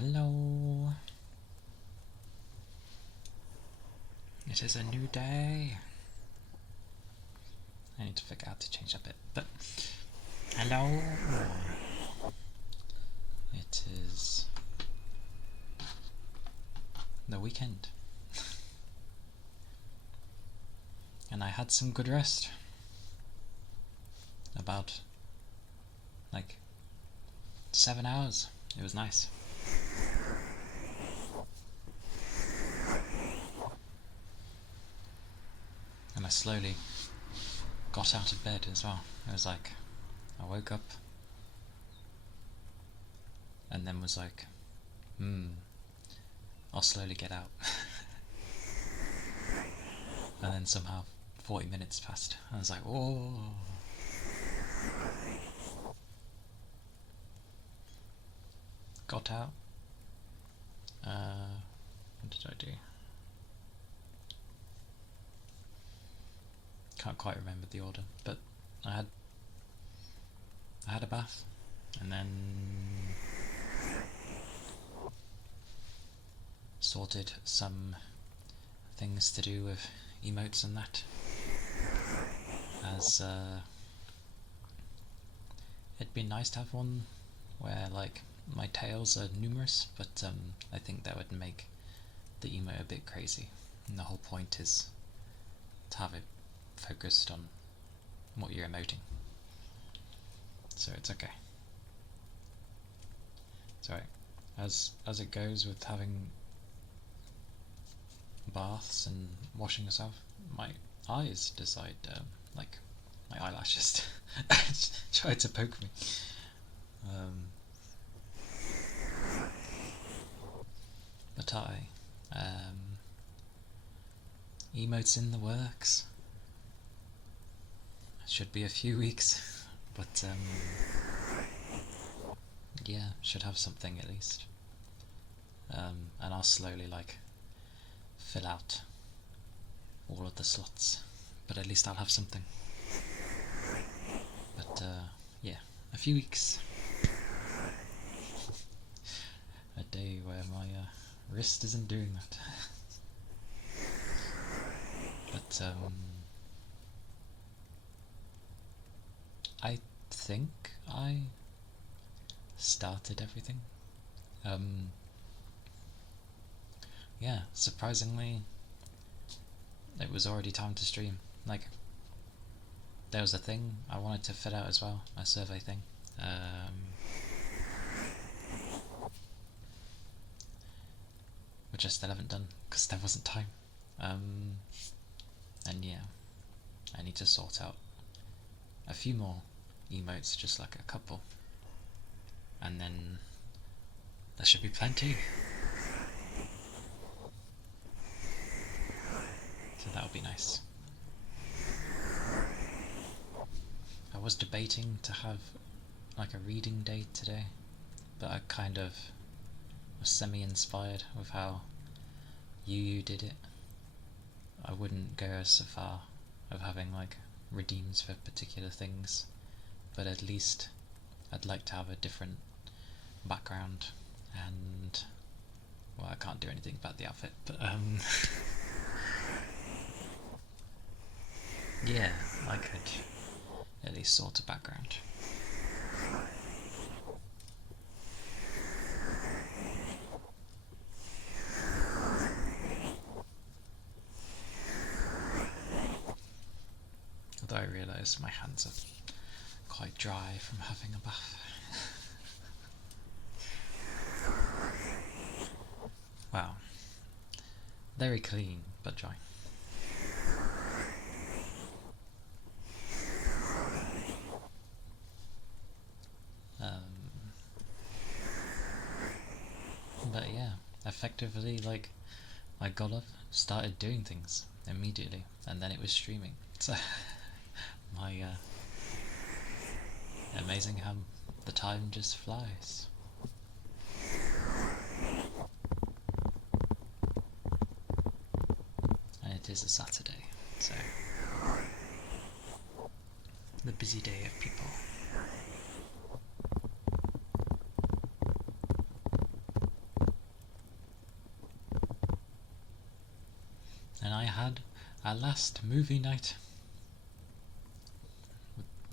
Hello. It is a new day. I need to figure out to change that bit, but hello. It is the weekend. And I had some good rest. About 7 hours. It was nice. And I slowly got out of bed as well. It was like, I woke up and then was like, I'll slowly get out. And then somehow 40 minutes passed. I was like, whoa. Got out. What did I do? Can't quite remember the order, but I had a bath, and then sorted some things to do with emotes and that, as it'd be nice to have one where my tails are numerous, but I think that would make the emote a bit crazy, and the whole point is to have it focused on what you're emoting, so it's okay. It's alright. As it goes with having baths and washing yourself, my eyes decide, my eyelashes try to poke me. But emotes in the works. Should be a few weeks, but yeah, should have something at least. And I'll slowly fill out all of the slots, but at least I'll have something. But yeah, a few weeks. A day where my wrist isn't doing that. But I think I started everything. Yeah, surprisingly, it was already time to stream. There was a thing I wanted to fill out as well, a survey thing. Which I still haven't done because there wasn't time. And yeah, I need to sort out a few more emotes, just like a couple, and then there should be plenty. So that'll be nice. I was debating to have a reading day today, but I kind of was semi-inspired with how you did it. I wouldn't go so far of having redeems for particular things, but at least I'd like to have a different background, and well, I can't do anything about the outfit, but yeah, I could at least sort a background. Although I realise my hands are quite dry from having a bath. Wow. Very clean, but dry. But yeah, effectively, I got up, started doing things immediately, and then it was streaming. So, amazing how the time just flies. And it is a Saturday, so the busy day of people. had our last movie night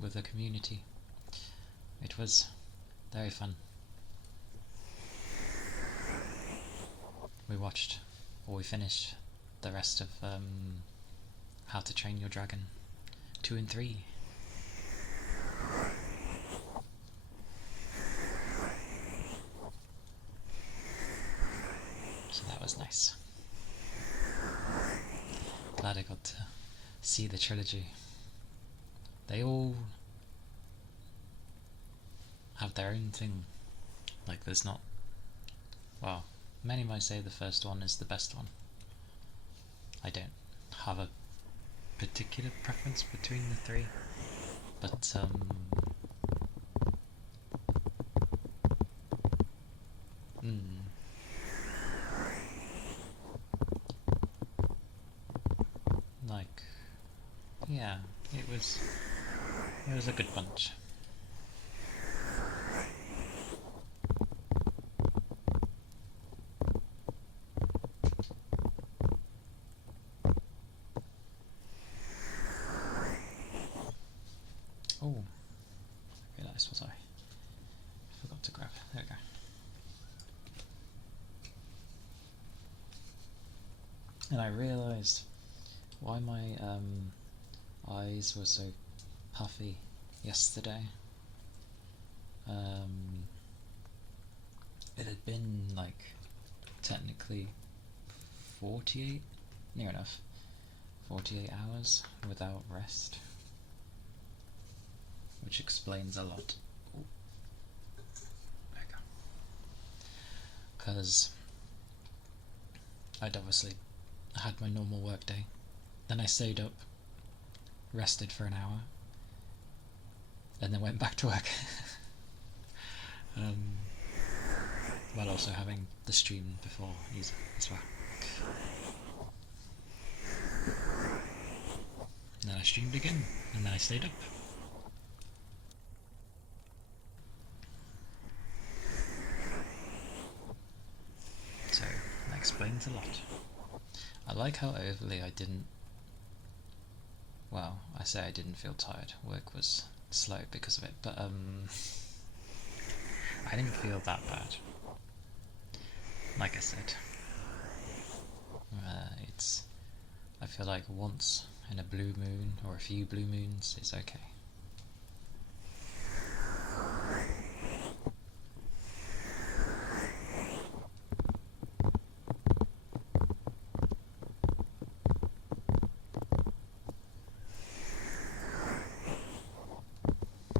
with the community. It was very fun. We finished the rest of How to Train Your Dragon 2 and 3. So that was nice. Glad I got to see the trilogy. They all have their own thing. Like, there's not... Well, many might say the first one is the best one. I don't have a particular preference between the three, but like, yeah, it was a good bunch. Oh, I realised what I forgot to grab. There we go. And I realised why my eyes were so puffy yesterday. It had been like technically 48, near enough, 48 hours without rest, which explains a lot. Ooh. There we go. Because I'd obviously had my normal work day, then I stayed up, rested for an hour, and then went back to work. While also having the stream before as well. And then I streamed again, and then I stayed up. So, that explains a lot. I like how overly I didn't... Well, I say I didn't feel tired. Work was slow because of it, but I didn't feel that bad. Like I said, I feel like once in a blue moon or a few blue moons is okay.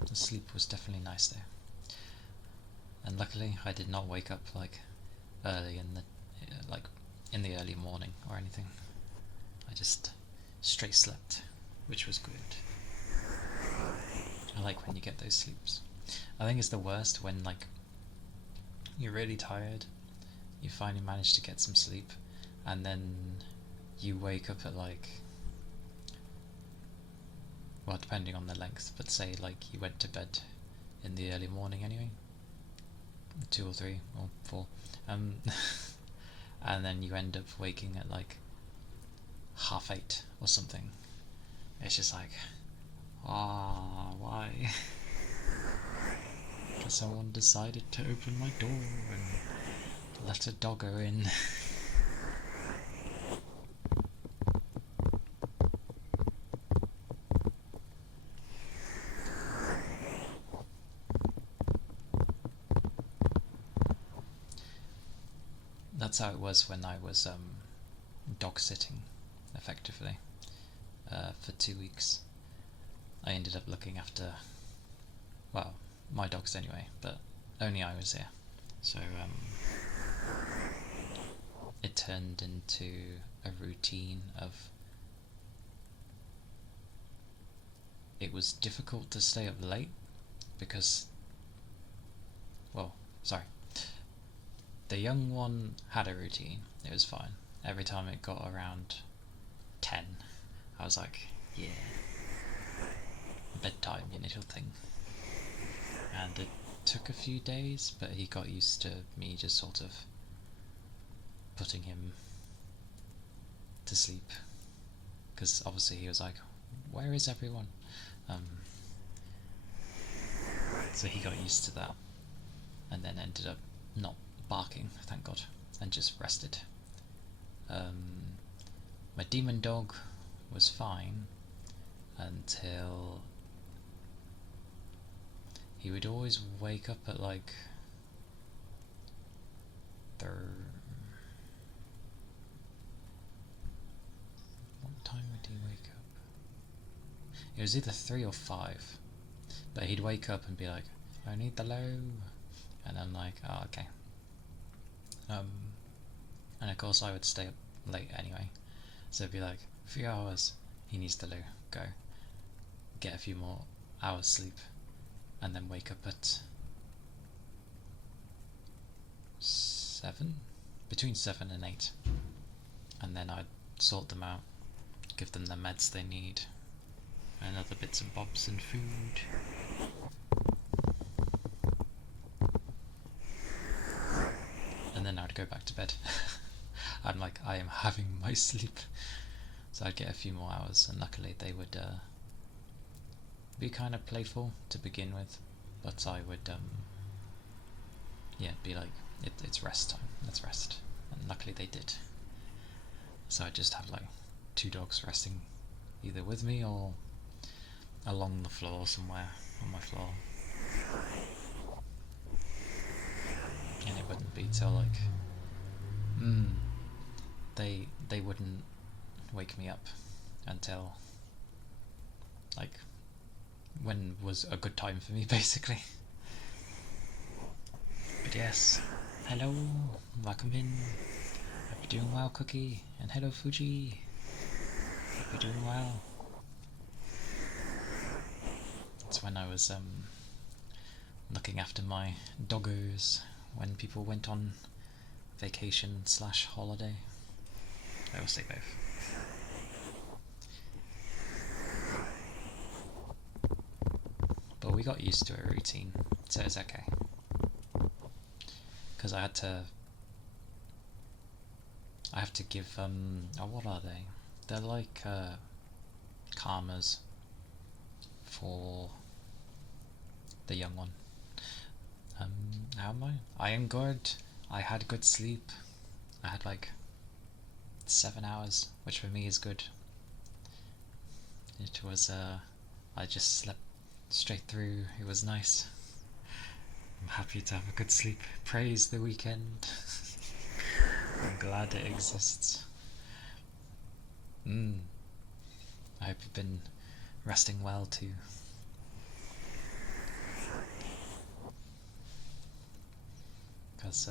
The sleep was definitely nice though, and luckily I did not wake up like early in the early morning or anything. I just straight slept, which was good. I like when you get those sleeps. I think it's the worst when like you're really tired, you finally manage to get some sleep, and then you wake up at like, well, depending on the length, but say like you went to bed in the early morning anyway, 2 or 3 or 4, and then you end up waking at like 8:30 or something. It's just like, why? Because someone decided to open my door and let a doggo in. That's how it was when I was dog sitting, effectively, for 2 weeks. I ended up looking after, well, my dogs anyway, but only I was here. So it turned into a routine of... It was difficult to stay up late because, well, sorry. The young one had a routine, it was fine. Every time it got around 10, I was like, yeah, bedtime, you little thing. And it took a few days, but he got used to me just sort of putting him to sleep because obviously he was like, where is everyone? So he got used to that, and then ended up not barking, thank God, and just rested. My demon dog was fine until he would always wake up at like what time would he wake up? It was either 3 or 5, but he'd wake up and be like, I need the low, and I'm like, oh, okay. And of course I would stay up late anyway, so it'd be like, 3 hours, he needs the loo, go. Get a few more hours sleep, and then wake up at 7? Between 7 and 8. And then I'd sort them out, give them the meds they need, and other bits and bobs and food. And then I'd go back to bed. I'm like, I am having my sleep. So I'd get a few more hours, and luckily they would be kind of playful to begin with, but I would be like, it's rest time, let's rest, and luckily they did. So I just have like 2 dogs resting either with me or along the floor somewhere on my floor, and it wouldn't be till like they wouldn't wake me up until like when was a good time for me, basically. But yes, hello, welcome in. Hope you're doing well, Cookie, and hello, Fuji. Hope you're doing well. It's when I was looking after my doggos when people went on vacation / holiday. I will say both. But we got used to a routine, so it's okay. Because I have to give what are they? They're like calmers for the young one. How am I am good. I had good sleep. I had like 7 hours, which for me is good. It was I just slept straight through. It was nice. I'm happy to have a good sleep. Praise the weekend. I'm glad it exists. I hope you've been resting well too. Because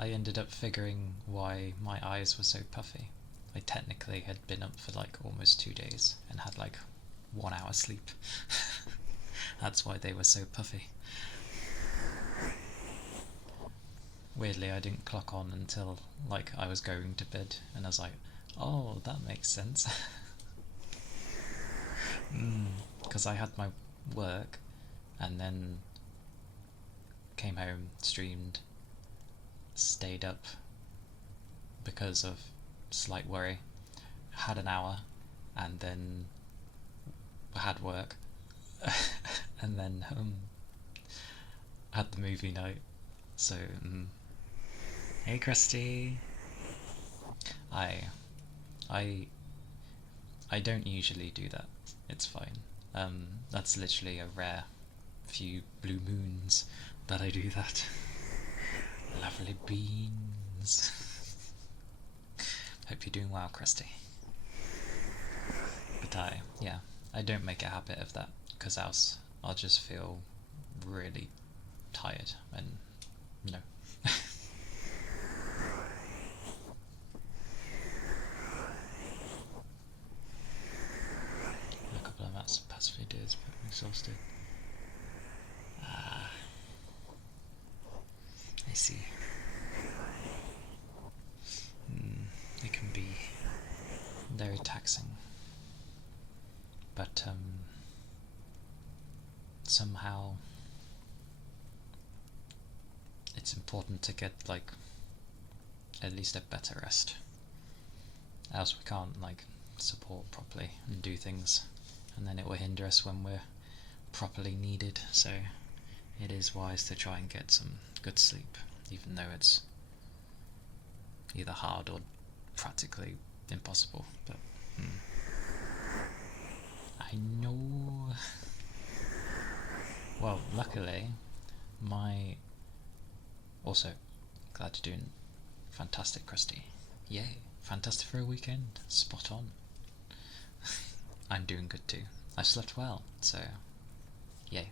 I ended up figuring why my eyes were so puffy. I technically had been up for like almost 2 days and had like 1 hour sleep. That's why they were so puffy. Weirdly, I didn't clock on until like I was going to bed, and I was like, oh, that makes sense. Because I had my work and then came home, streamed, stayed up because of slight worry, had an hour, and then had work, and then had the movie night. So hey Christy. I don't usually do that. It's fine. That's literally a rare few blue moons that I do that. Lovely beans. Hope you're doing well, Christy. But I don't make a habit of that, because else I'll just feel really tired, and no. A couple of past few days, but I'm exhausted. I see. It can be very taxing, but somehow it's important to get like at least a better rest, else we can't like support properly and do things, and then it will hinder us when we're properly needed. So it is wise to try and get some good sleep, even though it's either hard or practically impossible. But I know. Well, luckily, also, glad you're doing fantastic, Krusty. Yay, fantastic for a weekend. Spot on. I'm doing good too. I slept well, so yay.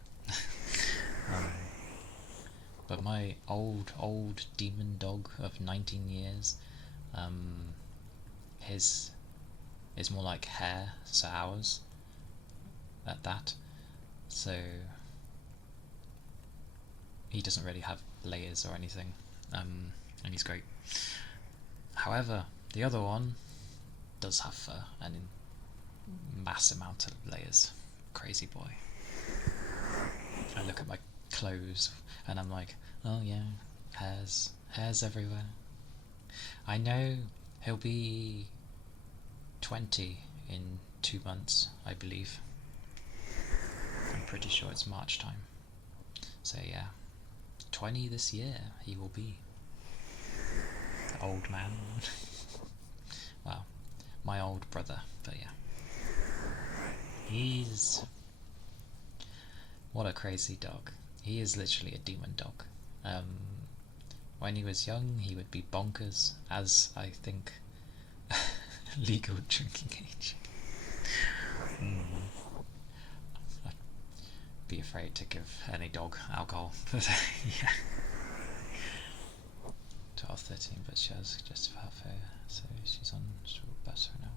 But my old demon dog of 19 years, his is more like hair, so ours at that. So he doesn't really have layers or anything, and he's great. However, the other one does have fur and mass amount of layers. Crazy boy. I look at my clothes and I'm like, oh yeah, hairs everywhere. I know he'll be 20 in 2 months, I believe. I'm pretty sure it's March time. So yeah, 20 this year he will be. The old man. Well, my old brother, but yeah. What a crazy dog. He is literally a demon dog. When he was young, he would be bonkers, as I think legal drinking age. I'd be afraid to give any dog alcohol, but yeah. 12, 13, but she has just about fair, so she's on short bus right now.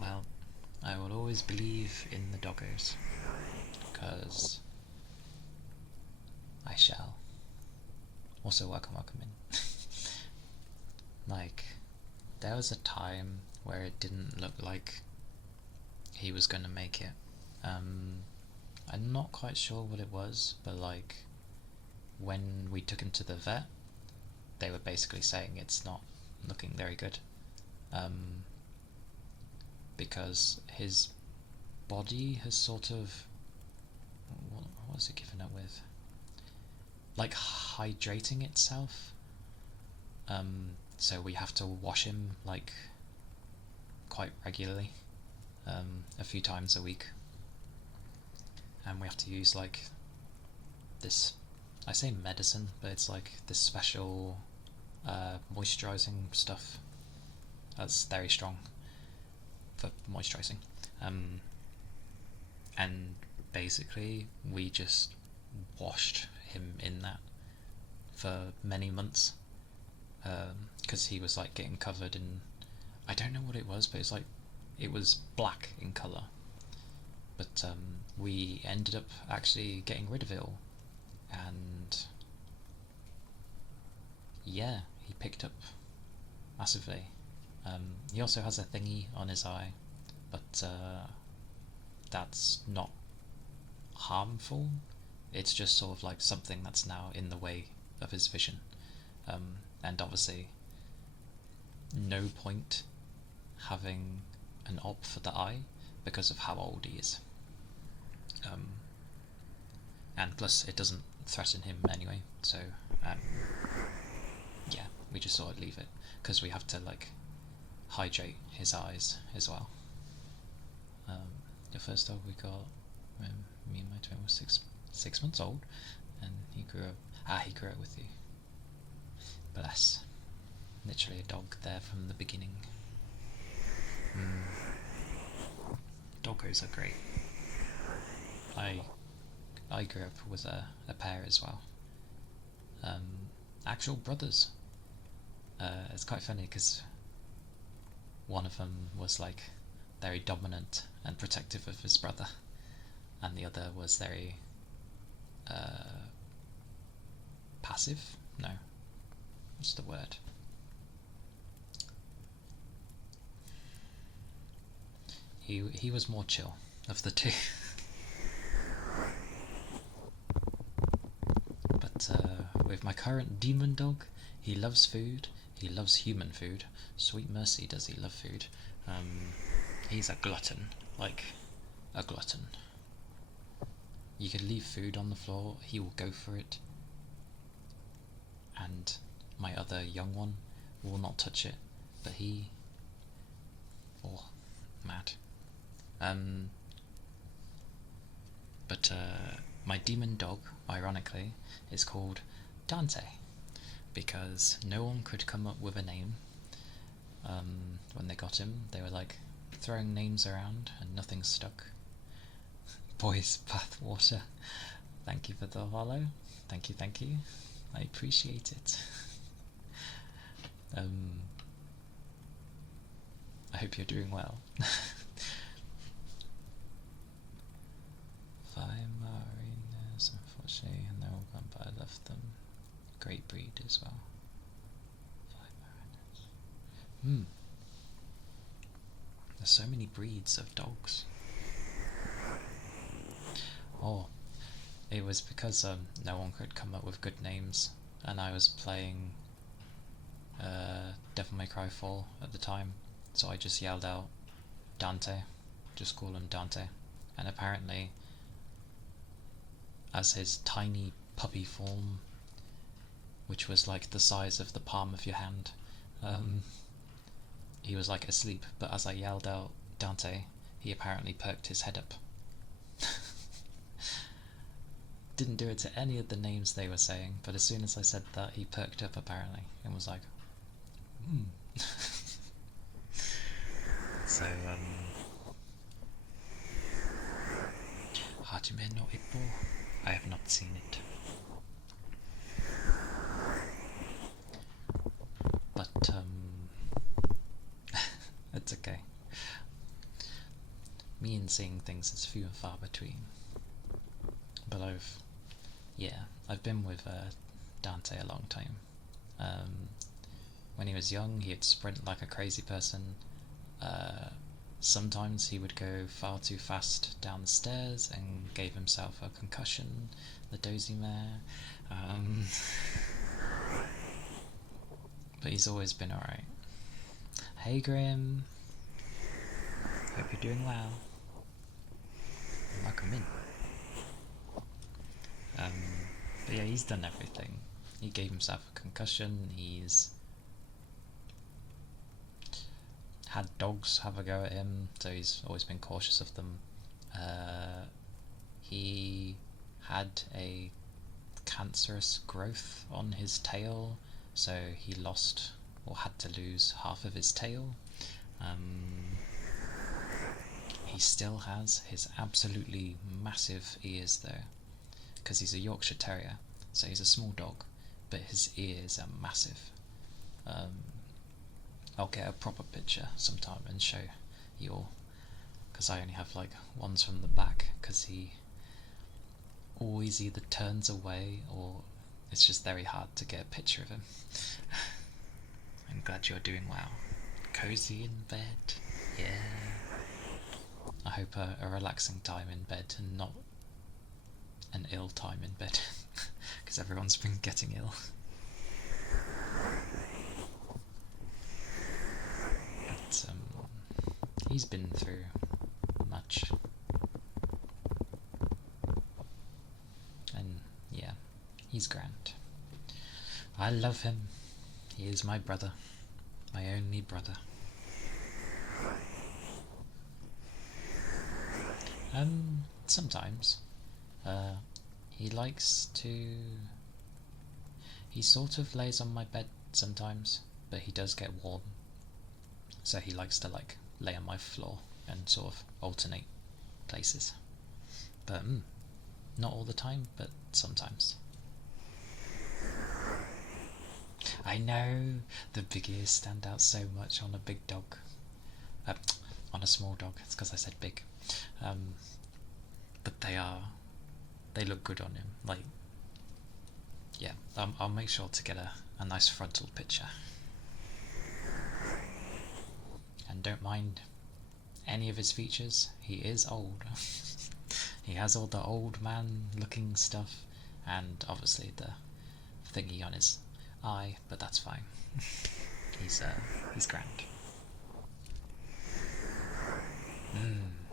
Well, I will always believe in the doggos, because I shall. Also, welcome in. Like, there was a time where it didn't look like he was going to make it. I'm not quite sure what it was, but like, when we took him to the vet, they were basically saying it's not looking very good. Because his body has sort of, what was it given up with? Like hydrating itself. So we have to wash him like quite regularly, a few times a week, and we have to use like this, I say medicine, but it's like this special moisturizing stuff that's very strong for moisturizing, and basically we just washed him in that for many months, because he was like getting covered in, I don't know what it was, but it's like it was black in colour, but we ended up actually getting rid of it all, and yeah, he picked up massively. He also has a thingy on his eye, but that's not harmful. It's just sort of like something that's now in the way of his vision, and obviously no point having an op for the eye because of how old he is, and plus it doesn't threaten him anyway, so yeah, we just sort of leave it, because we have to like hydrate his eyes as well. The first dog we got when me and my twin was 6 months old, and he grew up with you. Bless. Literally a dog there from the beginning. Doggos are great. I grew up with a pair as well. Actual brothers. It's quite funny because one of them was like very dominant and protective of his brother, and the other was very passive? No. What's the word? He was more chill of the two. But with my current demon dog, he loves food, He loves human food. Sweet mercy, does he love food. He's a glutton, like a glutton. You could leave food on the floor, he will go for it. And my other young one will not touch it, but he... oh, mad. But my demon dog, ironically, is called Dante, because no one could come up with a name. When they got him, they were like throwing names around and nothing stuck. Boys Bathwater, thank you for the follow. Thank you, thank you. I appreciate it. I hope you're doing well. Five mariners, unfortunately, and they're all gone, but I love them. Great breed as well. Five mariners. There's so many breeds of dogs. Oh, it was because no one could come up with good names, and I was playing Devil May Cry 4 at the time, so I just yelled out Dante, just call him Dante, and apparently as his tiny puppy form, which was like the size of the palm of your hand, he was like asleep, but as I yelled out Dante, he apparently perked his head up. Didn't do it to any of the names they were saying, but as soon as I said that, he perked up apparently and was like, So, Hajime no Ippo, I have not seen it. But, it's okay. Me and seeing things is few and far between. But I've been with Dante a long time. When he was young, he'd sprint like a crazy person. Sometimes he would go far too fast down the stairs and gave himself a concussion, the dozy mare. But he's always been alright. Hey Grim! Hope you're doing well. Welcome in. But yeah, he's done everything. He gave himself a concussion, he's had dogs have a go at him, so he's always been cautious of them. He had a cancerous growth on his tail, so he lost or had to lose half of his tail. He still has his absolutely massive ears though, because he's a Yorkshire Terrier, so he's a small dog, but his ears are massive. I'll get a proper picture sometime and show you all, because I only have like ones from the back, because he always either turns away or it's just very hard to get a picture of him. I'm glad you're doing well. Cozy in bed, yeah. I hope a relaxing time in bed and not an ill time in bed, because everyone's been getting ill. But he's been through much, and yeah, he's grand. I love him. He is my brother, my only brother. Sometimes he likes to, he sort of lays on my bed sometimes, but he does get warm, so he likes to like lay on my floor and sort of alternate places. But not all the time, but sometimes. I know the big ears stand out so much on a big dog, on a small dog. It's because I said big. But they look good on him. Like, yeah, I'll make sure to get a nice frontal picture. And don't mind any of his features. He is old. He has all the old man looking stuff, and obviously the thingy on his eye, but that's fine. he's grand.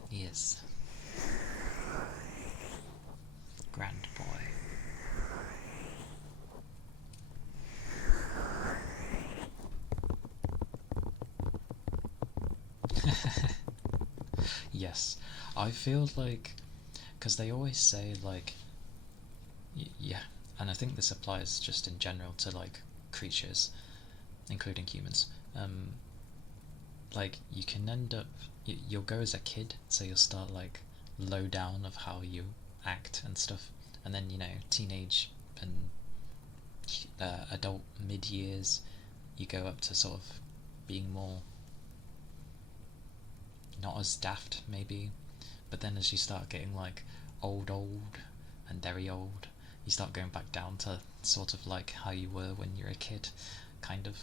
He is. Grand boy. Yes, I feel like, because they always say like, yeah, and I think this applies just in general to like creatures, including humans. Like you can end up, you'll go as a kid, so you'll start like low down of how you act and stuff, and then teenage and adult mid years, you go up to sort of being more not as daft maybe, but then as you start getting like old and very old, you start going back down to sort of like how you were when you were a kid, kind of.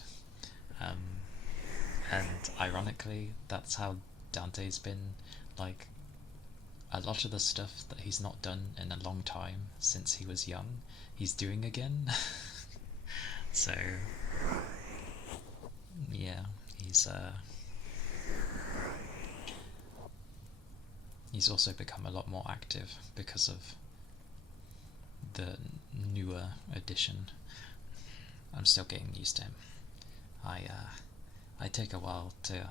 And ironically, that's how Dante's been. Like a lot of the stuff that he's not done in a long time since he was young, he's doing again. So yeah, he's also become a lot more active because of the newer edition. I'm still getting used to him. I take a while to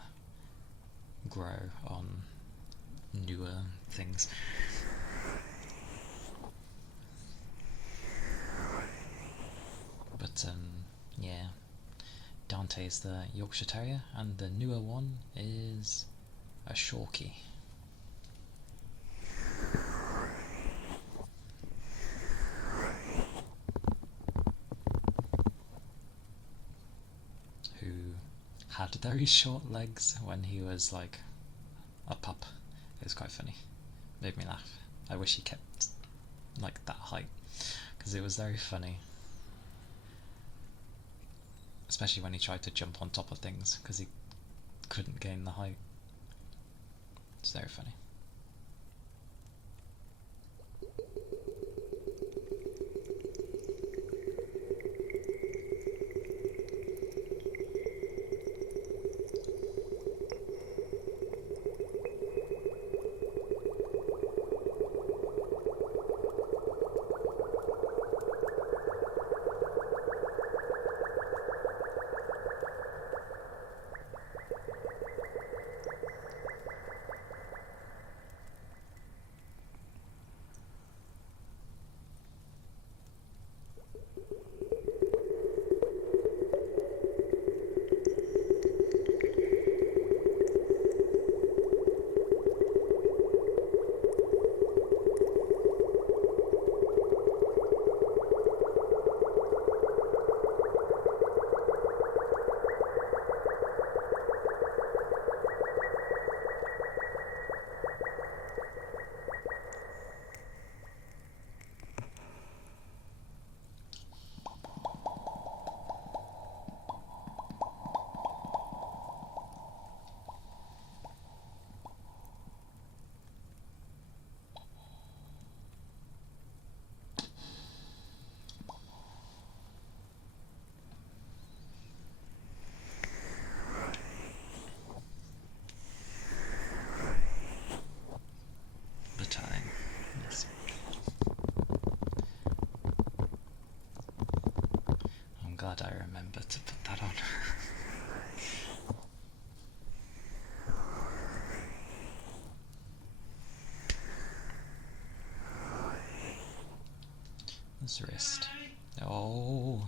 grow on newer things. But yeah, Dante's the Yorkshire Terrier, and the newer one is a Shorkie. Who had very short legs when he was like a pup. It was quite funny. Made me laugh. I wish he kept like that height, because it was very funny. Especially when he tried to jump on top of things, because he couldn't gain the height. It's very funny. Glad I remember to put that on. His wrist. Oh.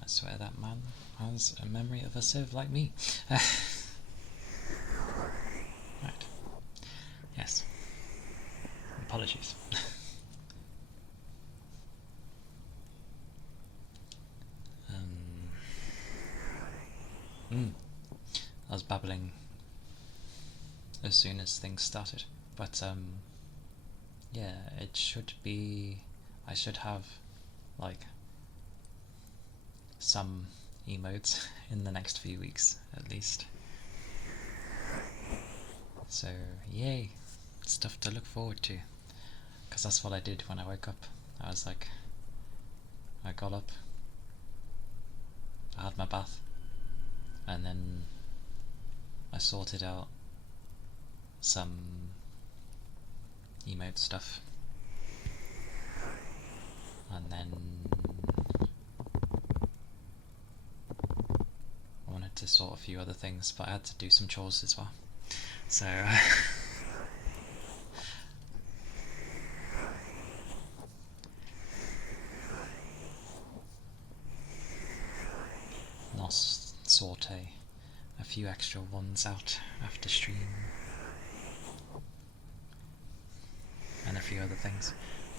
I swear that man has a memory of a sieve like me. Right. Yes. Apologies. was babbling as soon as things started. But yeah, it should be. I should have like some emotes in the next few weeks at least. So yay, stuff to look forward to. Because that's what I did when I woke up. I was like, I got up, I had my bath, and then I sorted out some emote stuff, and then I wanted to sort a few other things, but I had to do some chores as well. So I'll saute a few extra ones out after stream, and a few other things.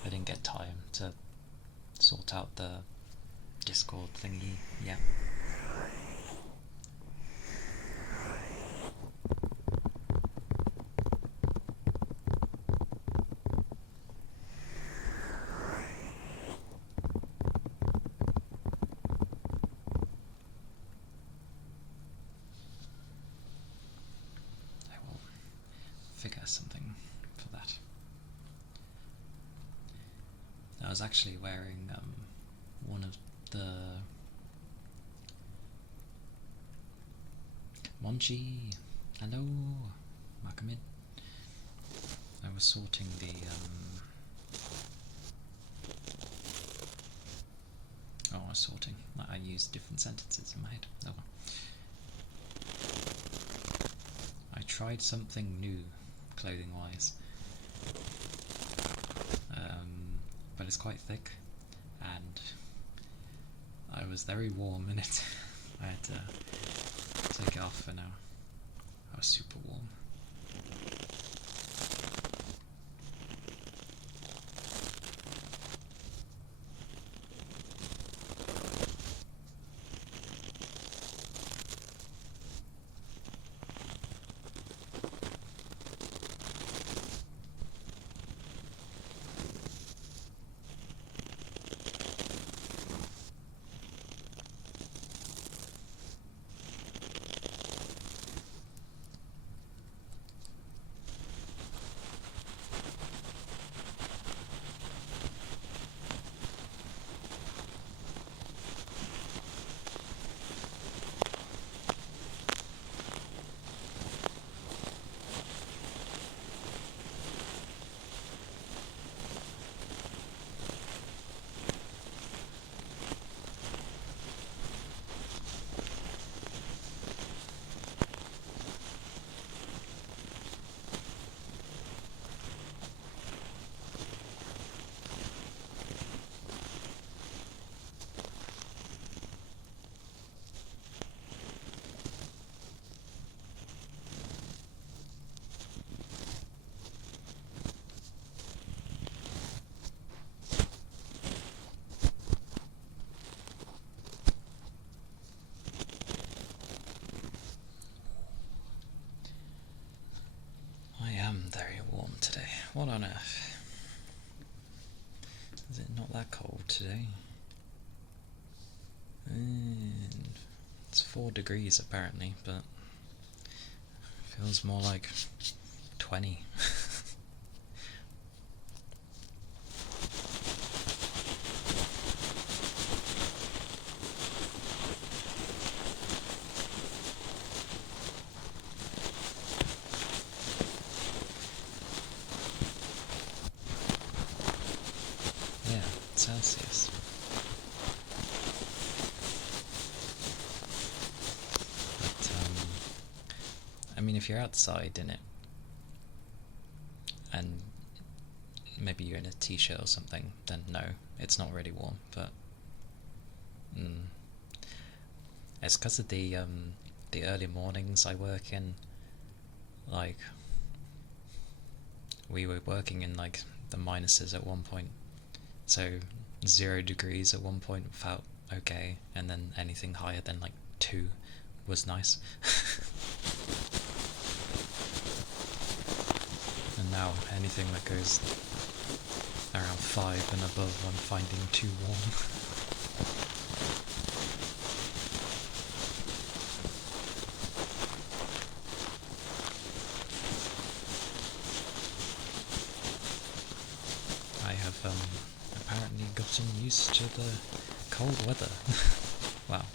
I didn't get time to sort out the Discord thingy yet. Figure something for that. I was actually wearing one of the Monchi. Hello, welcome in. I was sorting the I was sorting. I used different sentences in my head. Oh well. I tried something new, clothing-wise, but it's quite thick, and I was very warm in it. I had to take it off for now. I was super warm. Very warm today. What on earth? Is it not that cold today? It's 4 degrees apparently, but feels more like 20. Celsius. But I mean, if you're outside in it, and maybe you're in a t-shirt or something, then no, it's not really warm. But it's because of the early mornings I work in. Like, we were working in like the minuses at one point. So 0 degrees at one point felt okay, and then anything higher than like 2 was nice. And now anything that goes around 5 and above I'm finding too warm. I have apparently gotten used to the cold weather. Well,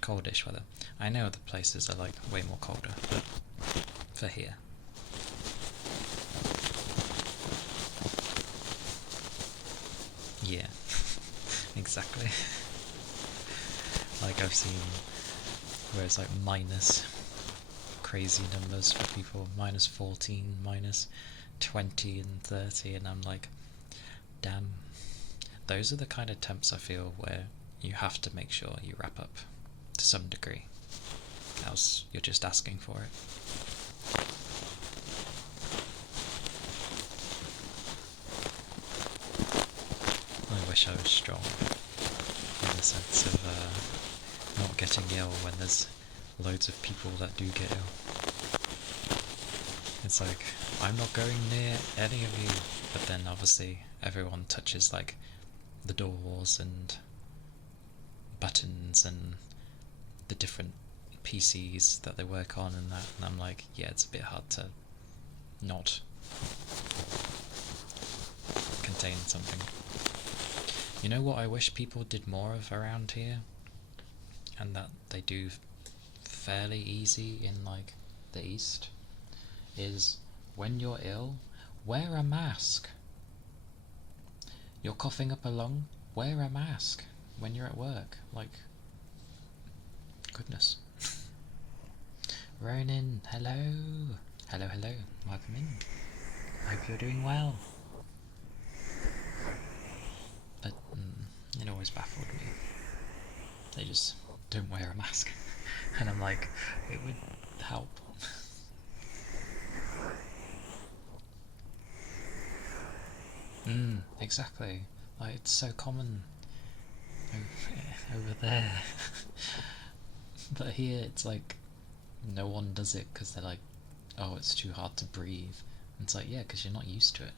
coldish weather. I know other places are like way more colder, but for here. Yeah, exactly. Like I've seen where it's like minus crazy numbers for people, minus 14, minus 20 and 30, and I'm like, damn, those are the kind of temps I feel where you have to make sure you wrap up to some degree, else you're just asking for it. I wish I was strong in the sense of not getting ill when there's loads of people that do get ill. It's like, I'm not going near any of you, but then obviously everyone touches like the doors and buttons and the different PCs that they work on and that, and I'm like, yeah, it's a bit hard to not contain something. You know what I wish people did more of around here, and that they do fairly easy in like the East, is when you're ill, wear a mask. You're coughing up a lung, wear a mask when you're at work. Like, goodness. Ronan, hello. Hello, hello. Welcome in. Hope you're doing well. But it always baffled me. They just don't wear a mask. And I'm like, it would help. Exactly. Like, it's so common over there. But here it's like, no one does it because they're like, oh, it's too hard to breathe. And it's like, yeah, because you're not used to it.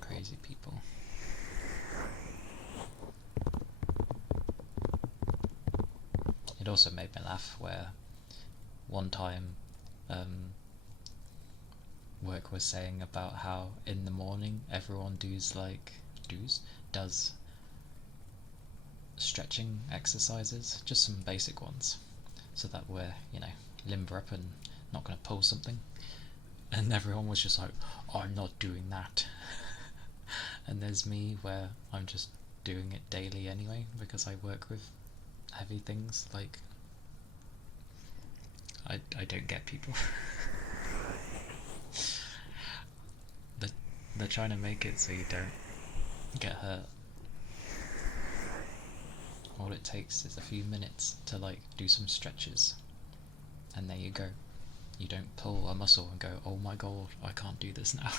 Crazy people. It also made me laugh where one time work was saying about how in the morning everyone does stretching exercises, just some basic ones, so that we're, limber up and not going to pull something. And everyone was just like, oh, I'm not doing that. And there's me where I'm just doing it daily anyway, because I work with heavy things. Like, I don't get people. They're trying to make it so you don't get hurt. All it takes is a few minutes to like do some stretches, and there you go. You don't pull a muscle and go, oh my god, I can't do this now.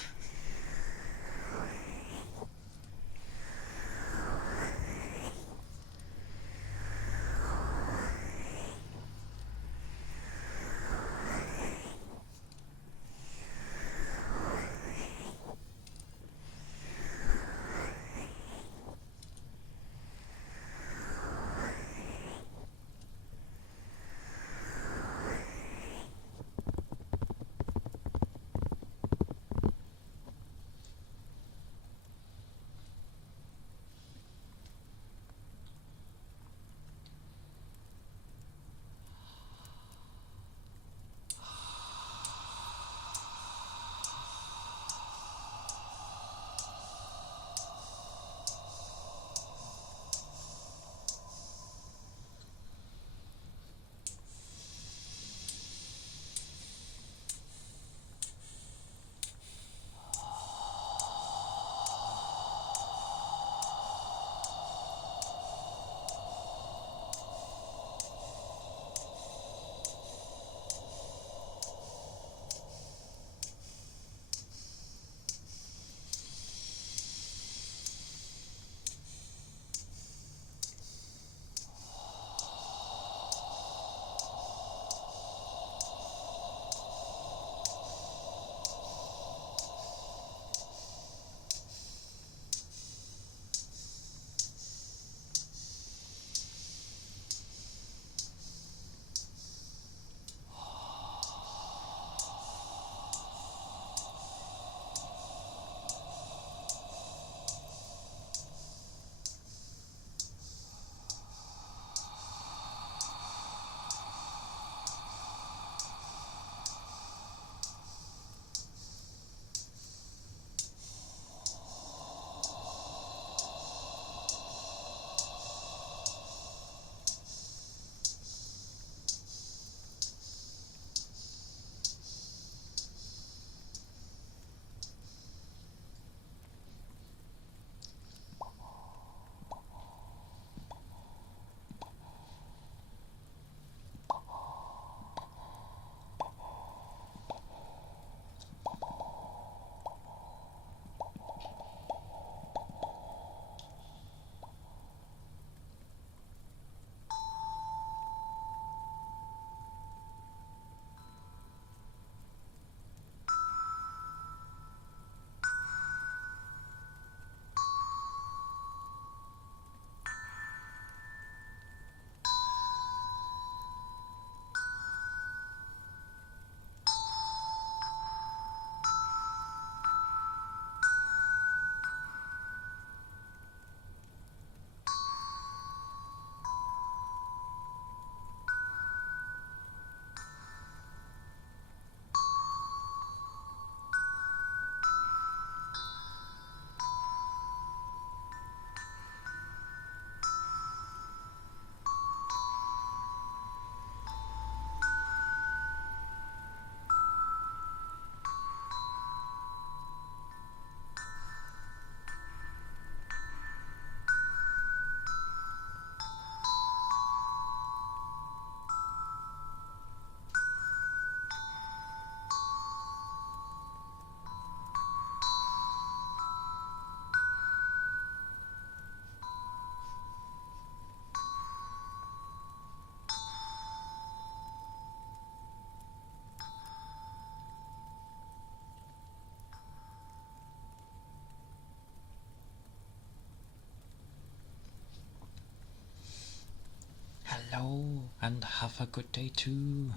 And have a good day too.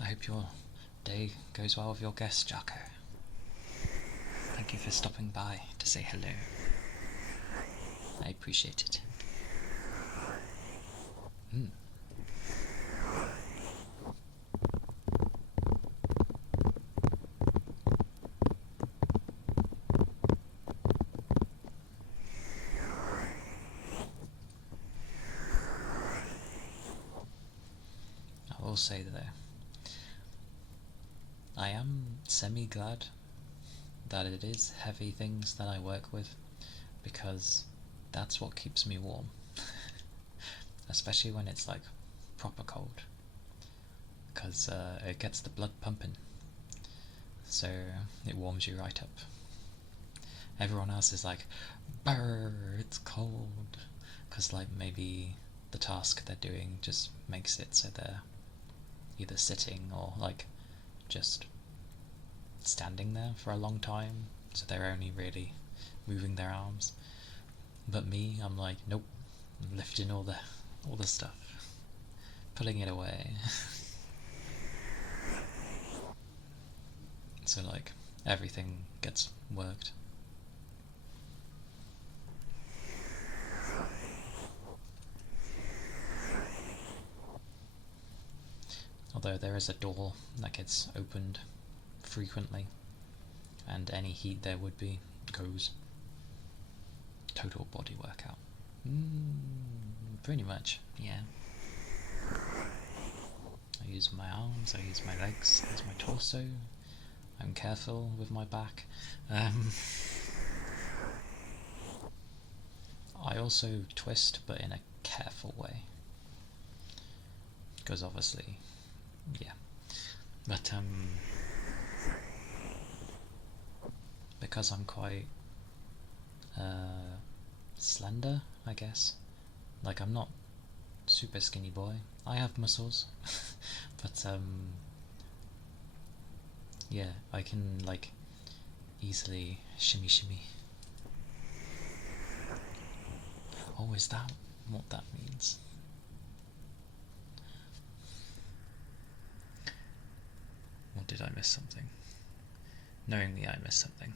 I hope your day goes well with your guest, Jocko. Thank you for stopping by to say hello. I appreciate it. I will say though, I am semi-glad that it is heavy things that I work with, because that's what keeps me warm. Especially when it's like proper cold, because it gets the blood pumping, so it warms you right up. Everyone else is like, brr, it's cold, because like maybe the task they're doing just makes it so they're either sitting or like just standing there for a long time, so they're only really moving their arms. But me, I'm like, nope, I'm lifting all the stuff, pulling it away. So like everything gets worked. Although there is a door that gets opened frequently, and any heat there would be goes. Total body workout. Pretty much, yeah. I use my arms, I use my legs, I use my torso. I'm careful with my back. I also twist, but in a careful way. Because obviously, yeah. But because I'm quite slender, I guess. Like, I'm not super skinny boy. I have muscles, but yeah, I can like easily shimmy. Oh, is that what that means? Or did I miss something? Knowingly I missed something.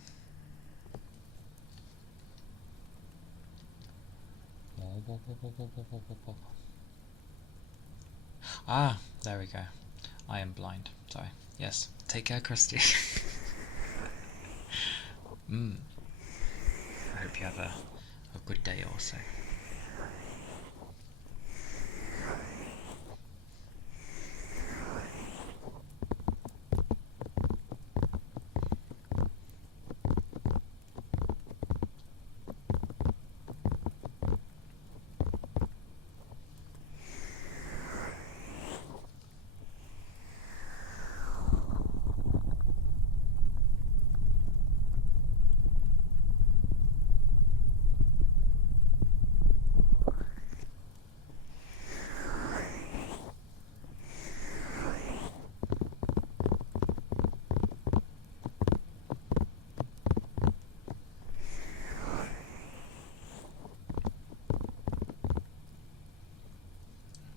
Ah, there we go. I am blind. Sorry. Yes. Take care, Christy. I hope you have a good day also.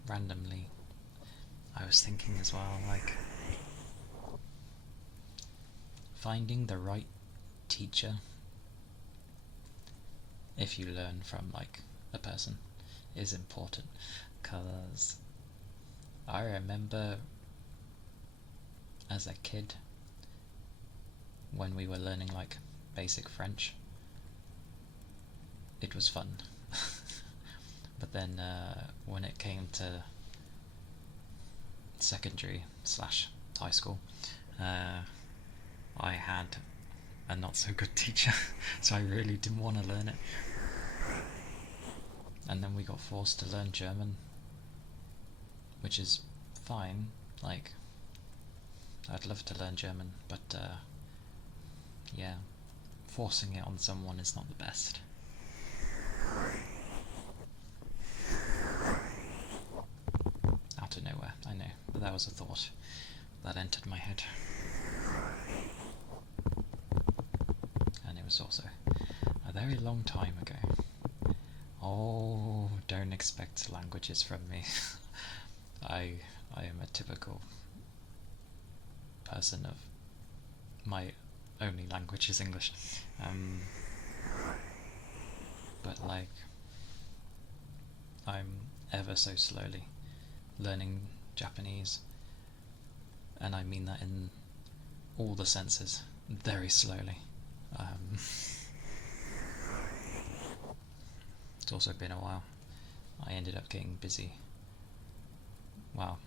Randomly, I was thinking as well, like, finding the right teacher, if you learn from like a person, is important. Because I remember as a kid, when we were learning like basic French, it was fun. But then when it came to secondary / high school, I had a not so good teacher, so I really didn't want to learn it. And then we got forced to learn German, which is fine. Like, I'd love to learn German, but yeah, forcing it on someone is not the best. Out of nowhere, I know, but that was a thought that entered my head. And it was also a very long time ago, Oh, don't expect languages from me. I am a typical person of my only language is English. But like I'm ever so slowly learning Japanese, and I mean that in all the senses, very slowly. It's also been a while. I ended up getting busy. Well,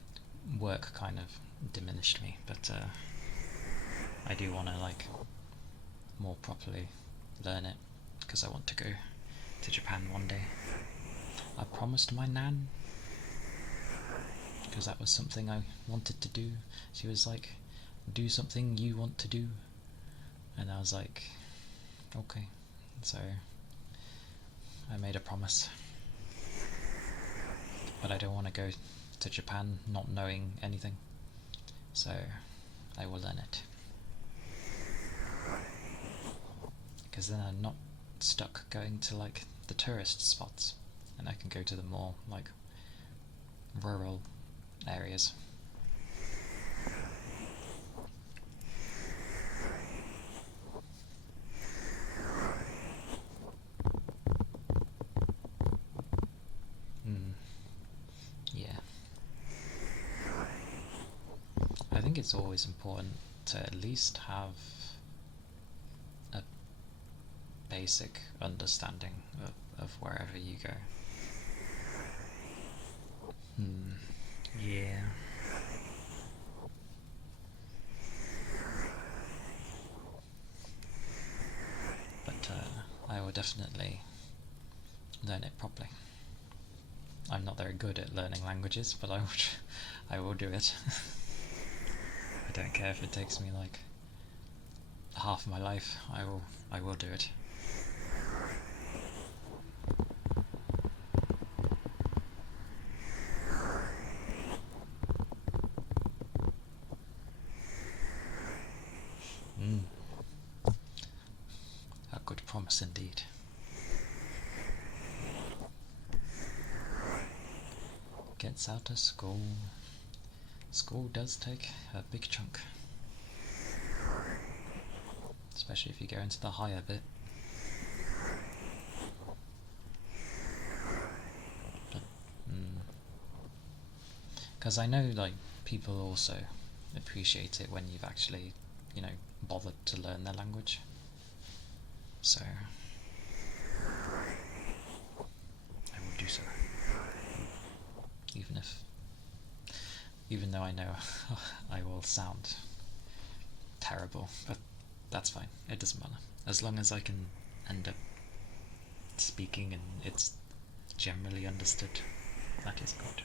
work kind of diminished me, but I do want to like more properly learn it because I want to go to Japan one day. I promised my nan, because that was something I wanted to do. She was like, do something you want to do, and I was like, okay. So I made a promise, but I don't want to go to Japan not knowing anything, so I will learn it, because then I'm not stuck going to like the tourist spots, and I can go to the more like rural areas. Yeah. I think it's always important to at least have a basic understanding of wherever you go. Yeah. But I will definitely learn it properly. I'm not very good at learning languages, but I will do it. I don't care if it takes me like half of my life. I will do it. A good promise indeed. Gets out of school. School does take a big chunk, especially if you go into the higher bit. Because I know like people also appreciate it when you've actually, bothered to learn their language. So I will do so. Even though I know I will sound terrible, but that's fine. It doesn't matter. As long as I can end up speaking and it's generally understood, that is good.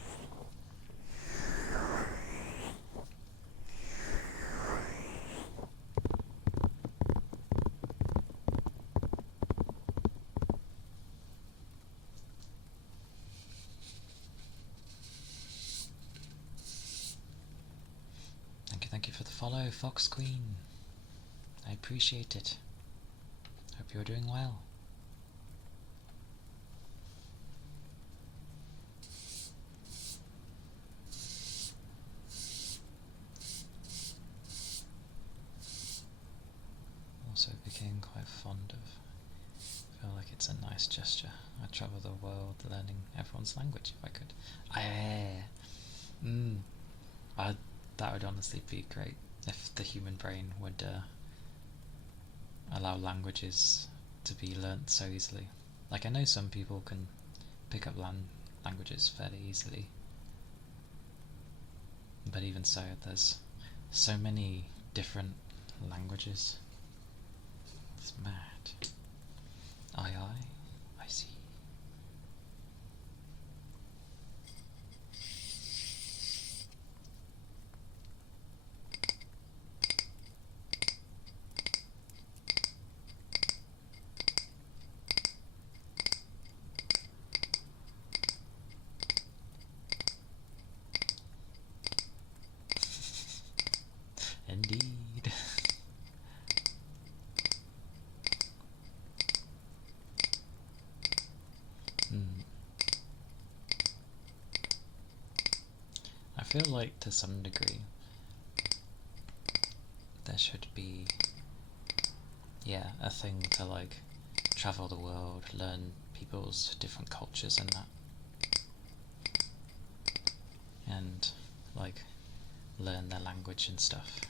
Thank you for the follow, Fox Queen. I appreciate it. Hope you're doing well. Also became quite fond of. I feel like it's a nice gesture. I'd travel the world learning everyone's language if I could. That would honestly be great if the human brain would allow languages to be learnt so easily. Like I know some people can pick up languages fairly easily, but even so, there's so many different languages. It's mad. I see. Indeed. feel like to some degree there should be, yeah, a thing to like travel the world, learn people's different cultures and that, and like learn their language and stuff.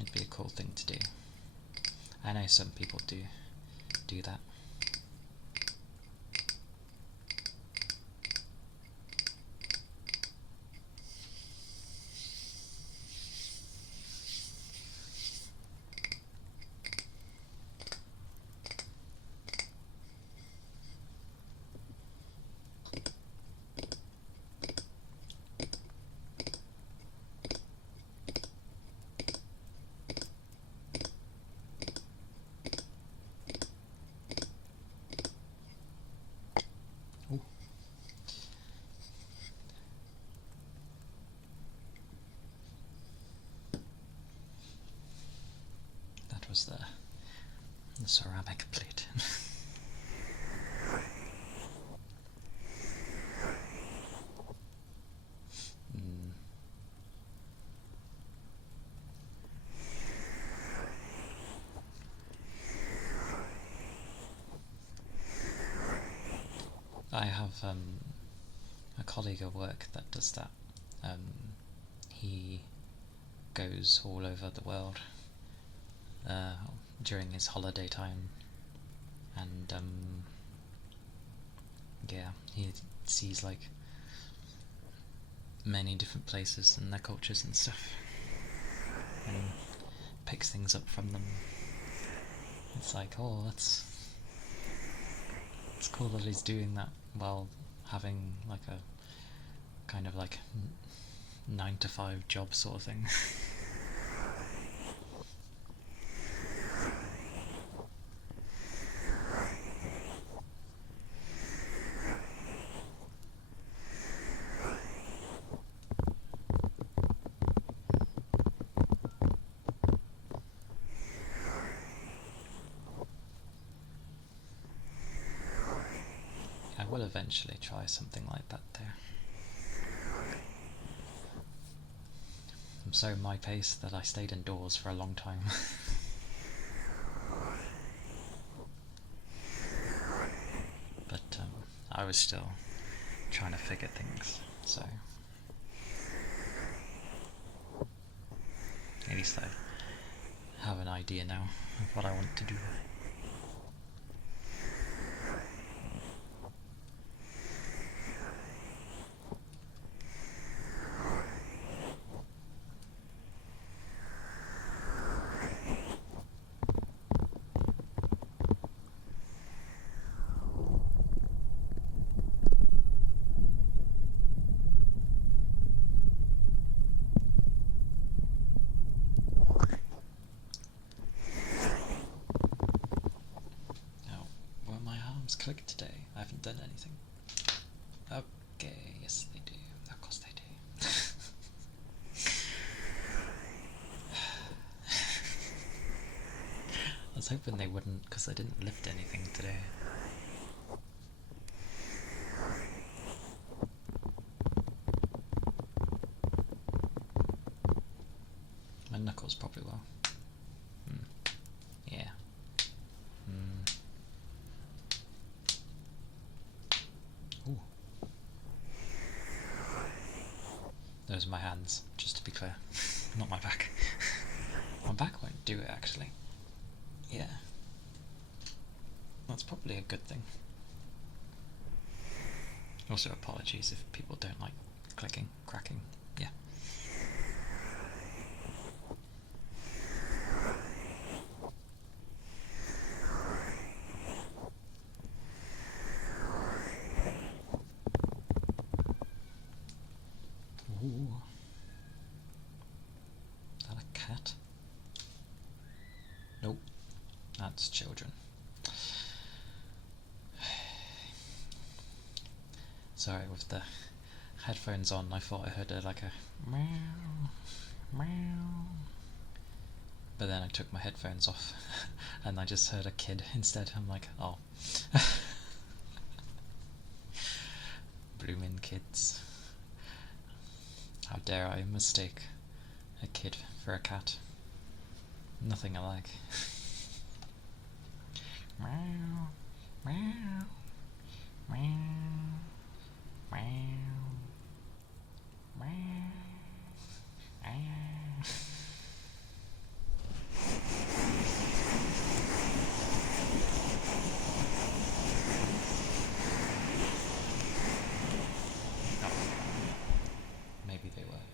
It'd be a cool thing to do. I know some people do that. Ooh. That was the ceramic plate. I have a colleague at work that does that. He goes all over the world during his holiday time, and yeah, he sees like many different places and their cultures and stuff, and picks things up from them. It's like, oh, it's cool that he's doing that while having like a kind of like 9-to-5 job sort of thing. I will eventually try something like that there. I'm so my pace that I stayed indoors for a long time. But I was still trying to figure things, so at least I have an idea now of what I want to do. Click today. I haven't done anything. Okay, yes they do. Of course they do. I was hoping they wouldn't, because I didn't lift anything today. My knuckles probably will. Yeah. Ooh. Those are my hands, just to be clear. Not my back. My back won't do it, actually. Yeah. That's probably a good thing. Also, apologies if people don't like clicking, cracking. Yeah. Ooh. Is that a cat? Nope. That's children. Sorry, with the headphones on, I thought I heard like a meow, meow. But then I took my headphones off and I just heard a kid instead. I'm like, oh. Bloomin' kids. How dare I mistake a kid for a cat? Nothing alike. Meow, meow, meow, meow, meow. Maybe they were.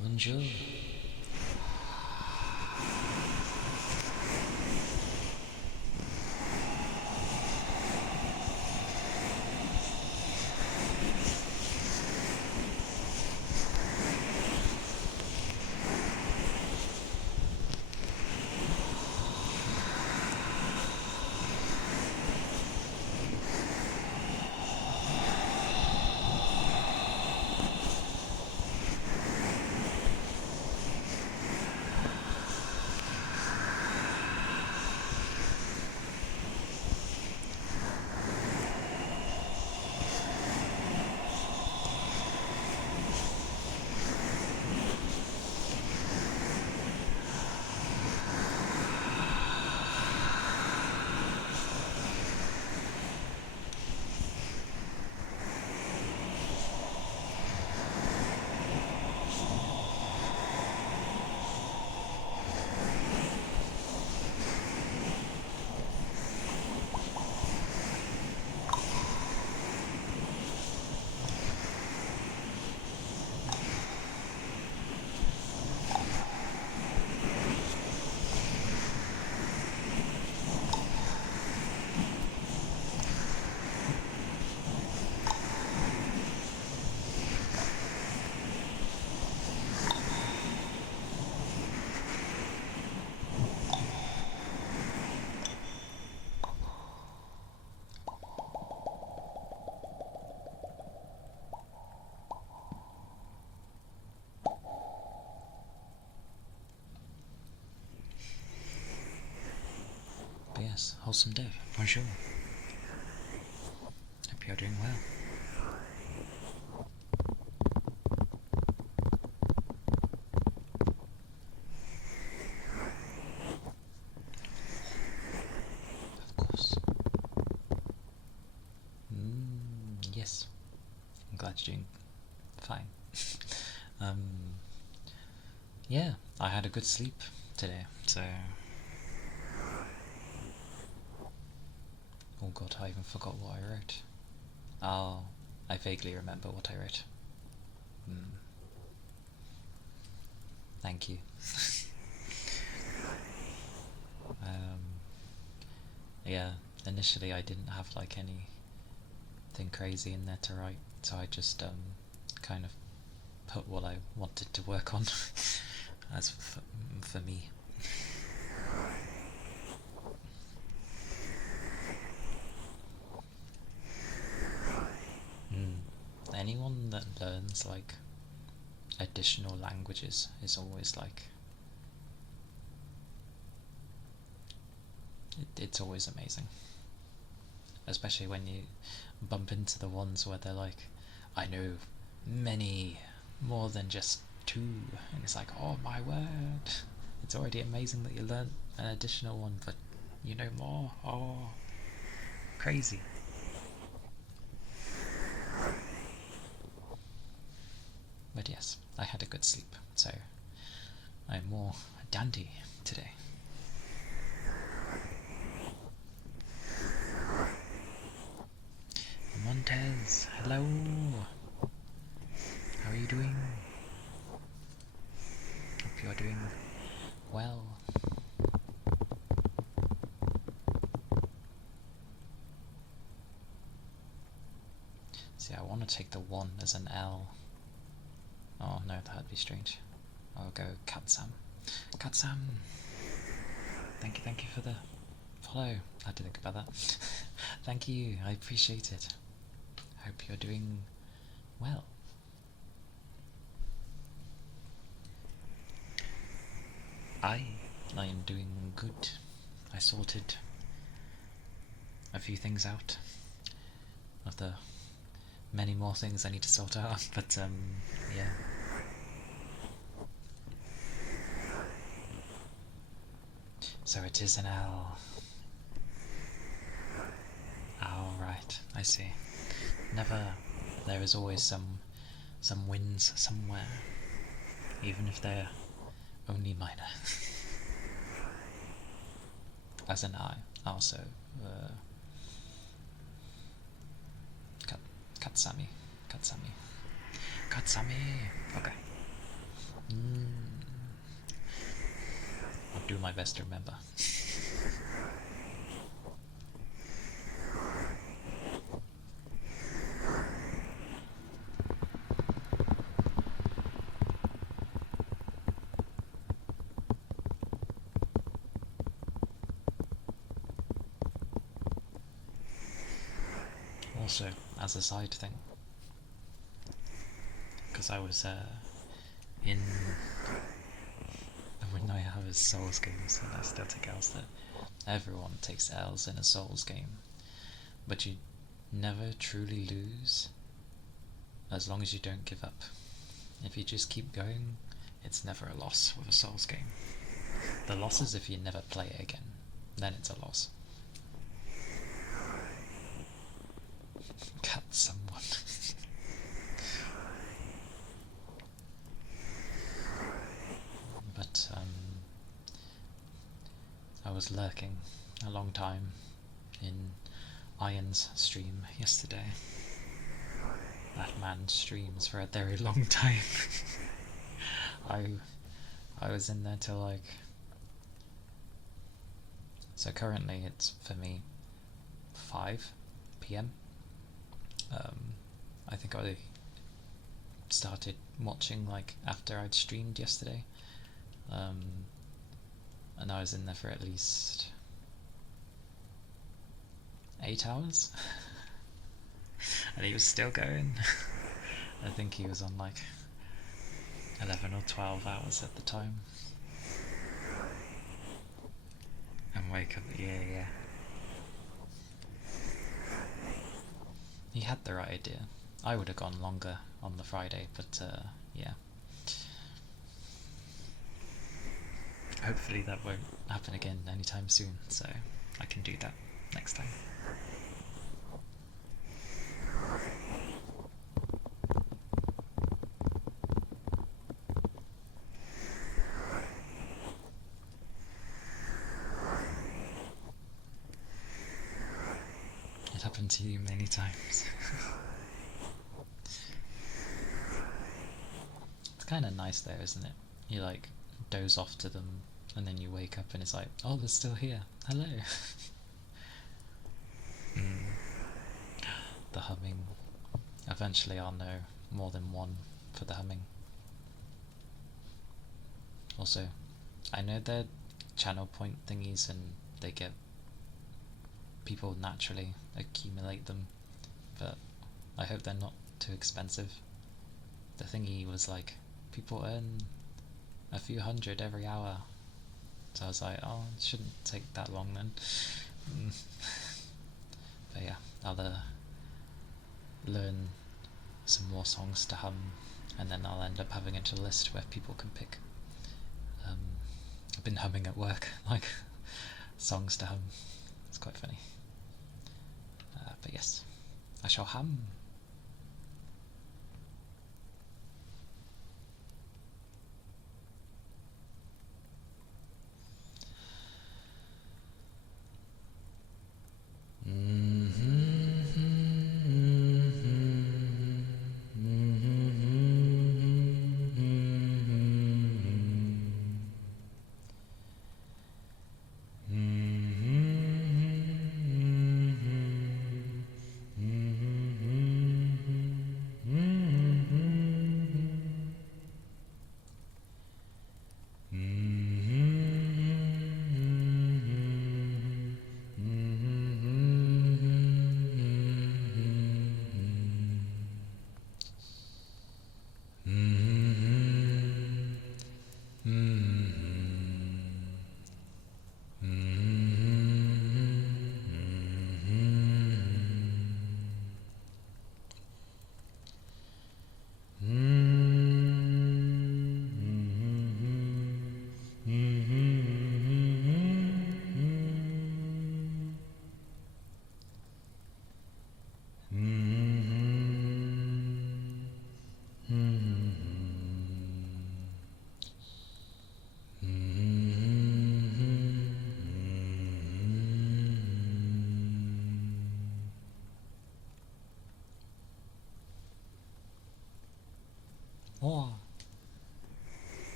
Bonjour. But yes, wholesome day. Bonjour. Hope you're doing well. Of course. Yes. I'm glad you're doing fine. Yeah, I had a good sleep today, so... Oh god, I even forgot what I wrote. Oh, I vaguely remember what I wrote. Thank you. Yeah, initially I didn't have like anything crazy in there to write, so I just kind of put what I wanted to work on as for me. Anyone that learns like additional languages is always like it's always amazing, especially when you bump into the ones where they're like, I know many more than just two, and it's like, oh my word, it's already amazing that you learnt an additional one, but you know more. Oh, crazy. But yes, I had a good sleep, so I'm more dandy today. Montez, hello. How are you doing? Hope you're doing well. See, I want to take the 1 as an L. Oh no, that'd be strange. I'll go Katsam. Katsam! Thank you for the follow. I had to think about that. Thank you, I appreciate it. Hope you're doing well. I am doing good. I sorted a few things out of the many more things I need to sort out, but yeah. So it is an L. Oh, right, I see. Never. There is always some wins somewhere, even if they're only minor. As an I also Katsami. Okay. I'll do my best to remember. Also, as a side thing, because I was in when I have Souls games and I still take L's, that everyone takes L's in a Souls game, but you never truly lose as long as you don't give up. If you just keep going, it's never a loss with a Souls game. The loss is if you never play it again, then it's a loss. Cut someone. But I was lurking a long time in Iron's stream yesterday. That man streams for a very long time. I was in there till like... So currently it's, for me, 5 PM. I think I started watching like after I'd streamed yesterday, and I was in there for at least 8 hours, and he was still going. I think he was on like 11 or 12 hours at the time. And wake up, yeah. He had the right idea. I would have gone longer on the Friday, but yeah. Hopefully that won't happen again anytime soon, so I can do that next time. It happened to you many times. It's kind of nice though, isn't it? You like doze off to them and then you wake up and it's like, oh, they're still here. Hello. The humming. Eventually I'll know more than one for the humming. Also, I know they're channel point thingies and they get... people naturally accumulate them, but I hope they're not too expensive. The thingy was like, people earn a few hundred every hour, so I was like, oh, it shouldn't take that long then. But yeah, I'll learn some more songs to hum, and then I'll end up having a list where people can pick. I've been humming at work, like songs to hum. It's quite funny. But yes, I shall hum.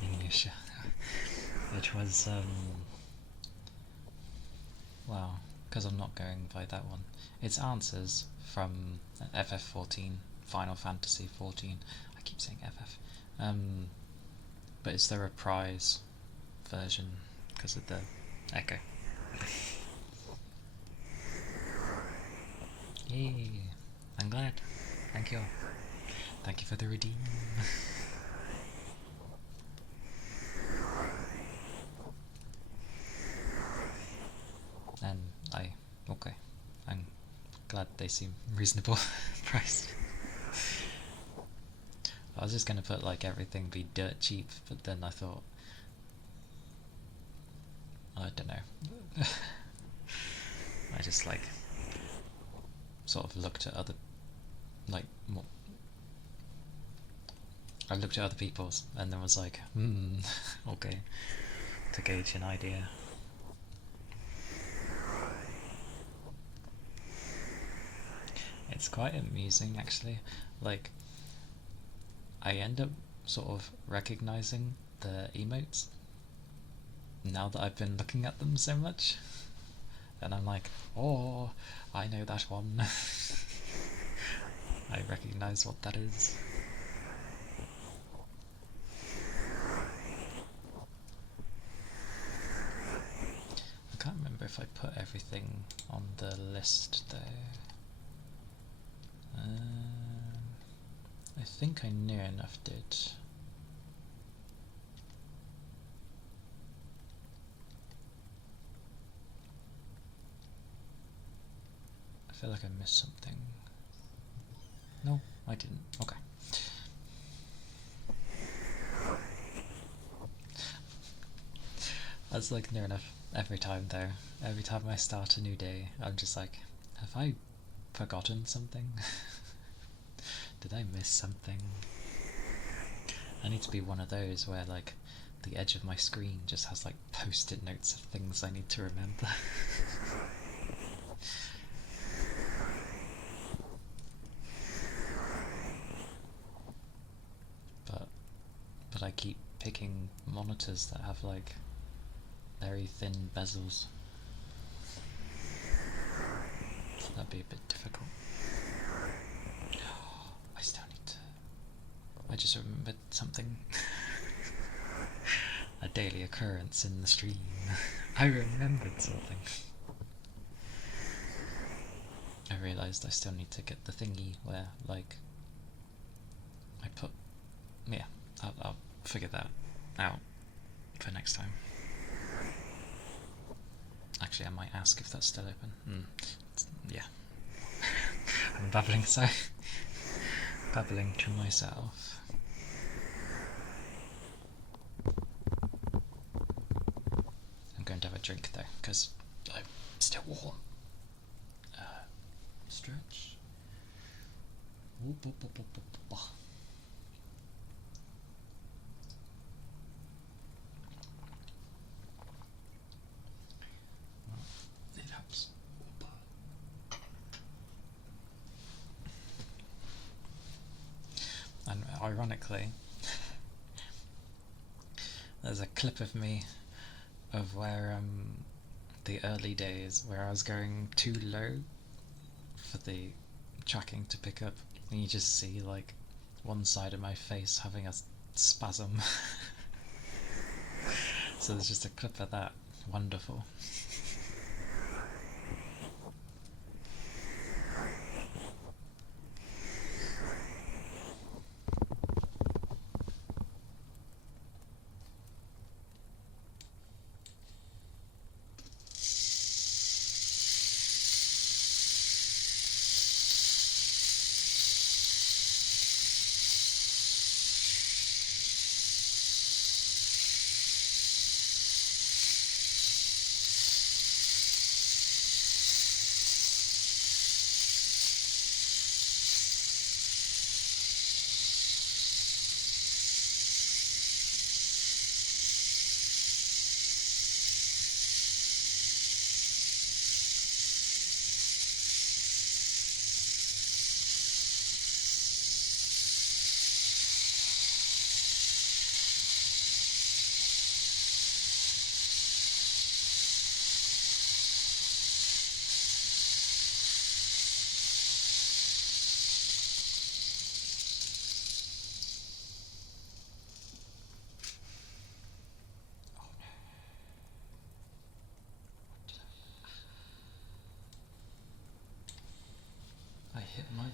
English. It was, well, because I'm not going by that one. It's answers from FF14, Final Fantasy 14. I keep saying FF. But it's the reprise version because of the echo. Yay! I'm glad. Thank you. Thank you for the redeem. And okay. I'm glad they seem reasonable priced. I was just gonna put like everything be dirt cheap, but then I thought, I don't know. I just like sort of looked at other I looked at other people's and then was like, okay, to gauge an idea. It's quite amusing actually. Like, I end up sort of recognizing the emotes now that I've been looking at them so much. And I'm like, oh, I know that one. I recognize what that is. I can't remember if I put everything on the list though. I think I near enough did. I feel like I missed something. No, I didn't. Okay. That's like near enough every time though. Every time I start a new day, I'm just like, have I forgotten something? Did I miss something? I need to be one of those where like the edge of my screen just has like post-it notes of things I need to remember. but I keep picking monitors that have like very thin bezels. So that'd be a bit difficult. I still need to... I just remembered something. A daily occurrence in the stream. I remembered something. I realised I still need to get the thingy where, like, I put... Yeah, I'll figure that out for next time. Actually, I might ask if that's still open. Yeah. I'm babbling, so... babbling to myself. I'm going to have a drink though, because I'm still warm. Stretch. It helps. And ironically, there's a clip of me of where the early days where I was going too low for the tracking to pick up, and you just see like one side of my face having a spasm. So there's just a clip of that. Wonderful.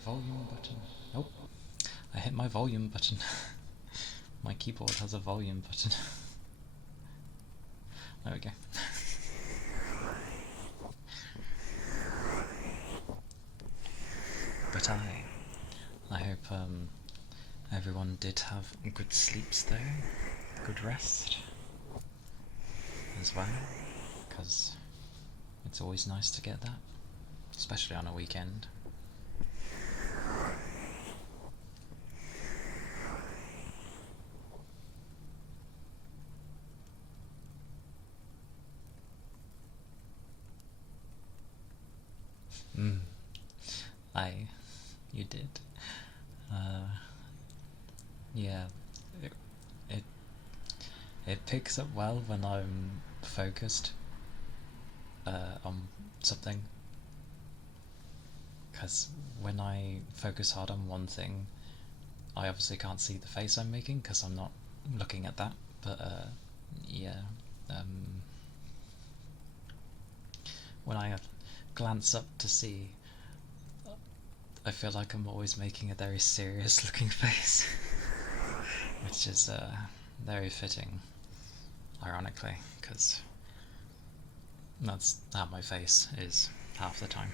volume button. Nope. I hit my volume button. My keyboard has a volume button. There we go. But I hope everyone did have good sleeps there, good rest as well, because it's always nice to get that, especially on a weekend. You did. Yeah, it, it it picks up well when I'm focused on something, because when I focus hard on one thing, I obviously can't see the face I'm making because I'm not looking at that. But yeah, when I glance up to see, I feel like I'm always making a very serious looking face, which is very fitting, ironically, because that's how my face is half the time.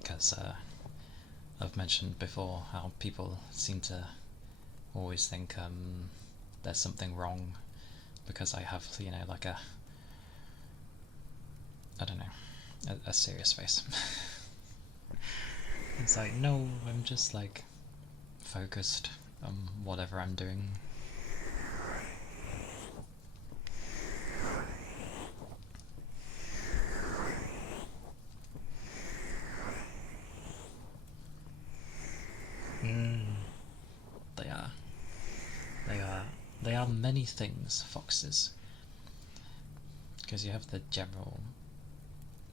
Because I've mentioned before how people seem to always think there's something wrong because I have, you know, like I don't know, a serious face. It's like, no, I'm just like focused on whatever I'm doing. They are. They are many things, foxes. Because you have the general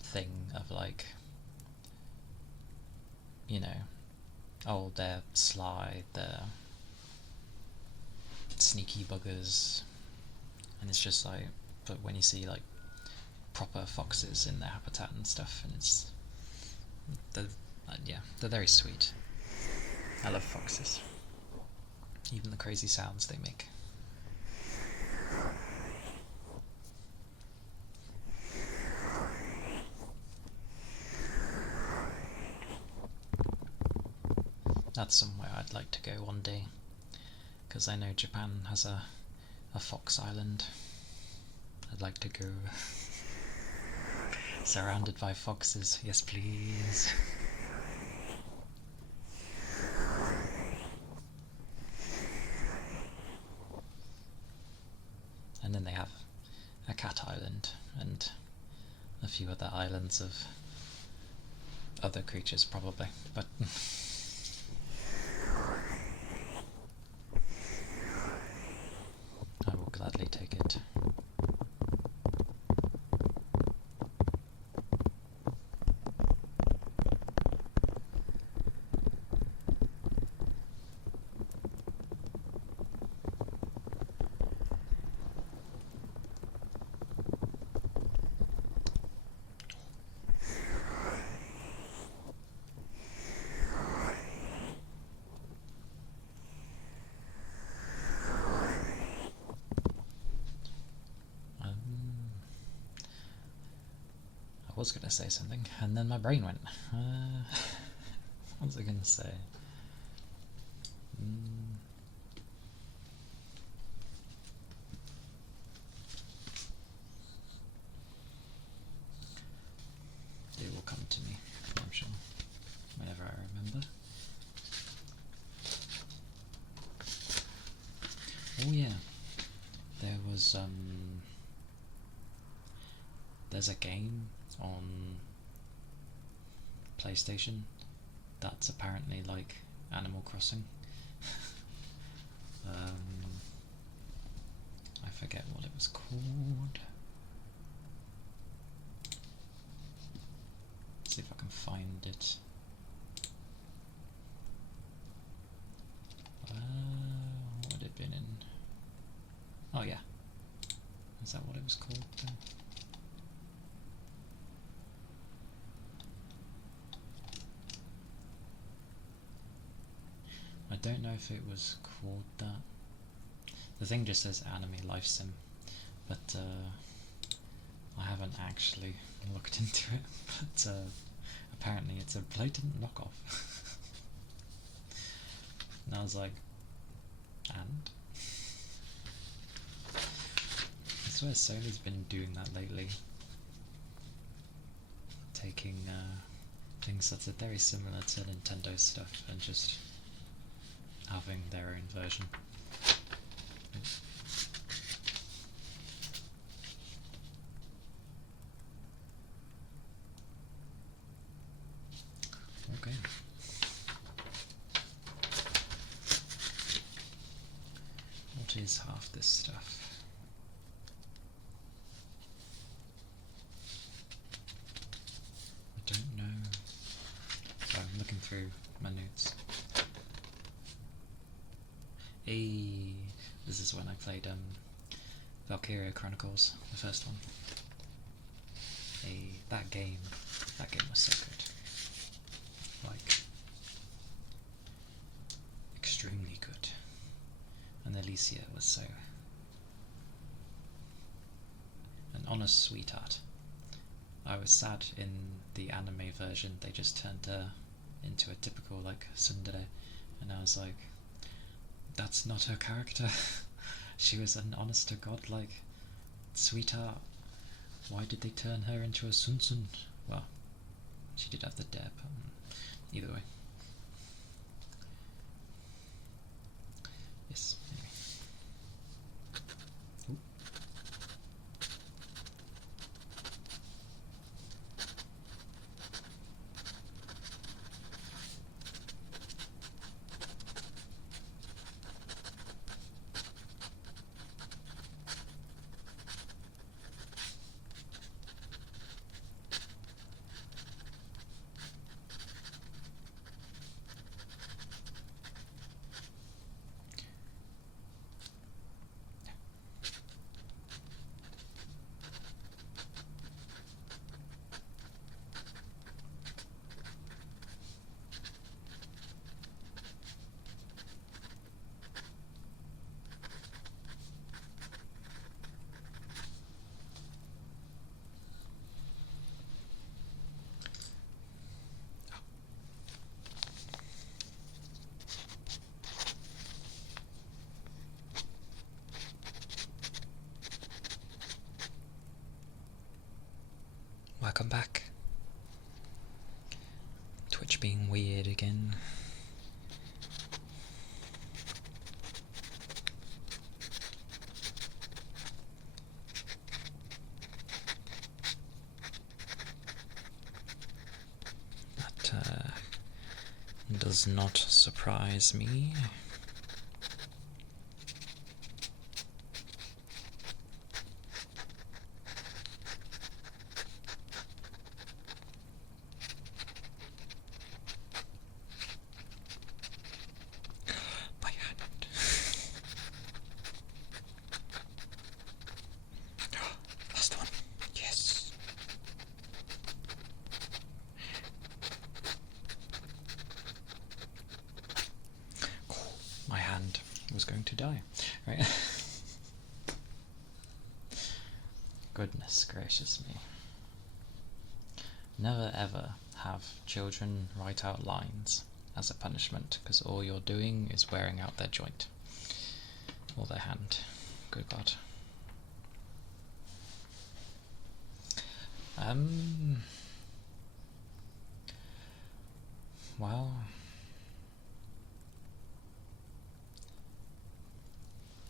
thing of like, you know, oh, they're sly, they're sneaky buggers, and it's just like, but when you see like proper foxes in their habitat and stuff, and they're very sweet. I love foxes, even the crazy sounds they make. That's somewhere I'd like to go one day, because I know Japan has a fox island. I'd like to go. Surrounded by foxes, yes please. And then they have a cat island and a few other islands of other creatures probably, but I will gladly take it. I was going to say something, and then my brain went. What was I going to say? It will come to me, I'm sure, whenever I remember. Oh yeah, there was there's a game on PlayStation that's apparently like Animal Crossing. I forget what it was called. Let's see if I can find it. What would it have been in? Oh yeah. Is that what it was called then? don't know if it was called that. The thing just says anime life sim, but I haven't actually looked into it, but apparently it's a blatant knockoff. And I was like, and? I swear Sony's been doing that lately. Taking things that are very similar to Nintendo stuff and just having their own version. Okay. What is half this stuff? I don't know. So I'm looking through my notes. This is when I played Valkyria Chronicles, the first one. That game was so good. Like, extremely good. And Alicia was so an honest sweetheart. I was sad in the anime version they just turned her into a typical like tsundere, and I was like, that's not her character. She was an honest to god like sweetheart. Why did they turn her into a sunsun? Well, she did have the deb. Either way. Yes. Anyway. Ooh. Welcome back. Twitch being weird again. That does not surprise me. Was going to die, right? Goodness gracious me. Never ever have children write out lines as a punishment, because all you're doing is wearing out their joint or their hand. Good God. Well,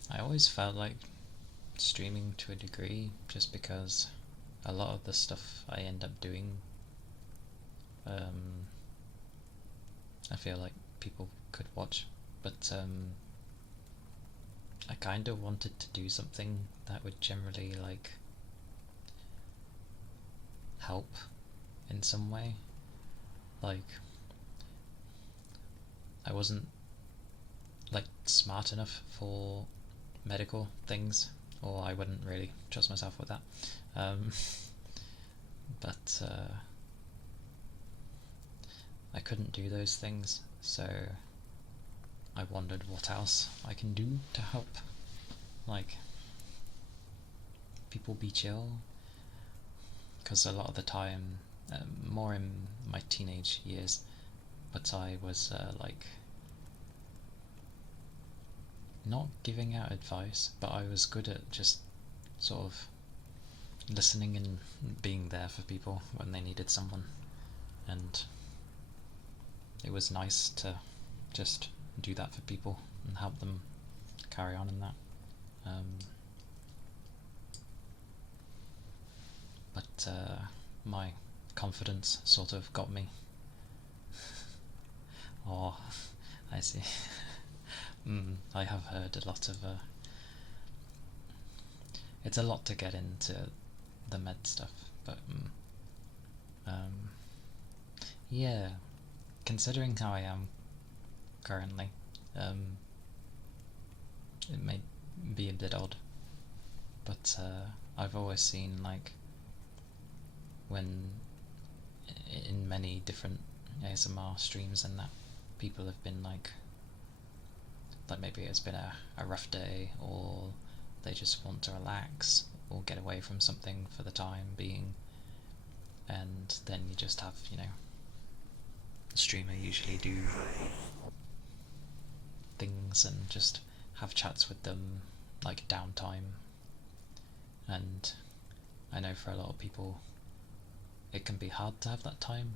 I always felt like streaming to a degree, just because a lot of the stuff I end up doing, I feel like people could watch, but I kind of wanted to do something that would generally like help in some way. Like, I wasn't like smart enough for medical things, or I wouldn't really trust myself with that. But I couldn't do those things, so I wondered what else I can do to help, like, people be chill, because a lot of the time, more in my teenage years, but I was like, not giving out advice, but I was good at just sort of listening and being there for people when they needed someone, and it was nice to just do that for people and help them carry on in that. But my confidence sort of got me. Oh, I see. I have heard a lot of it's a lot to get into the med stuff, but yeah, considering how I am currently, it may be a bit odd, but I've always seen, like, when in many different ASMR streams and that, people have been like maybe it's been a rough day, or they just want to relax or get away from something for the time being, and then you just have, the streamer usually do things and just have chats with them, like downtime. And I know for a lot of people it can be hard to have that time,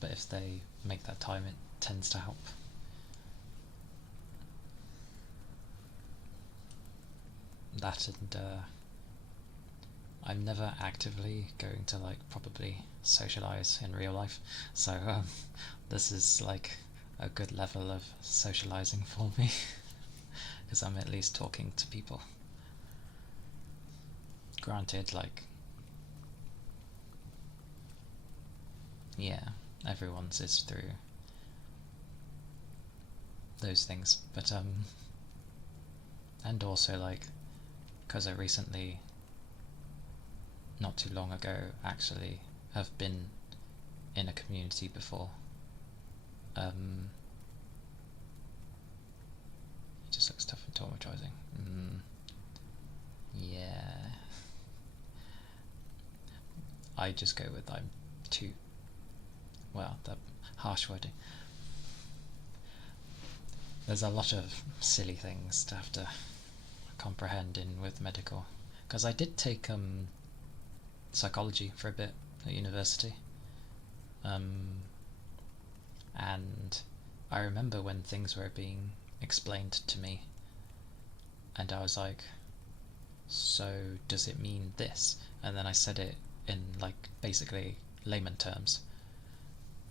but if they make that time, it tends to help. That, and I'm never actively going to, like, probably socialise in real life, so this is like a good level of socialising for me, because I'm at least talking to people. Granted, like, yeah, everyone's is through those things, but and also, like, because I recently, not too long ago, actually have been in a community before. It just looks tough and traumatizing. Yeah. I just go with I'm too, well, the harsh wording. There's a lot of silly things to have to comprehend in with medical, because I did take psychology for a bit at university, and I remember when things were being explained to me, and I was like, so does it mean this? And then I said it in, like, basically layman terms,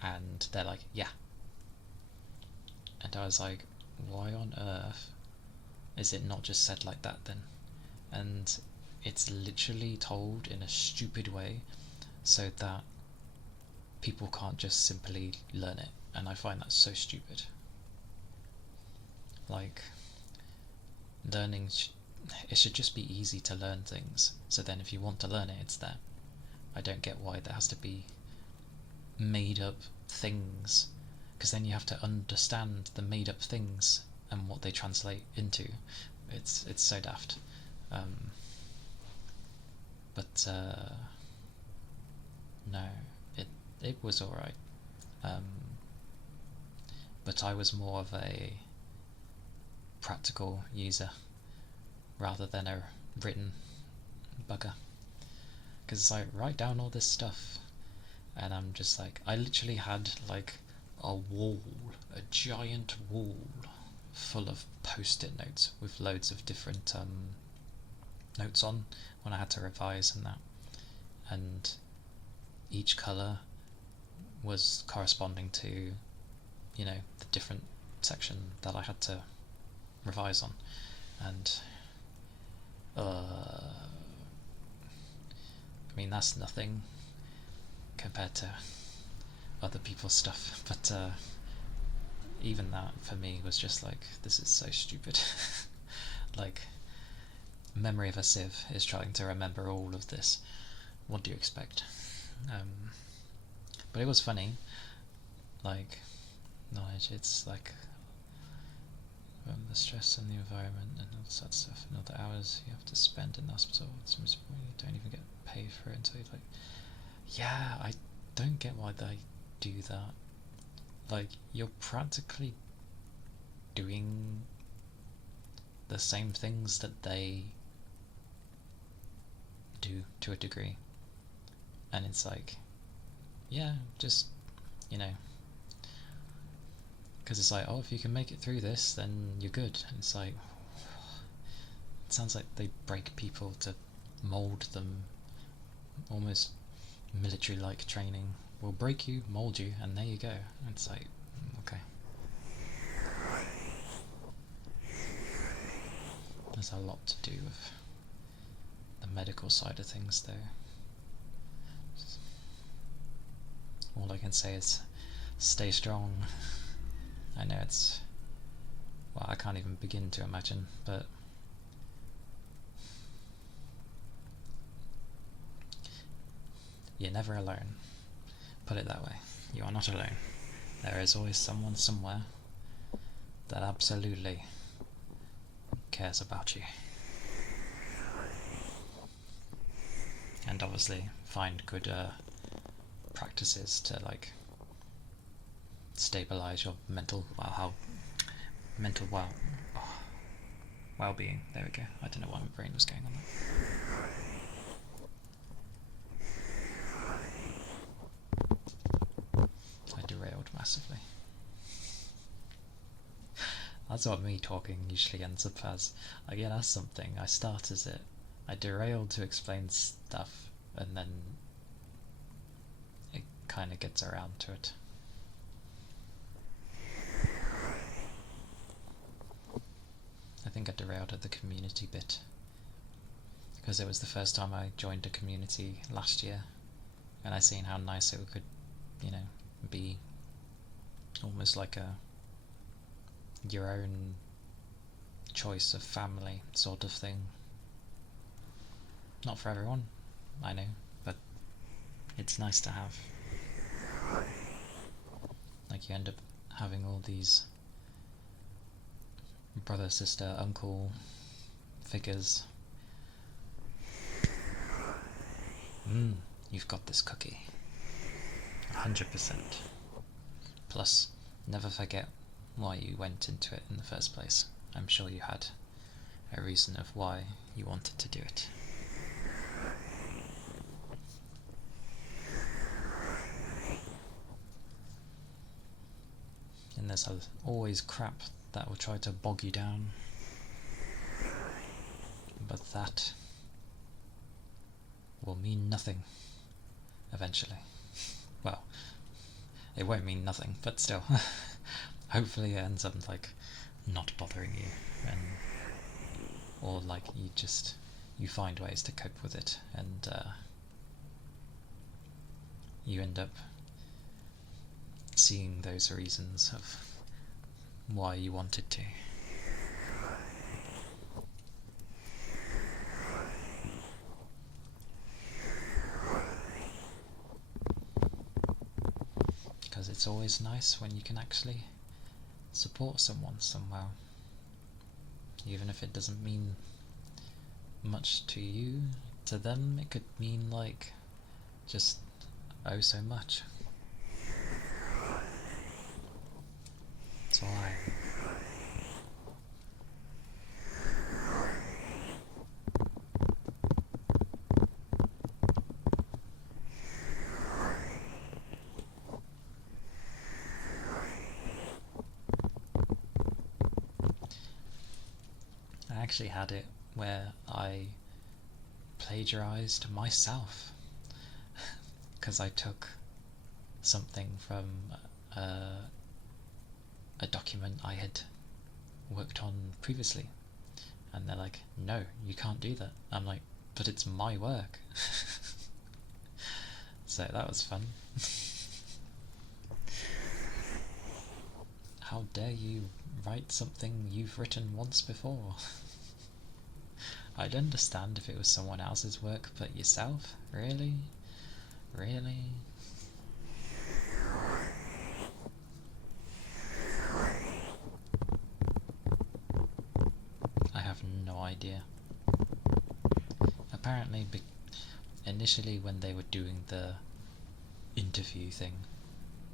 and they're like, yeah. And I was like, why on earth is it not just said like that then? And it's literally told in a stupid way so that people can't just simply learn it, and I find that so stupid. Like, learning, it should just be easy to learn things, so then if you want to learn it, it's there. I don't get why there has to be made up things, because then you have to understand the made up things and what they translate into. It's so daft. But no, it was alright. But I was more of a practical user rather than a written bugger, because it's like, write down all this stuff, and I'm just like, I literally had like a giant wall full of post-it notes with loads of different notes on when I had to revise and that, and each colour was corresponding to, the different section that I had to revise on, and I mean, that's nothing compared to other people's stuff, but even that for me was just like, this is so stupid. Like, memory of a sieve is trying to remember all of this. What do you expect? But it was funny. Like, knowledge, it's like, the stress and the environment and all that stuff, and all the hours you have to spend in the hospital. It's miserable. You don't even get paid for it until you yeah, I don't get why they do that. Like, you're practically doing the same things that they do to a degree, and it's yeah, just, because it's oh, if you can make it through this, then you're good. And it's it sounds like they break people to mould them, almost military-like training. We'll break you, mould you, and there you go. And it's okay. There's a lot to do with the medical side of things, though. All I can say is stay strong. I know it's, well, I can't even begin to imagine, but you're never alone. Put it that way. You are not alone. There is always someone somewhere that absolutely cares about you. And obviously find good practices to stabilize your mental well-being. There we go. I don't know why my brain was going on that. I derailed massively. That's what me talking usually ends up as. That's something. I start as it. I derailed to explain stuff, and then it kind of gets around to it. I think I derailed at the community bit, because it was the first time I joined a community last year, and I seen how nice it could, be almost like your own choice of family sort of thing. Not for everyone, I know, but it's nice to have. You end up having all these brother, sister, uncle figures. You've got this cookie. 100%. Plus, never forget why you went into it in the first place. I'm sure you had a reason of why you wanted to do it. And there's always crap that will try to bog you down, but that will mean nothing eventually. Well, it won't mean nothing, but still. Hopefully it ends up not bothering you, or you find ways to cope with it, and you end up seeing those reasons of why you wanted to. Because it's always nice when you can actually support someone somehow, even if it doesn't mean much to you. To them it could mean just oh so much. That's why I actually had it where I plagiarized myself because I took something from a document I had worked on previously, and they're like, no, you can't do that. I'm like, but it's my work. So that was fun. How dare you write something you've written once before? I'd understand if it was someone else's work, but yourself? Really? Really? idea. Apparently, initially when they were doing the interview thing,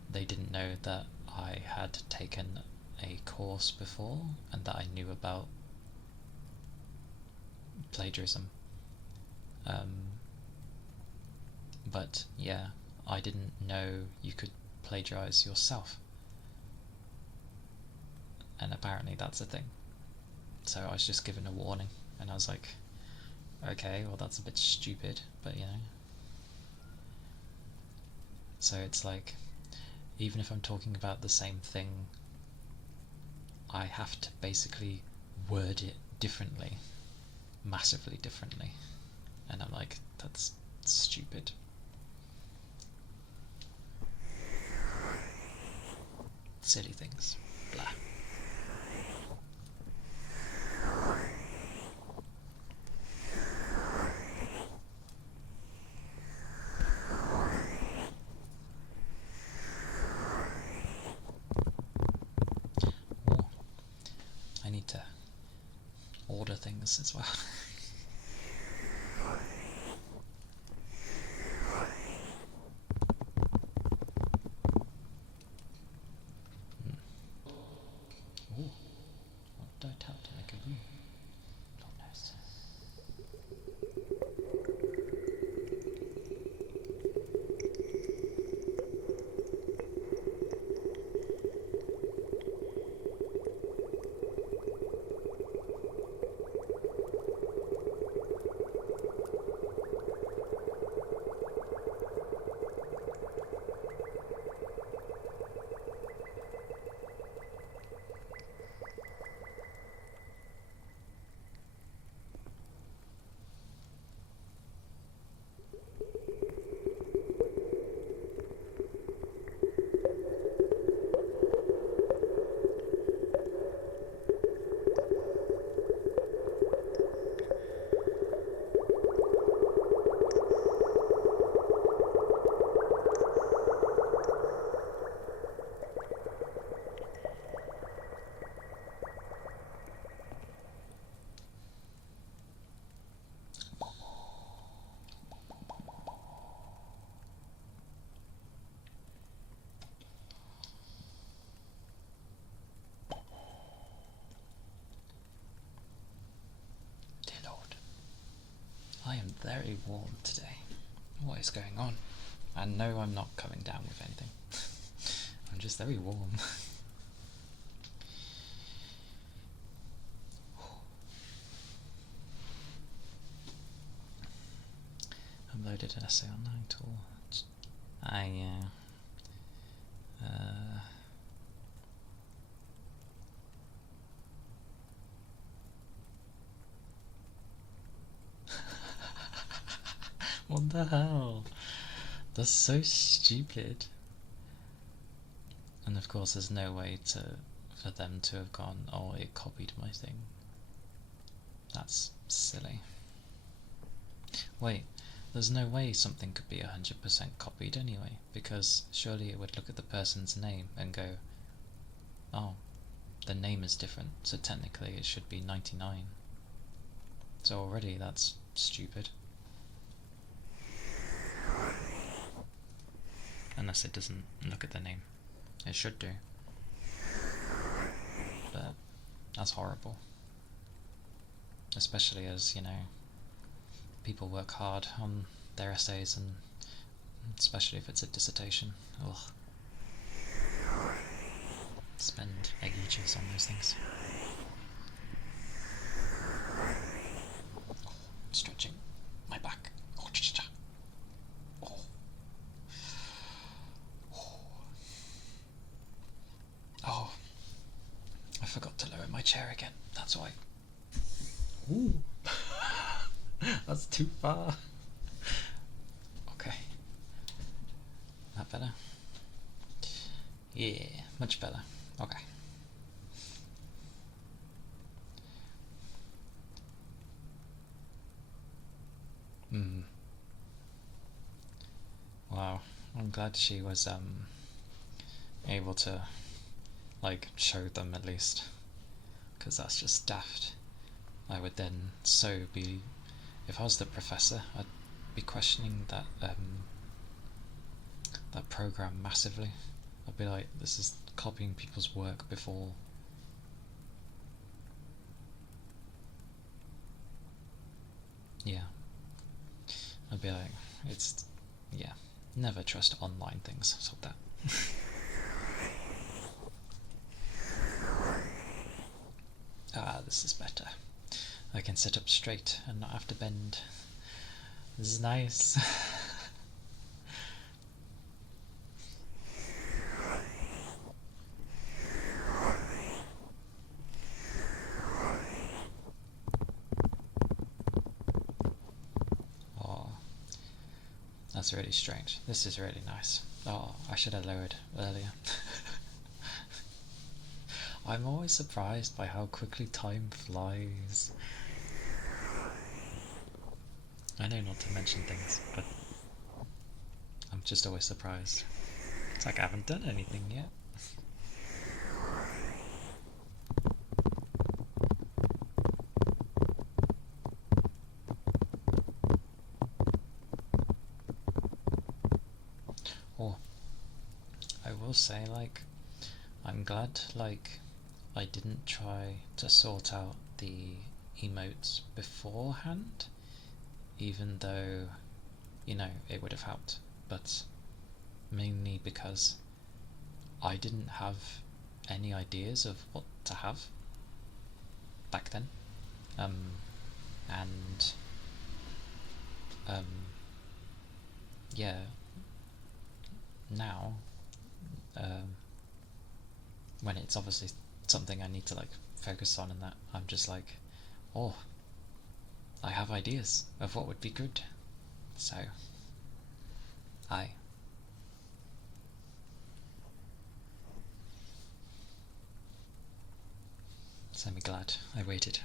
they didn't know that I had taken a course before and that I knew about plagiarism. But yeah, I didn't know you could plagiarize yourself. And apparently that's a thing. So I was just given a warning, and I was like, okay, well that's a bit stupid, but you know. So it's like, even if I'm talking about the same thing, I have to basically word it differently, massively differently. And I'm like, that's stupid. Silly things. Blah. Oh, I need to order things as well. Ooh, what did I tell to make a room? Lord knows. I am very warm today. What is going on? And no, I'm not coming down with anything. I'm just very warm. Uploaded an essay online tool. What the hell? That's so stupid. And of course there's no way for them to have gone, oh, it copied my thing. That's silly. Wait, there's no way something could be 100% copied anyway, because surely it would look at the person's name and go, oh, the name is different, so technically it should be 99. So already that's stupid. Unless it doesn't look at the name. It should do. But that's horrible. Especially as, you know, people work hard on their essays, and especially if it's a dissertation. Ugh. Spend ages on those things. Stretching my back. Oh, I forgot to lower my chair again. That's why. Ooh, that's too far. Okay, that better? Yeah, much better. Okay. Wow, I'm glad she was able to like show them at least, because that's just daft. I would then be, if I was the professor, I'd be questioning that program massively. I'd be like, this is copying people's work before. Yeah. I'd be like, yeah, never trust online things, so that. This is better. I can sit up straight and not have to bend. This is nice. Oh, that's really strange. This is really nice. Oh, I should have lowered earlier. I'm always surprised by how quickly time flies. I know not to mention things, but I'm just always surprised. It's like I haven't done anything yet. Oh, I will say, like, I'm glad, like, I didn't try to sort out the emotes beforehand, even though, it would have helped, but mainly because I didn't have any ideas of what to have back then. And yeah, now, when it's obviously something I need to like focus on, and that I'm just like, oh, I have ideas of what would be good. So I'm glad I waited.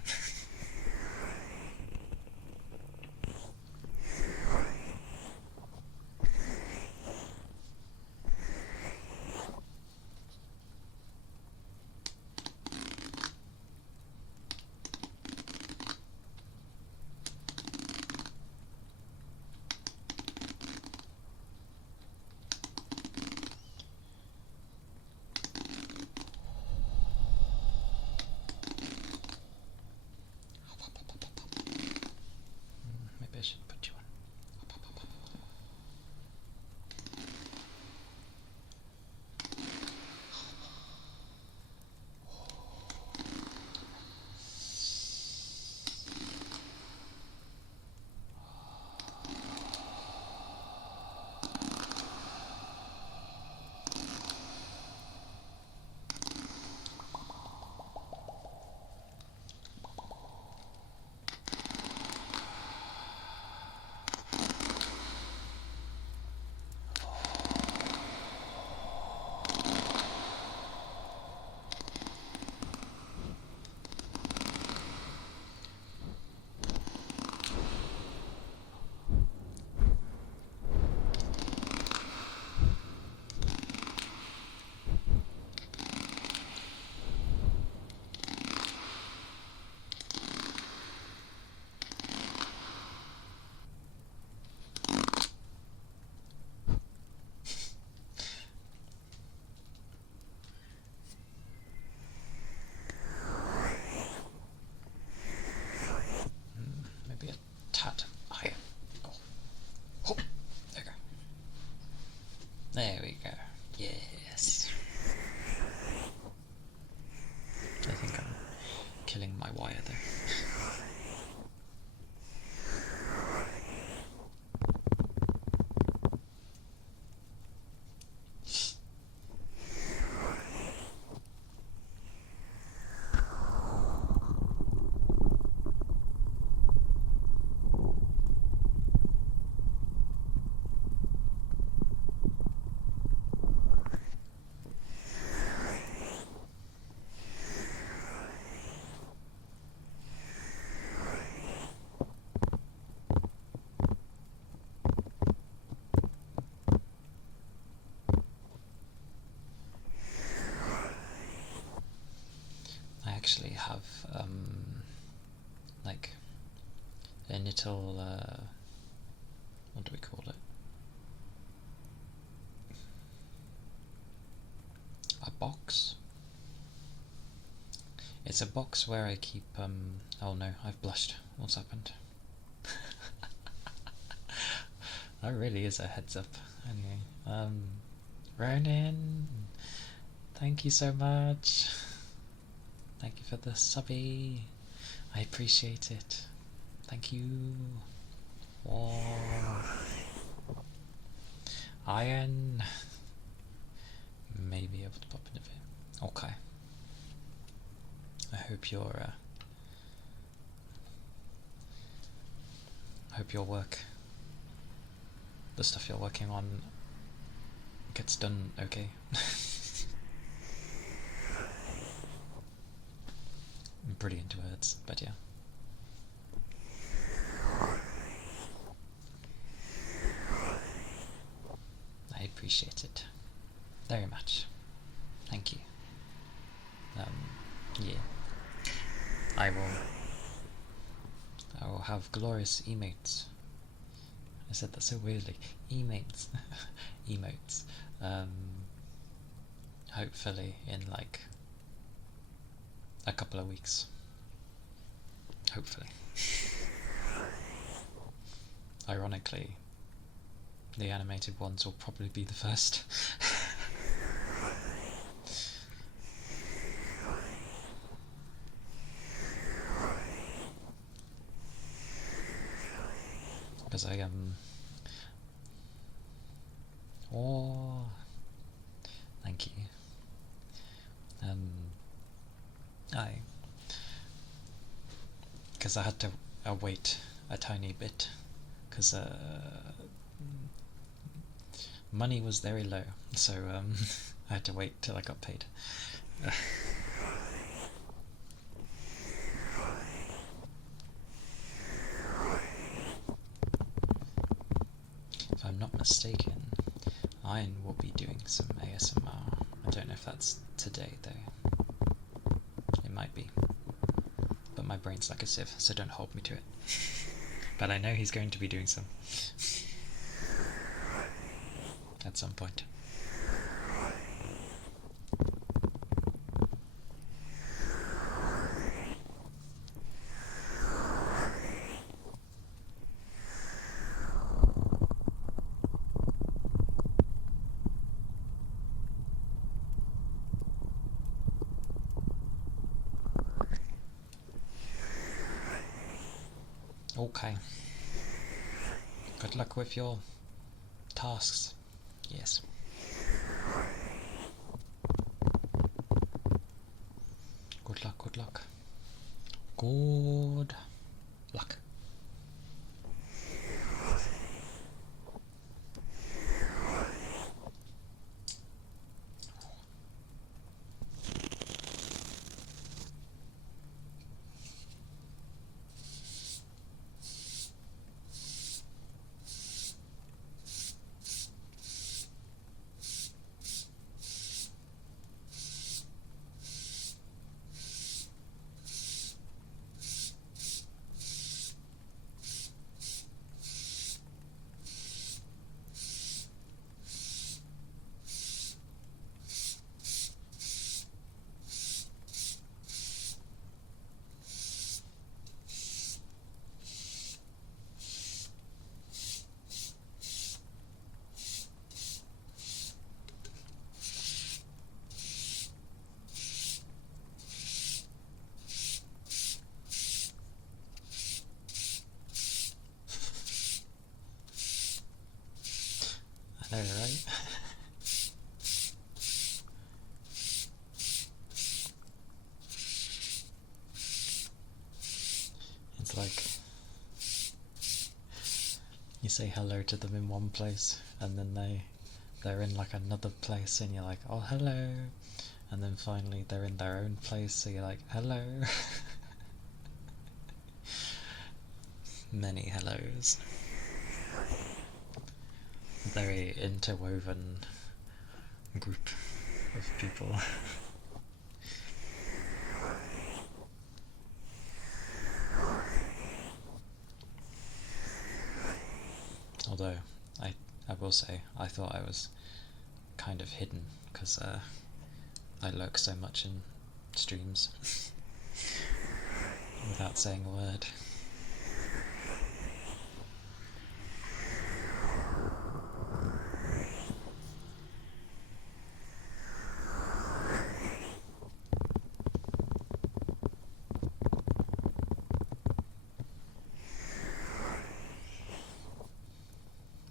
Maybe I should put you on. Maybe a tad higher. Oh, there we go. There we go. Yes. I think I'm killing my wire there. I actually have like a little, what do we call it? A box? It's a box where I keep, oh no, I've blushed. What's happened? That really is a heads up. Anyway, Ronan, thank you so much. Thank you for the subby. I appreciate it. Thank you. Whoa. Iron may be able to pop in a bit. Okay. I hope your work, the stuff you're working on, gets done okay. I'm pretty into words, but yeah. I appreciate it very much. Thank you. Yeah. I will have glorious emotes. I said that so weirdly. Emotes. Emotes. Hopefully in like a couple of weeks. Hopefully. Ironically, the animated ones will probably be the first. Because I oh, thank you. Because I had to wait a tiny bit, because money was very low, so I had to wait till I got paid. If I'm not mistaken, Iron will be doing some ASMR. I don't know if that's today though. It might be. But my brain's like a sieve, so don't hold me to it. But I know he's going to be doing some. At some point. Okay. Good luck with your tasks. Yes. Good luck, good luck. Good luck. I know, right? It's like you say hello to them in one place and then they're in like another place and you're like, oh hello, and then finally they're in their own place, so you're like, hello. Many hellos. Very interwoven group of people. Although, I will say, I thought I was kind of hidden, because I lurk so much in streams without saying a word.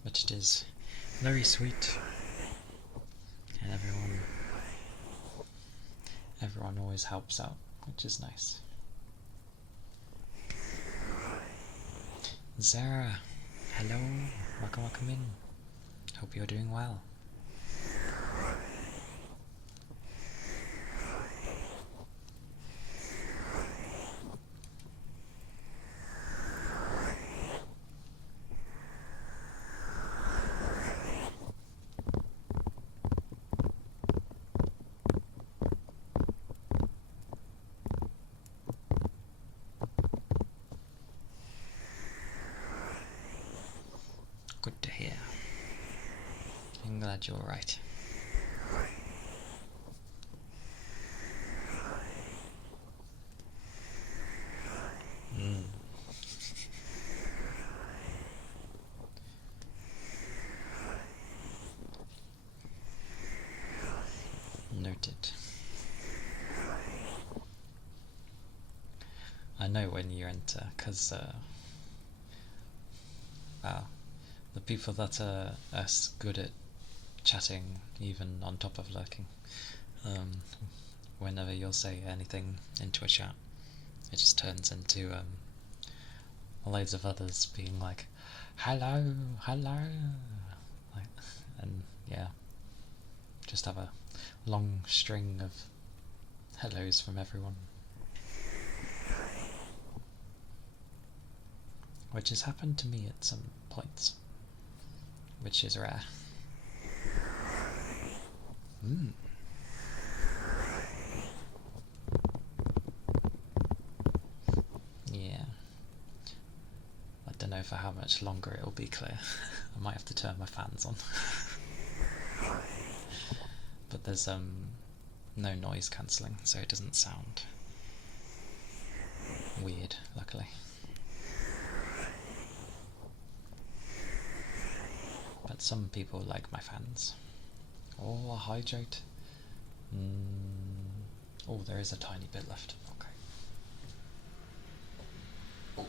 But it is very sweet, and everyone always helps out, which is nice. Zara, hello, welcome in. Hope you're doing well. Good to hear. I'm glad you're alright. Noted. I know when you enter, because the people that are as good at chatting, even on top of lurking, whenever you'll say anything into a chat, it just turns into loads of others being like, hello, like, and yeah, just have a long string of hellos from everyone, which has happened to me at some points, which is rare. Yeah. I don't know for how much longer it'll be clear. I might have to turn my fans on. But there's no noise cancelling, so it doesn't sound weird, luckily. But some people like my fans. Oh, a hydrate. Oh, there is a tiny bit left. Okay. Oh.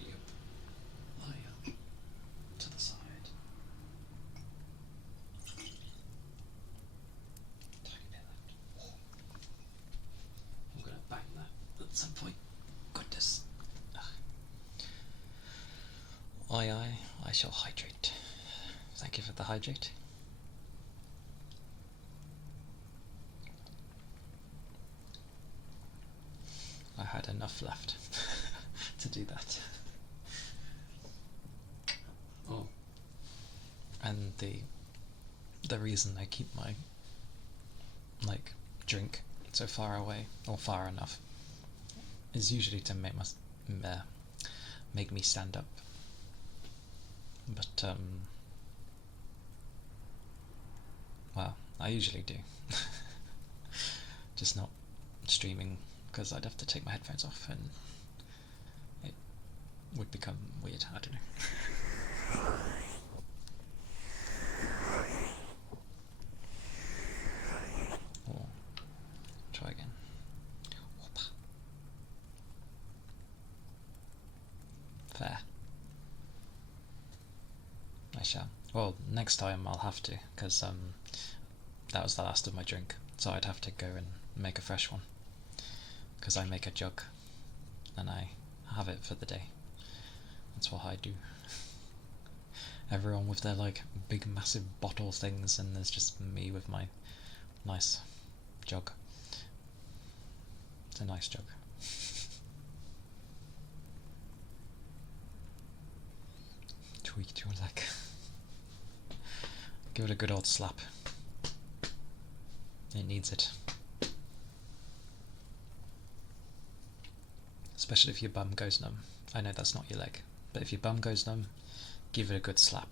Yep. To the side. Tiny bit left. Oh. I'm gonna bang that at some point. Goodness. Aye, I shall hydrate. Thank you for the hydrate. I had enough left to do that. Oh. And the reason I keep my drink so far away, or far enough, is usually to make me stand up. But well, I usually do. Just not streaming, because I'd have to take my headphones off and it would become weird. I don't know. Or try again. Fair. I shall. Well, next time I'll have to, because that was the last of my drink, so I'd have to go and make a fresh one, because I make a jug and I have it for the day. That's what I do. Everyone with their big massive bottle things, and there's just me with my nice jug. It's a nice jug. Tweaked your leg. Give it a good old slap. It needs it. Especially if your bum goes numb. I know that's not your leg, But if your bum goes numb, give it a good slap.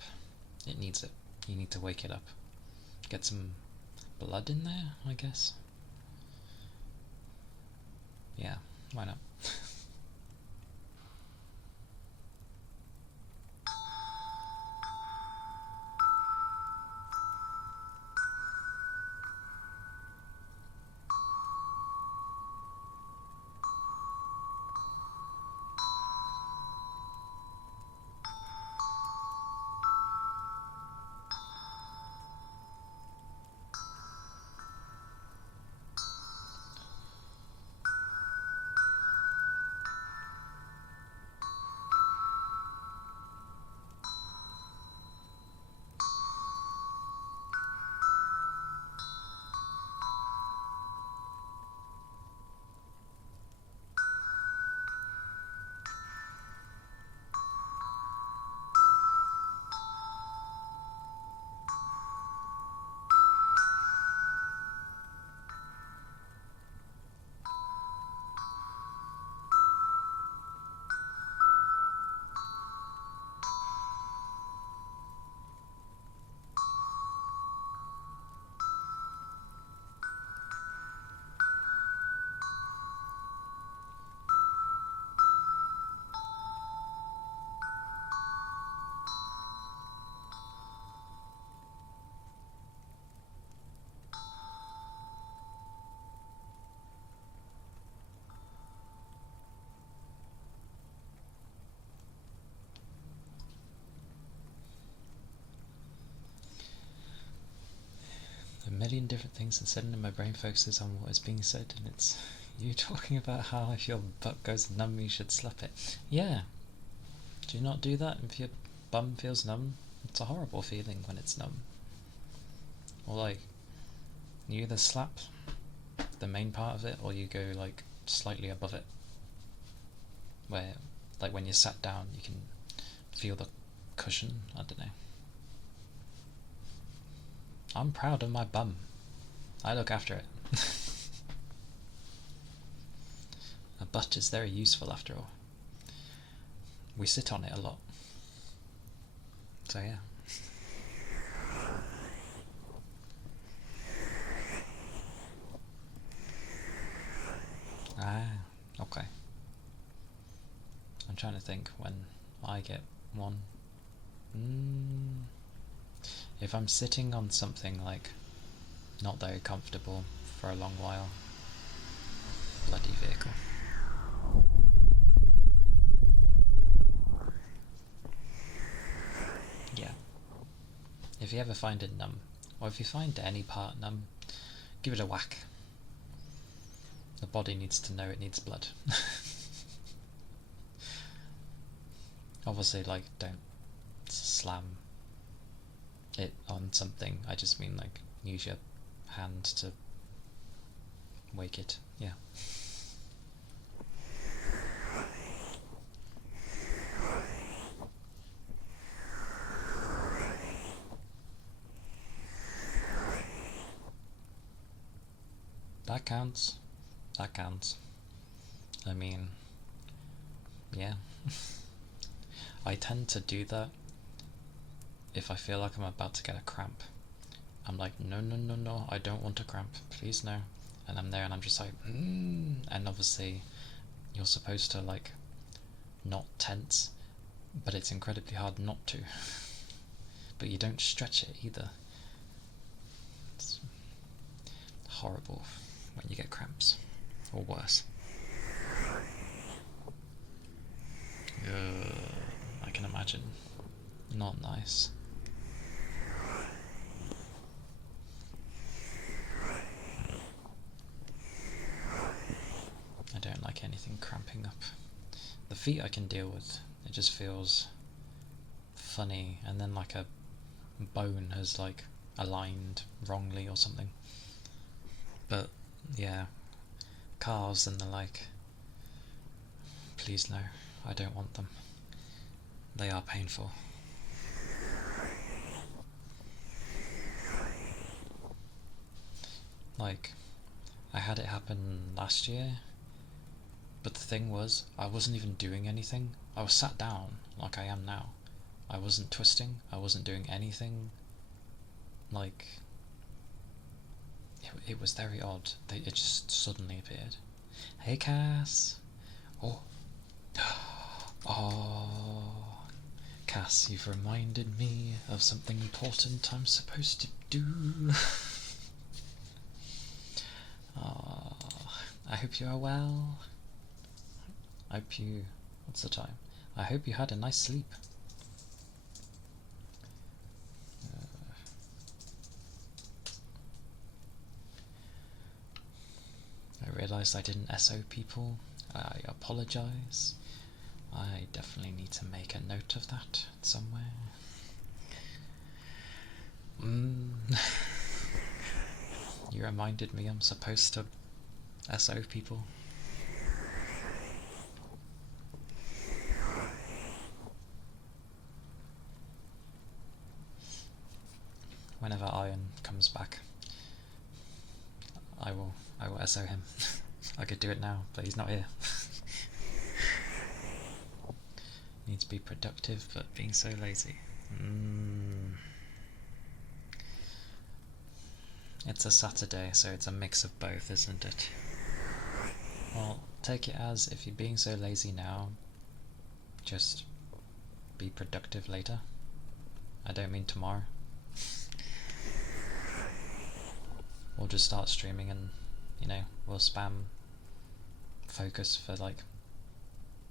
It needs it. You need to wake it up. Get some blood in there, I guess. Yeah, why not? A million different things, and suddenly my brain focuses on what is being said, and it's you talking about how if your butt goes numb you should slap it. Yeah. Do you not do that if your bum feels numb? It's a horrible feeling when it's numb. Or like, you either slap the main part of it or you go like slightly above it. Where, like when you're sat down you can feel the cushion, I don't know. I'm proud of my bum. I look after it. A butt is very useful after all. We sit on it a lot. So yeah. Ah, okay. I'm trying to think when I get one. If I'm sitting on something like not very comfortable for a long while. Bloody vehicle. Yeah. If you ever find it numb, or if you find any part numb, give it a whack. The body needs to know it needs blood. Obviously, like, don't slam it on something. I just mean, like, use your hand to wake it. Yeah. That counts. That counts. I mean, yeah. I tend to do that if I feel like I'm about to get a cramp. I'm like, no, no, no, no, I don't want a cramp, please no. And I'm there and I'm just like, and obviously you're supposed to like not tense, but it's incredibly hard not to. But you don't stretch it either. It's horrible when you get cramps, or worse. I can imagine. Not nice. I don't like anything cramping up. The feet I can deal with. It just feels funny, and then like a bone has like aligned wrongly or something. But yeah, calves and the like, please no, I don't want them. They are painful. Like, I had it happen last year, but the thing was, I wasn't even doing anything. I was sat down like I am now. I wasn't twisting, I wasn't doing anything. Like, it was very odd. It just suddenly appeared. Hey Cass! Oh. Oh. Cass, you've reminded me of something important I'm supposed to do. Oh, I hope you are well. What's the time? I hope you had a nice sleep. I realised I didn't SO people. I apologise. I definitely need to make a note of that somewhere. You reminded me I'm supposed to SO people. Whenever Iron comes back, I will SO him. I could do it now, but he's not here. Need to be productive, but being so lazy. It's a Saturday, so it's a mix of both, isn't it? Well, take it as, if you're being so lazy now, just be productive later. I don't mean tomorrow. We'll just start streaming and, we'll spam focus for like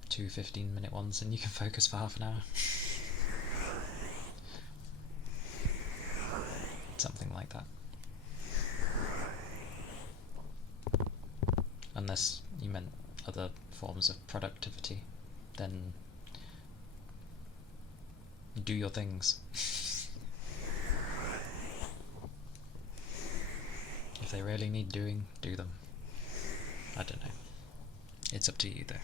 2 15-minute ones and you can focus for half an hour. Something like that. Unless you meant other forms of productivity, then do your things. If they really need doing, do them. I don't know. It's up to you though.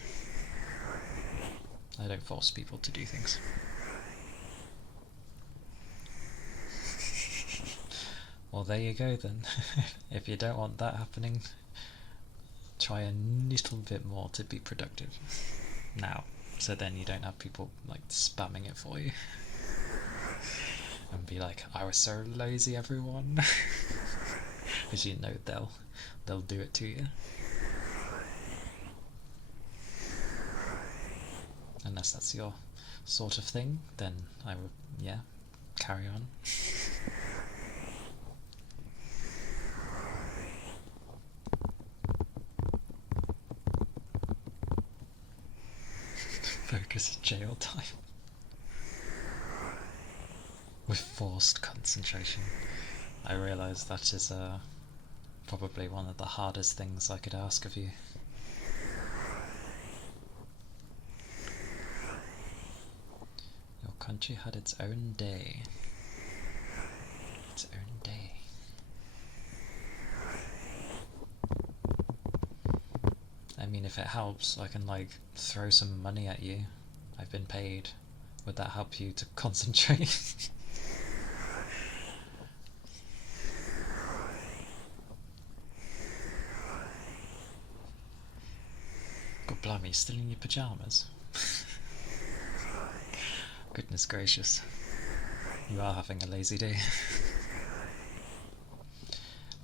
I don't force people to do things. Well, there you go then. If you don't want that happening, try a little bit more to be productive now, so then you don't have people like spamming it for you and be like, I was so lazy, everyone. Because they'll do it to you. Unless that's your sort of thing, then I would, carry on. Focus jail time. With forced concentration. I realise that is probably one of the hardest things I could ask of you. Your country had its own day. Its own day. I mean, if it helps, I can like throw some money at you. I've been paid. Would that help you to concentrate? God blimey, still in your pyjamas? Goodness gracious. You are having a lazy day.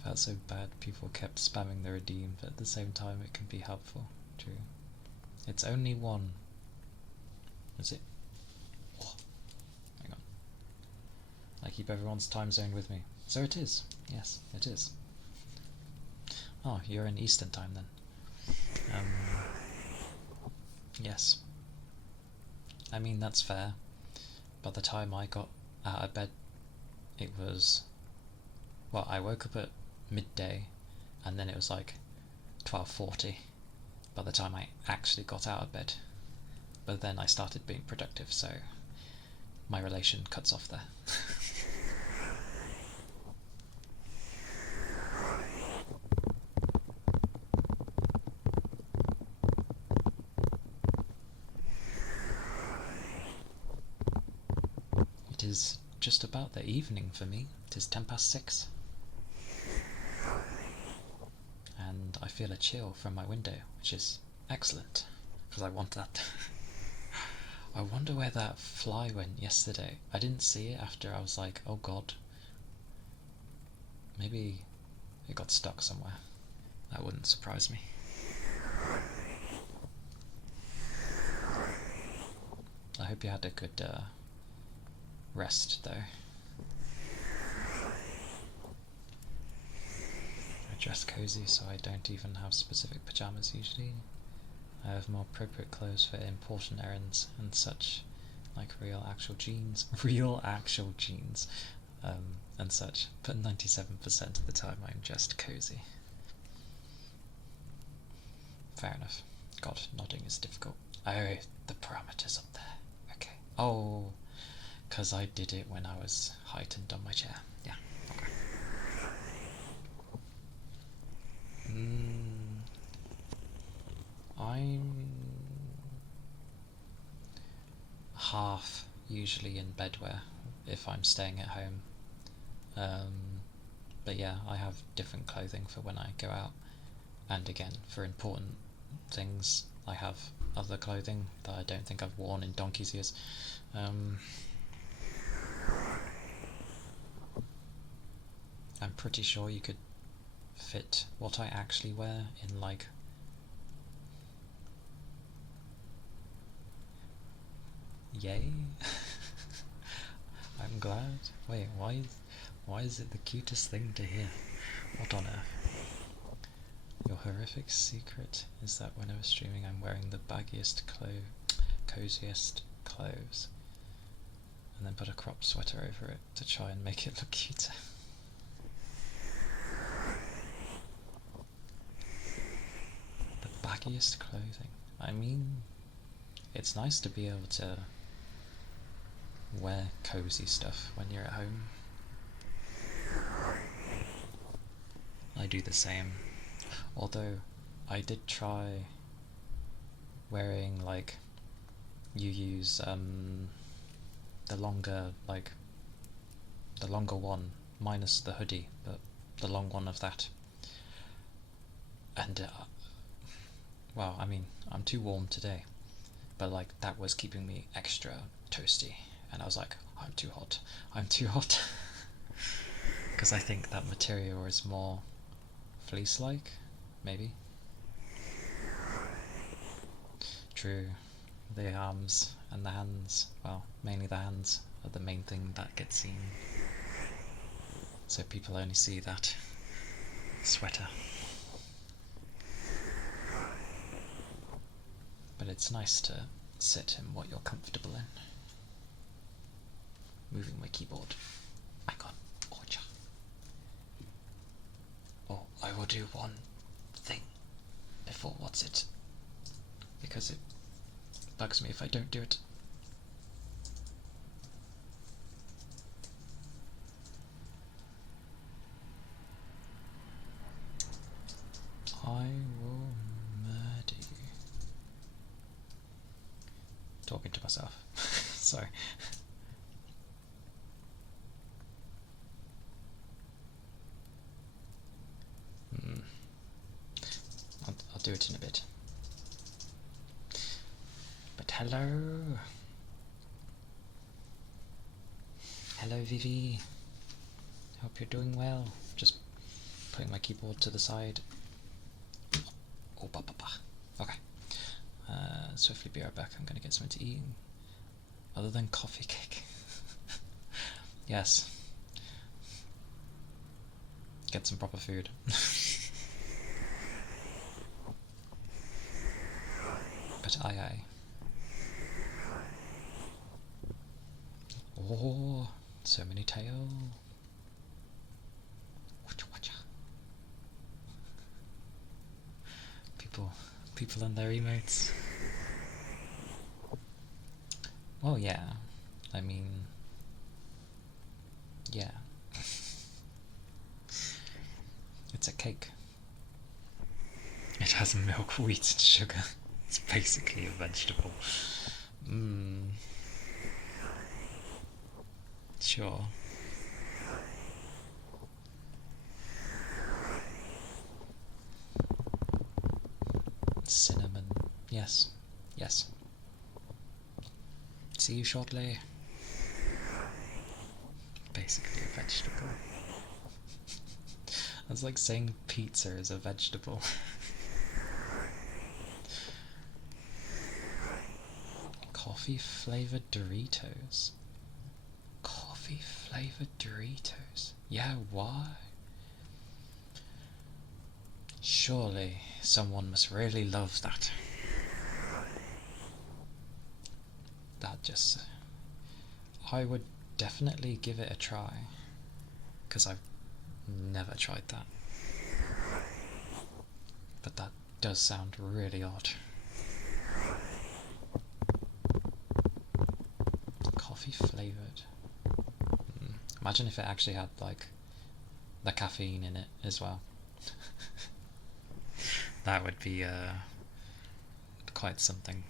Felt so bad people kept spamming the redeem, but at the same time it can be helpful. True. It's only one. Is it? Oh, hang on. I keep everyone's time zone with me. So it is. Yes, it is. Oh, you're in Eastern time then. Yes. I mean, that's fair. By the time I got out of bed, it was... Well, I woke up at midday, and then it was like 12:40 by the time I actually got out of bed. But then I started being productive, so my relation cuts off there. It is just about the evening for me. It is 6:10. And I feel a chill from my window, which is excellent, because I want that. I wonder where that fly went yesterday. I didn't see it after I was like, oh god. Maybe it got stuck somewhere. That wouldn't surprise me. I hope you had a good rest though. I dress cozy so I don't even have specific pyjamas usually. I have more appropriate clothes for important errands and such, like real actual jeans, and such, but 97% of the time I'm just cozy. Fair enough. God, nodding is difficult. Oh, the parameters up there. Okay. Oh, because I did it when I was heightened on my chair. Yeah, okay. I'm half usually in bedwear if I'm staying at home. But yeah, I have different clothing for when I go out. And again, for important things, I have other clothing that I don't think I've worn in donkey's years. I'm pretty sure you could fit what I actually wear in like yay. I'm glad. Wait, why is it the cutest thing to hear? What on earth? Your horrific secret is that whenever streaming I'm wearing the baggiest coziest clothes, and then put a crop sweater over it to try and make it look cuter. The baggiest clothing. I mean, it's nice to be able to wear cozy stuff when you're at home. I do the same. Although I did try wearing like you use the longer one minus the hoodie, but the long one of that. And well, I mean, I'm too warm today, but like that was keeping me extra toasty, and I was like, I'm too hot, because I think that material is more fleece-like, maybe. True, the arms and the hands, well, mainly the hands, are the main thing that gets seen, so people only see that sweater. But it's nice to sit in what you're comfortable in. Moving my keyboard. I got Orcha. Oh, I will do one thing before what's it, because it bugs me if I don't do it. I will murder you. Talking to myself. Sorry. I'll do it in a bit. But hello. Hello, Vivi. Hope you're doing well. Just putting my keyboard to the side. Oh, okay. Swiftly be right back. I'm gonna get something to eat. Other than coffee cake. Yes. Get some proper food. But aye. Oh, so many tail. People and their emotes. Well, yeah. I mean, yeah. It's a cake. It has milk, wheat, and sugar. It's basically a vegetable. Sure. Cinnamon. Yes. Yes. See you shortly. Basically a vegetable. That's like saying pizza is a vegetable. Coffee flavoured Doritos. Coffee flavoured Doritos. Yeah, why? Surely someone must really love that. That just... I would definitely give it a try, because I've never tried that. But that does sound really odd. Coffee flavoured. Imagine if it actually had like the caffeine in it as well. That would be quite something.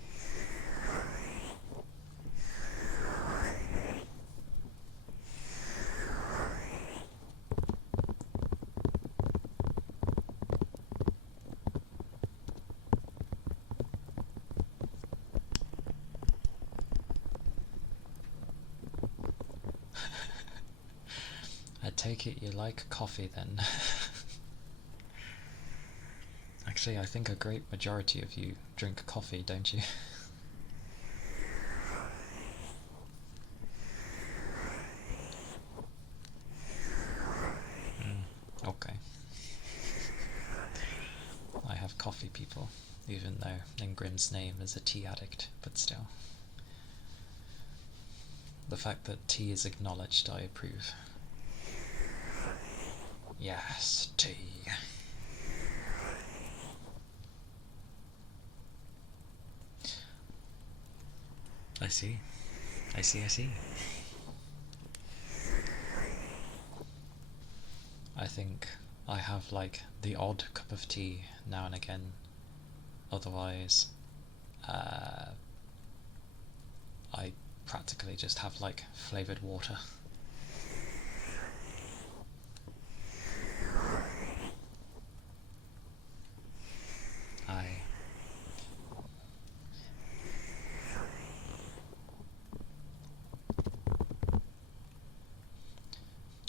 I take it you like coffee then. Actually, I think a great majority of you drink coffee, don't you? Okay. I have coffee people, even though in Grimm's name is a tea addict, but still. The fact that tea is acknowledged, I approve. Yes, tea. I see. I see. I think I have like the odd cup of tea now and again. Otherwise, I practically just have like flavoured water.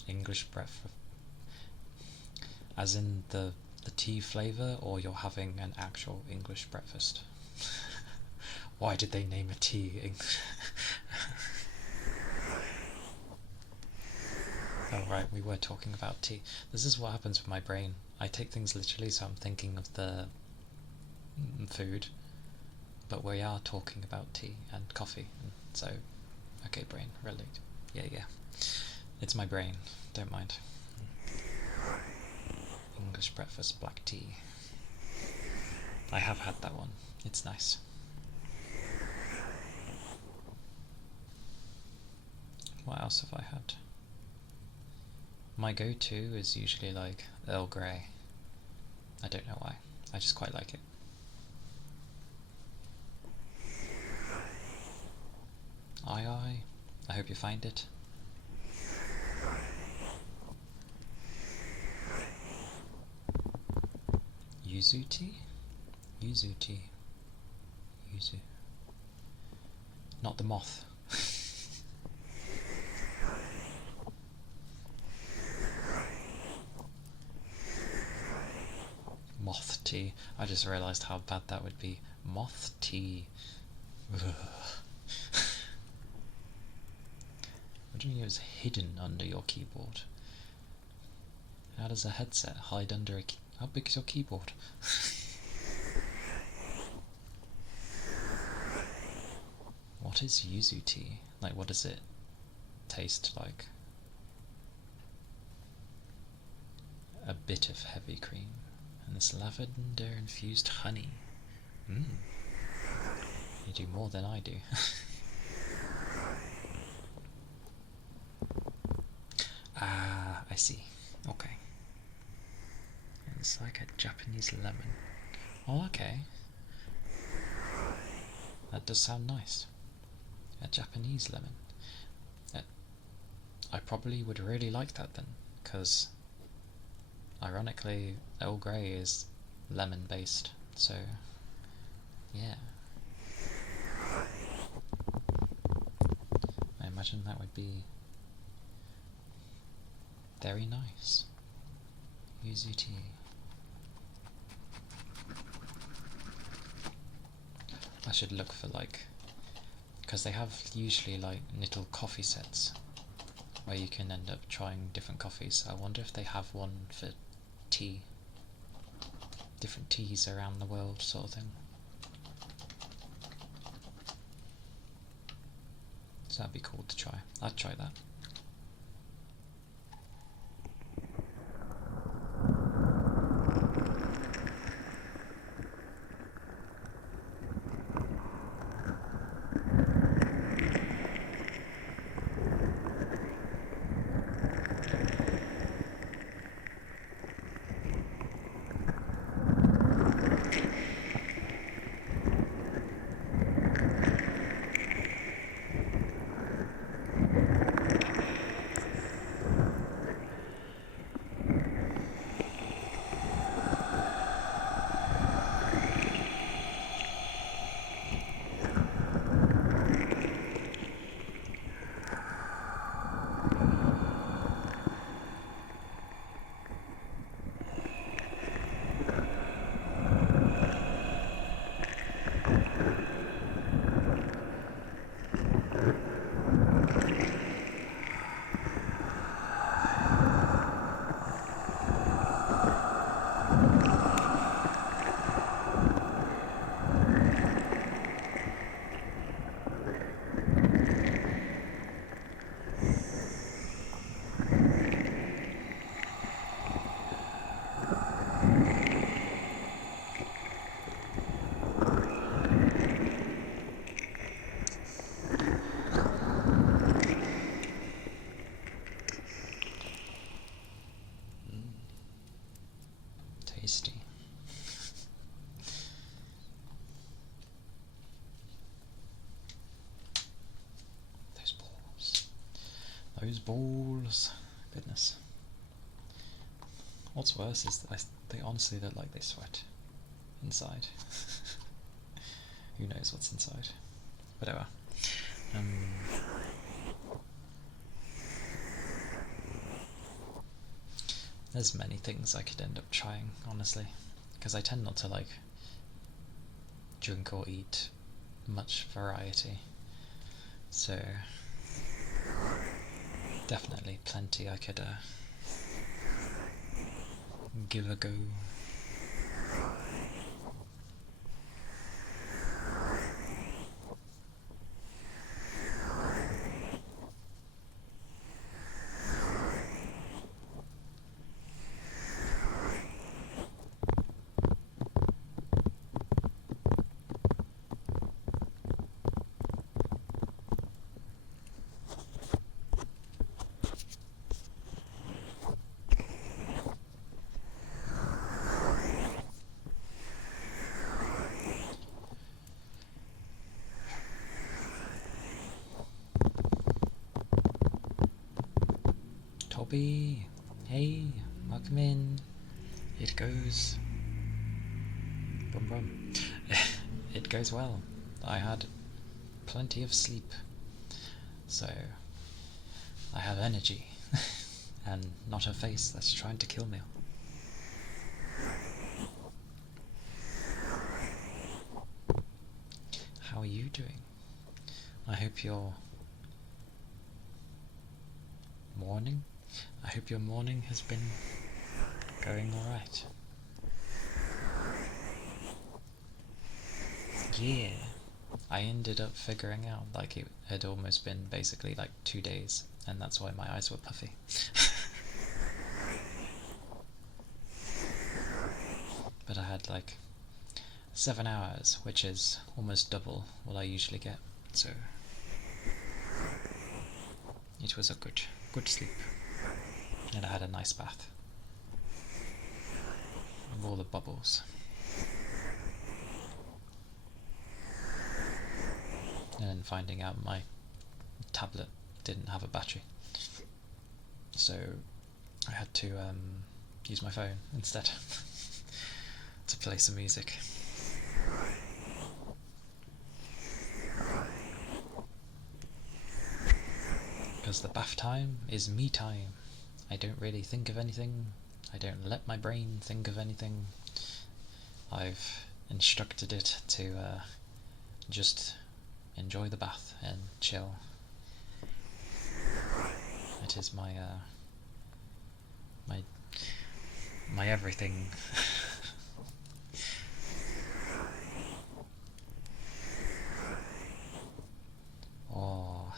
English breakfast. As in the tea flavour, or you're having an actual English breakfast? Why did they name a tea? Oh right, we were talking about tea. This is what happens with my brain. I take things literally, so I'm thinking of the food, but we are talking about tea and coffee, so okay, brain, relate. Yeah. It's my brain, don't mind. English breakfast black tea. I have had that one. It's nice. What else have I had? My go-to is usually like Earl Grey. I don't know why. I just quite like it. Aye. I hope you find it. Yuzu tea? Yuzu tea. Yuzu. Not the moth. Moth tea. I just realised how bad that would be. Moth tea. Ugh. What do you mean it was hidden under your keyboard? How does a headset hide under a How big is your keyboard? What is yuzu tea? Like, what does it taste like? A bit of heavy cream. And this lavender infused honey. You do more than I do. Ah, I see. Okay. It's like a Japanese lemon. Oh, okay. That does sound nice. A Japanese lemon. I probably would really like that then, because ironically Earl Grey is lemon based, so yeah. imagine that would be very nice. Yuzu tea. I should look for because they have usually little coffee sets where you can end up trying different coffees. I wonder if they have one for tea. Different teas around the world sort of thing. So that'd be cool to try. I'd try that. Tasty. Those balls. Those balls. Goodness. What's worse is that they honestly look like they sweat inside. Who knows what's inside? Whatever. There's many things I could end up trying, honestly, because I tend not to drink or eat much variety, so definitely plenty I could give a go. Toby, hey, welcome in. It goes... Brum brum. It goes well. I had plenty of sleep, so I have energy, and not a face that's trying to kill me. How are you doing? I hope your morning has been going alright. Yeah, I ended up figuring out it had almost been basically 2 days, and that's why my eyes were puffy. But I had 7 hours, which is almost double what I usually get, so it was a good sleep. And I had a nice bath of all the bubbles. And then finding out my tablet didn't have a battery, so I had to use my phone instead to play some music. because the bath time is me time. I don't really think of anything. I don't let my brain think of anything. I've instructed it to just enjoy the bath and chill. It is my my everything. Oh,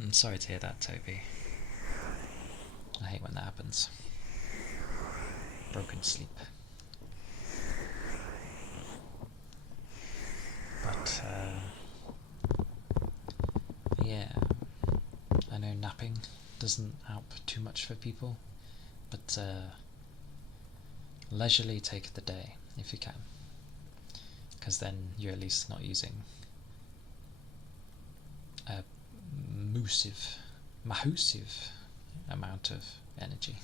I'm sorry to hear that, Toby. I hate when that happens. Broken sleep. But, yeah, I know napping doesn't help too much for people, but leisurely take the day if you can, because then you're at least not using a massive amount of energy.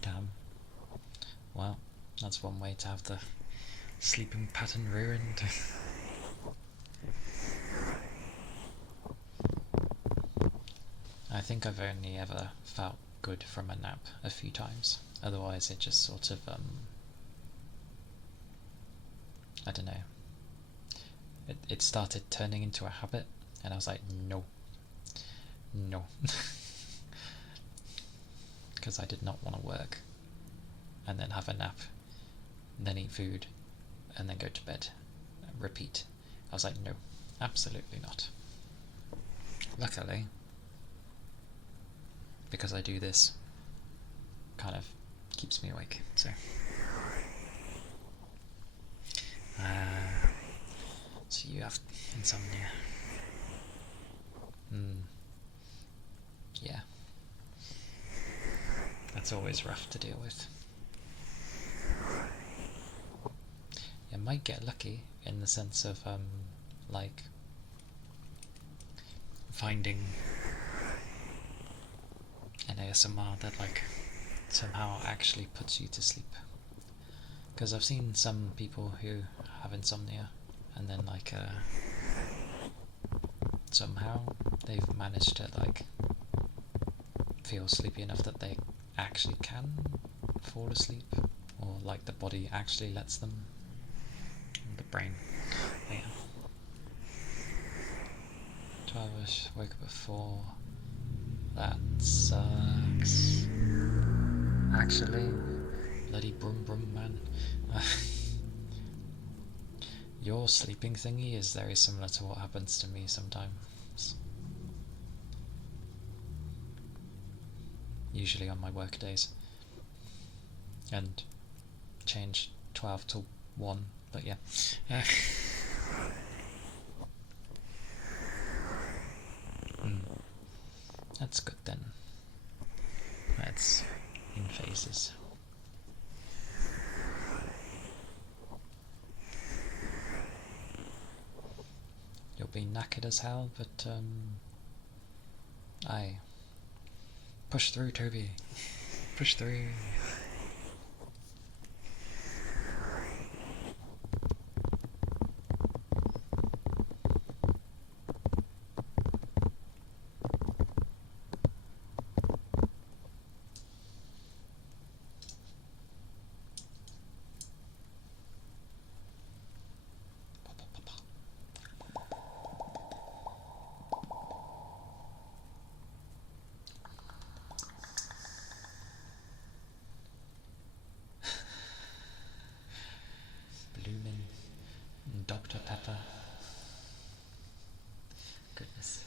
Damn. Well, that's one way to have the sleeping pattern ruined. I think I've only ever felt good from a nap a few times. Otherwise it just sort of, I don't know. It started turning into a habit, and I was like, no. Because I did not want to work, and then have a nap, and then eat food, and then go to bed, repeat. I was like, no, absolutely not. Luckily, because I do this, kind of keeps me awake, so. So you have insomnia. Yeah. That's always rough to deal with. You might get lucky in the sense of, like, finding an ASMR that, like, somehow actually puts you to sleep. Because I've seen some people who have insomnia, and then, like, somehow they've managed to, like, feel sleepy enough that they actually can fall asleep, or like the body actually lets them, the brain. But yeah. 12 hours, wake up at 4. That sucks. Actually, bloody brum brum man. Your sleeping thingy is very similar to what happens to me sometimes. Usually on my work days. And change 12 to 1, but yeah. That's good then. That's in phases. You'll be knackered as hell, but aye. Push through, Toby. Push through. Bloomin' Dr. Pepper. Goodness.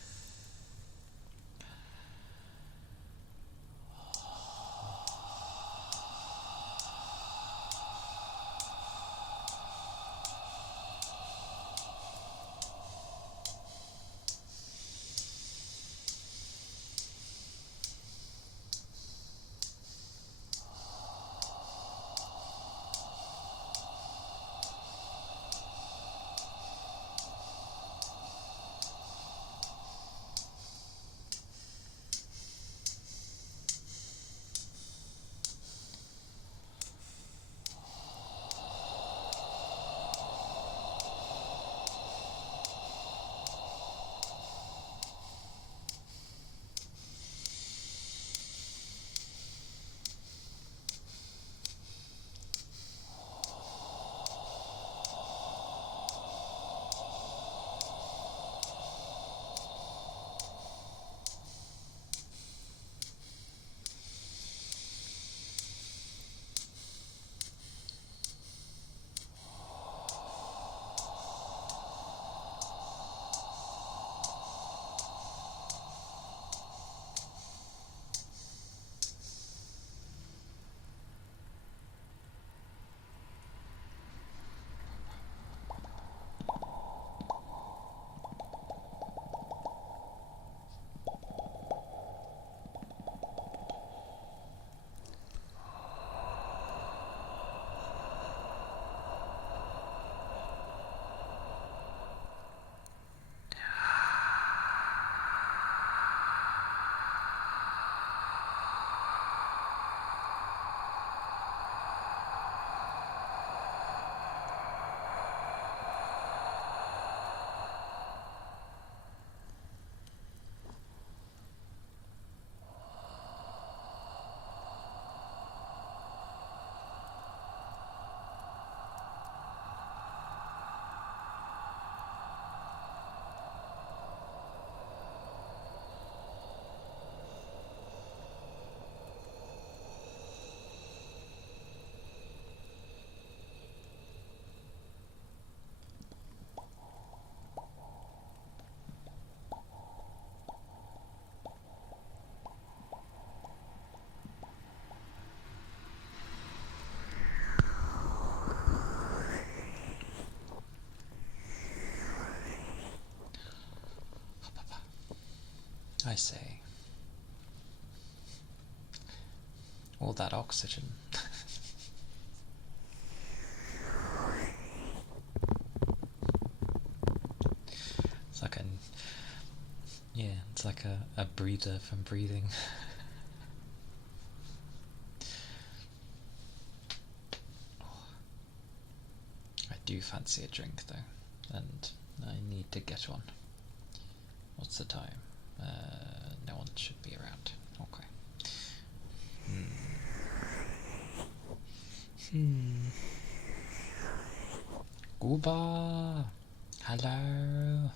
I say. All that oxygen. It's like it's like a breather from breathing. I do fancy a drink though, and I need to get one. What's the time? No one should be around. Okay. Gooba! Hello!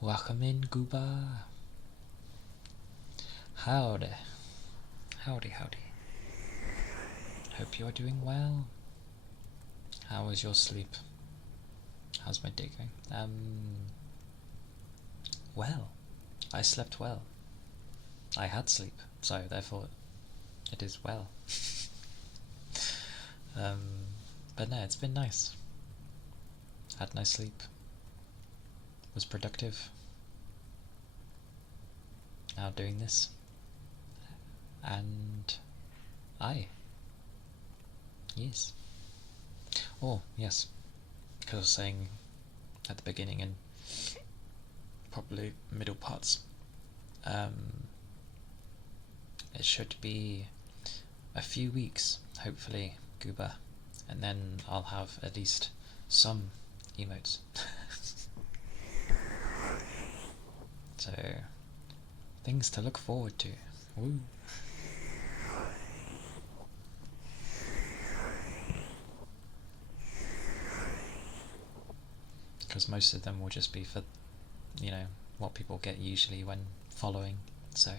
Welcome in, Gooba! Howdy. Howdy. Hope you're doing well. How was your sleep? How's my day going? Well, I slept well. I had sleep, so therefore it is well. But no, it's been nice. Had nice sleep. Was productive. Now doing this. And yes. Oh, yes. Because I was saying at the beginning and probably middle parts, it should be a few weeks, hopefully, Gooba, and then I'll have at least some emotes. So, things to look forward to. Woo. Because most of them will just be for, what people get usually when following. So,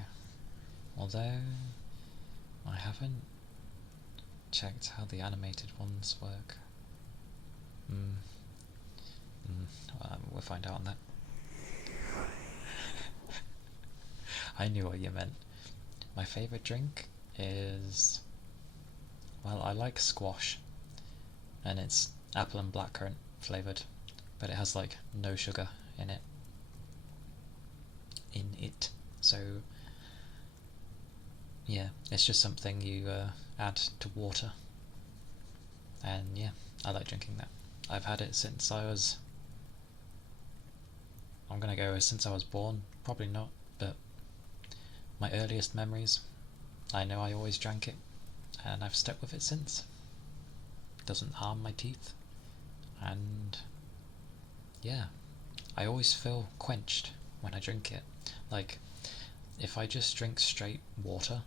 although I haven't checked how the animated ones work. We'll find out on that. I knew what you meant. My favourite drink is, well, I like squash, and it's apple and blackcurrant flavoured, but it has like no sugar in it. So yeah, it's just something you add to water, and yeah, I like drinking that. I've had it since I'm gonna go since I was born, probably not, but my earliest memories, I know I always drank it, and I've stuck with it since. It doesn't harm my teeth, and yeah, I always feel quenched when I drink it. Like, if I just drink straight water,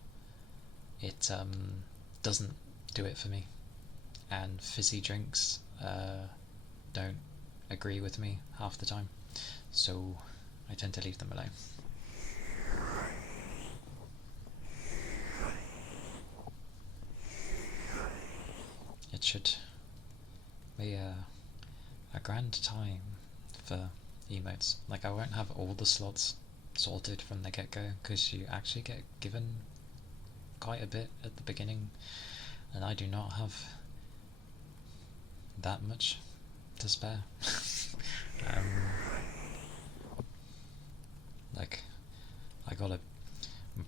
it doesn't do it for me, and fizzy drinks don't agree with me half the time, so I tend to leave them alone. It should be a grand time for emotes. Like, I won't have all the slots sorted from the get-go, because you actually get given quite a bit at the beginning, and I do not have that much to spare. Like, I gotta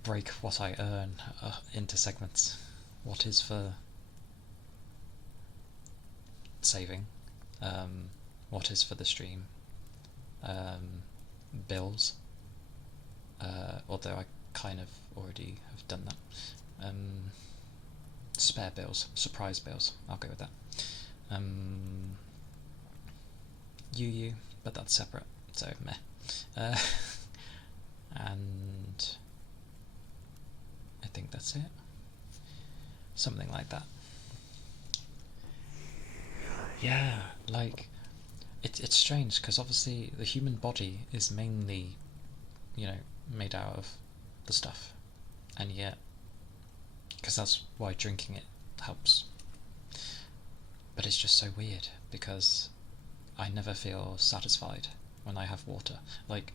break what I earn into segments. What is for saving, what is for the stream, bills, although I kind of already have done that, spare bills, surprise bills, I'll go with that, UU, but that's separate, so meh, and I think that's it, something like that. Yeah, like, it's strange, because obviously the human body is mainly, made out of the stuff, and yet, because that's why drinking it helps, but it's just so weird, because I never feel satisfied when I have water. Like,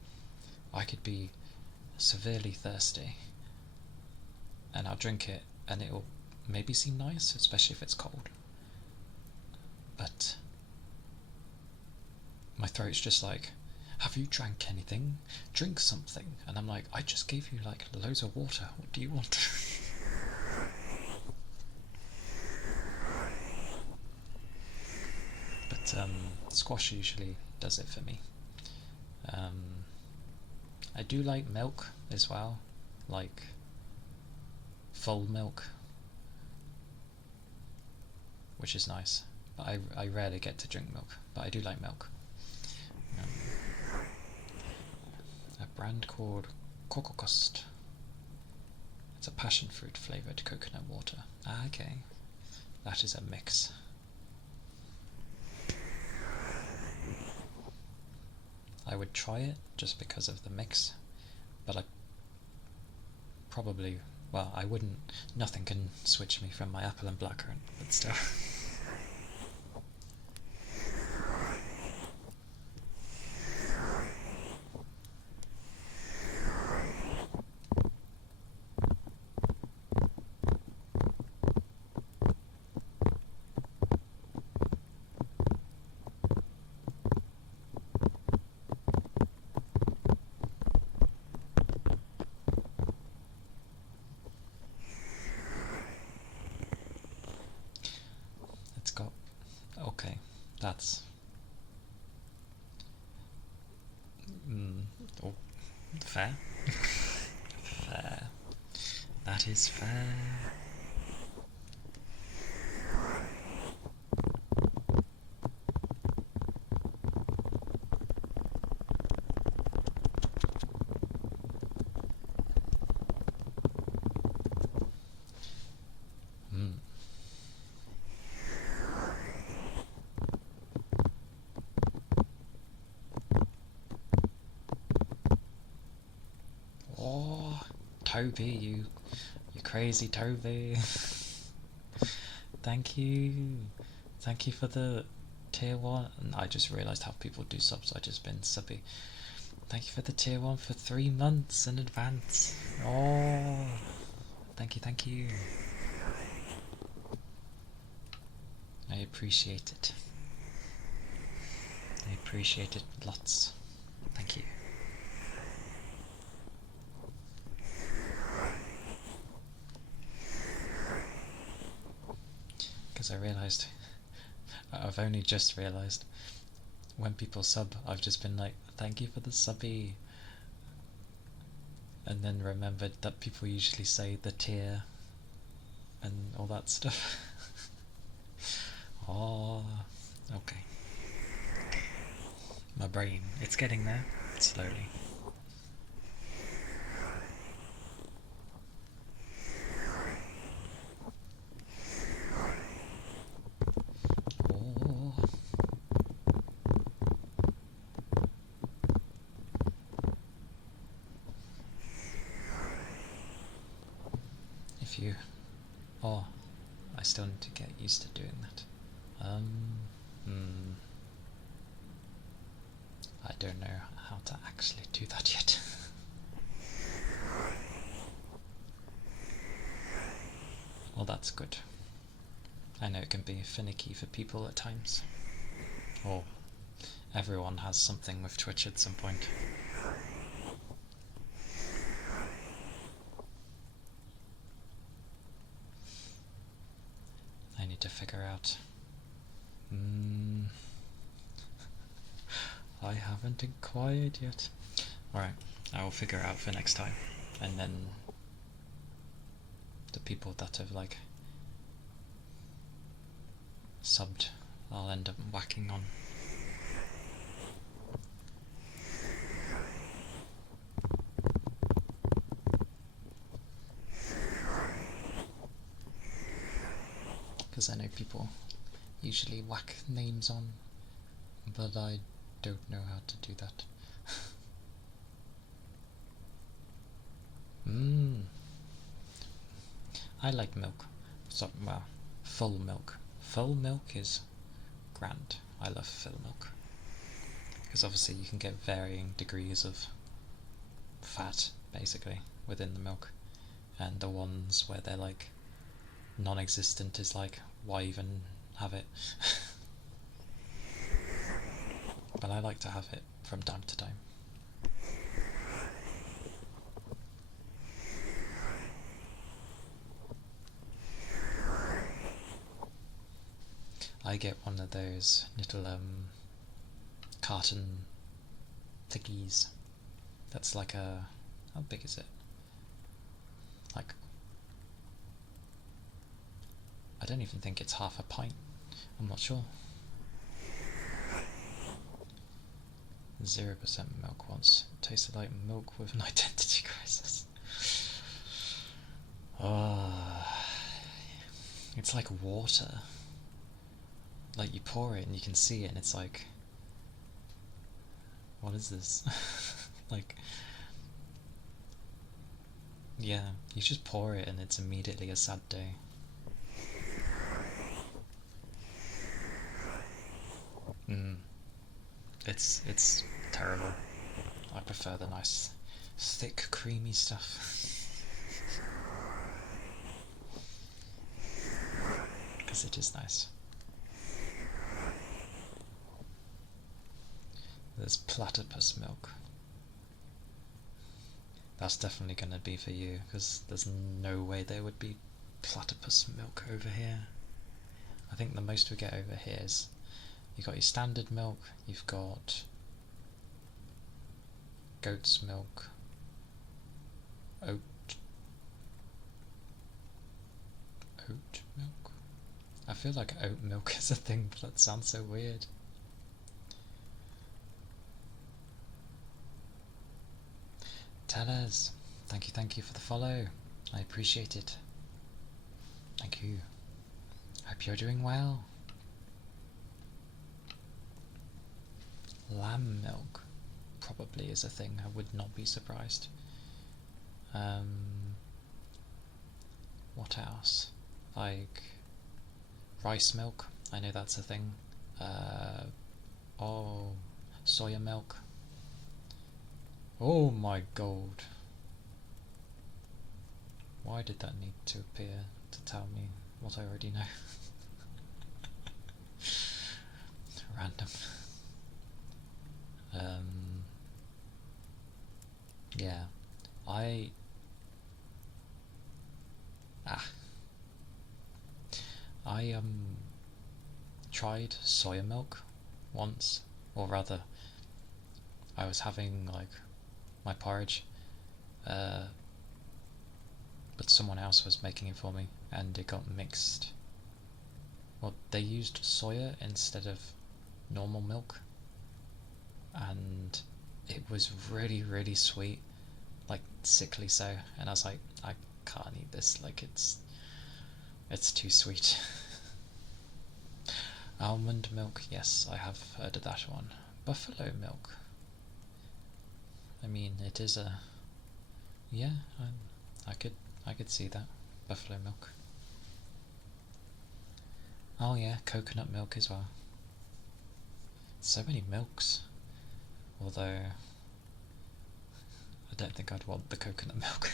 I could be severely thirsty, and I'll drink it, and it'll maybe seem nice, especially if it's cold, but my throat's just like, have you drank anything? Drink something. And I'm like, I just gave you like loads of water. What do you want? But squash usually does it for me. I do like milk as well, like full milk, which is nice. But I rarely get to drink milk, but I do like milk. A brand called Cococost. It's a passion fruit flavoured coconut water. Ah, okay. That is a mix. I would try it just because of the mix, but I probably, well, I wouldn't, nothing can switch me from my apple and blackcurrant, but still. It's got, okay, that's oh, fair. Fair. That is fair. Oh, Toby, you crazy Toby. Thank you. Thank you for the tier 1. And I just realised how people do subs. I just been subby. Thank you for the tier 1 for 3 months in advance. Oh, thank you, thank you. I appreciate it. I appreciate it lots. Thank you. Because I realised, I've only just realised, when people sub, I've just been like, thank you for the subby. And then remembered that people usually say the tier and all that stuff. Oh, okay. My brain, it's getting there, slowly. Oh. If you... Oh, I still need to get used to doing that. I don't know how to actually do that yet. Well, that's good. I know it can be finicky for people at times. Or everyone has something with Twitch at some point. I need to figure out... I haven't inquired yet. Alright, I will figure it out for next time. And then the people that have like subbed, I'll end up whacking on. Because I know people usually whack names on, but I don't know how to do that. I like milk. So, well, full milk. Full milk is grand. I love full milk. Because obviously you can get varying degrees of fat, basically, within the milk. And the ones where they're like non-existent is like, why even have it? but I like to have it from time to time. I get one of those little carton thingies. That's like a, how big is it? Like, I don't even think it's half a pint. I'm not sure. 0% milk once. Tasted like milk with an identity crisis. It's like water. Like, you pour it and you can see it and it's like, what is this? Like, yeah, you just pour it and it's immediately a sad day. It's terrible. I prefer the nice, thick, creamy stuff. Because it is nice. There's platypus milk. That's definitely going to be for you, because there's no way there would be platypus milk over here. I think the most we get over here is, you've got your standard milk, you've got goat's milk, oat milk? I feel like oat milk is a thing, but that sounds so weird. Tellers, thank you for the follow. I appreciate it. Thank you. Hope you're doing well. Lamb milk probably is a thing. I would not be surprised. What else? Like rice milk. I know that's a thing. Oh, soya milk. Oh my god. Why did that need to appear to tell me what I already know? Random. Yeah. I tried soya milk once, or rather, I was having like my porridge, but someone else was making it for me, and it got mixed. Well, they used soya instead of normal milk, and it was really, really sweet, like sickly so, and I was like, I can't eat this, like it's too sweet. Almond milk, yes, I have heard of that one. Buffalo milk, I mean, it is a, yeah, I could see that. Buffalo milk. Oh yeah, coconut milk as well. So many milks. Although, I don't think I'd want the coconut milk.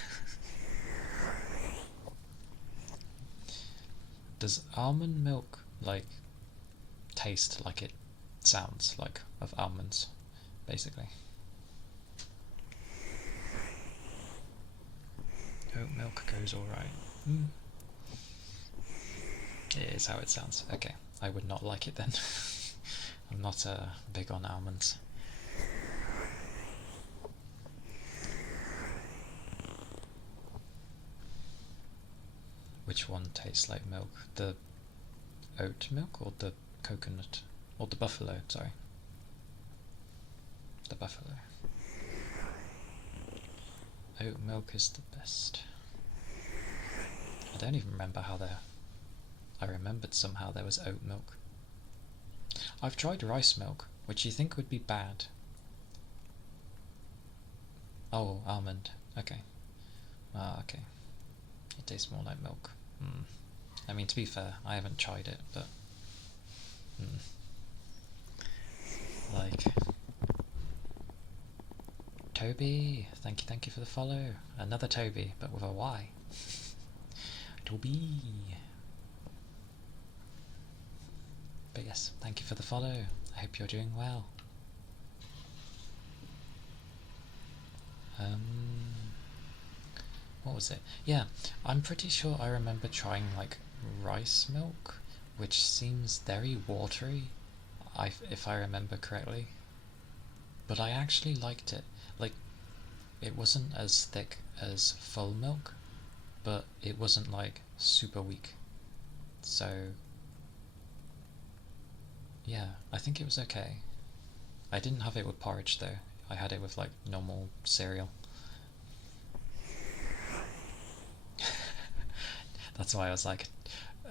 Does almond milk, like, taste like it sounds like of almonds, basically? Oat milk goes alright. It is how it sounds. Okay, I would not like it then. I'm not big on almonds. Which one tastes like milk? The oat milk or the coconut? Or the buffalo, sorry. The buffalo. Oat milk is the best. I don't even remember how they're... I remembered somehow there was oat milk. I've tried rice milk, which you think would be bad. Oh, almond. Okay. Okay. It tastes more like milk. I mean, to be fair, I haven't tried it, but... Like... Toby! Thank you for the follow. Another Toby, but with a Y. Toby! But yes, thank you for the follow. I hope you're doing well. Um, what was it? Yeah, I'm pretty sure I remember trying like rice milk, which seems very watery, if I remember correctly. But I actually liked it. Like, it wasn't as thick as full milk, but it wasn't like super weak. So, yeah, I think it was okay. I didn't have it with porridge though. I had it with like normal cereal. That's why I was like,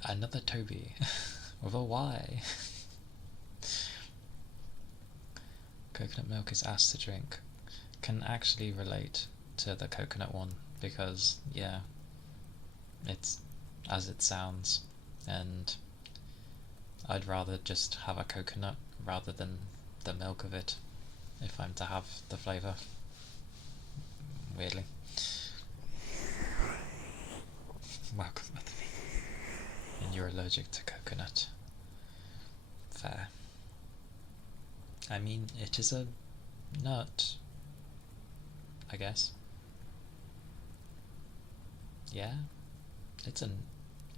another Toby with a Y. Coconut milk is ass to drink. Can actually relate to the coconut one because, yeah, it's as it sounds, and I'd rather just have a coconut rather than the milk of it if I'm to have the flavour, weirdly. Welcome with me. And you're allergic to coconut. Fair. I mean, it is a nut, I guess. Yeah, it's an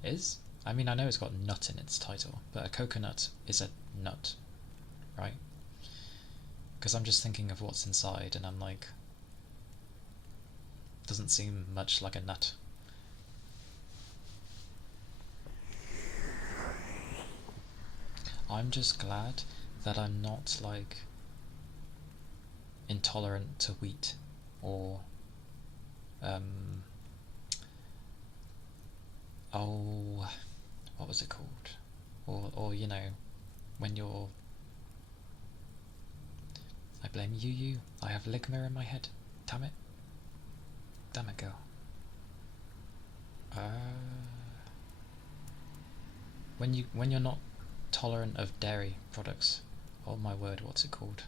is. I mean, I know it's got nut in its title, but a coconut is a nut, right? Because I'm just thinking of what's inside, and I'm like, doesn't seem much like a nut. I'm just glad that I'm not like intolerant to wheat or um oh, what was it called? Or you know, when you're I blame you. I have ligma in my head. Damn it. Damn it, girl. When you're not tolerant of dairy products. Oh my word, what's it called?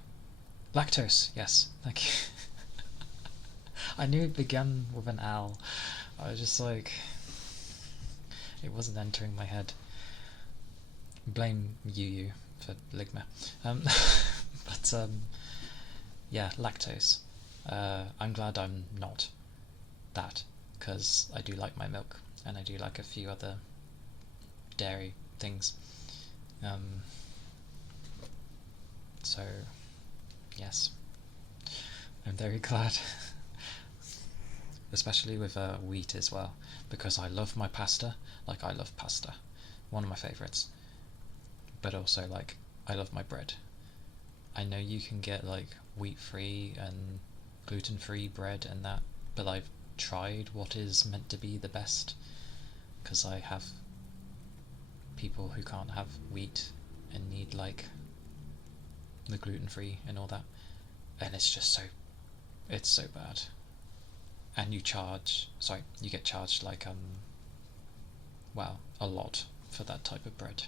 Lactose. Yes, thank you. I knew it began with an L. I was just like, it wasn't entering my head. Blame you for ligma. Um, but yeah, lactose. I'm glad I'm not that, because I do like my milk, and I do like a few other dairy things. So, yes, I'm very glad. Especially with wheat as well, because I love my pasta. Like, I love pasta. One of my favourites. But also, like, I love my bread. I know you can get, like, wheat-free and gluten-free bread and that, but I've tried what is meant to be the best, because I have people who can't have wheat and need, like, the gluten-free and all that, and it's just so, it's so bad. And you get charged like, well, a lot for that type of bread.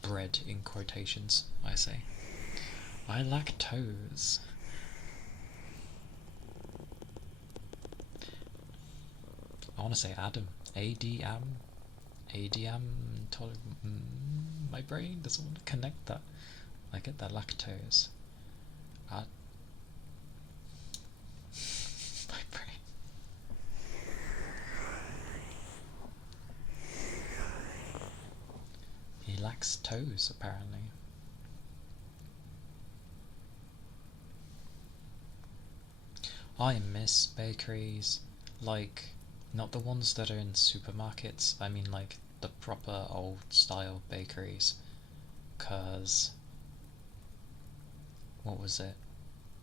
Bread in quotations, I say. I lactose. I want to say Adam. ADM. ADM. My brain doesn't want to connect that. I get the lactose. My brain. He lacks toes, apparently. I miss bakeries, like, not the ones that are in supermarkets, I mean like the proper old style bakeries, cause, what was it?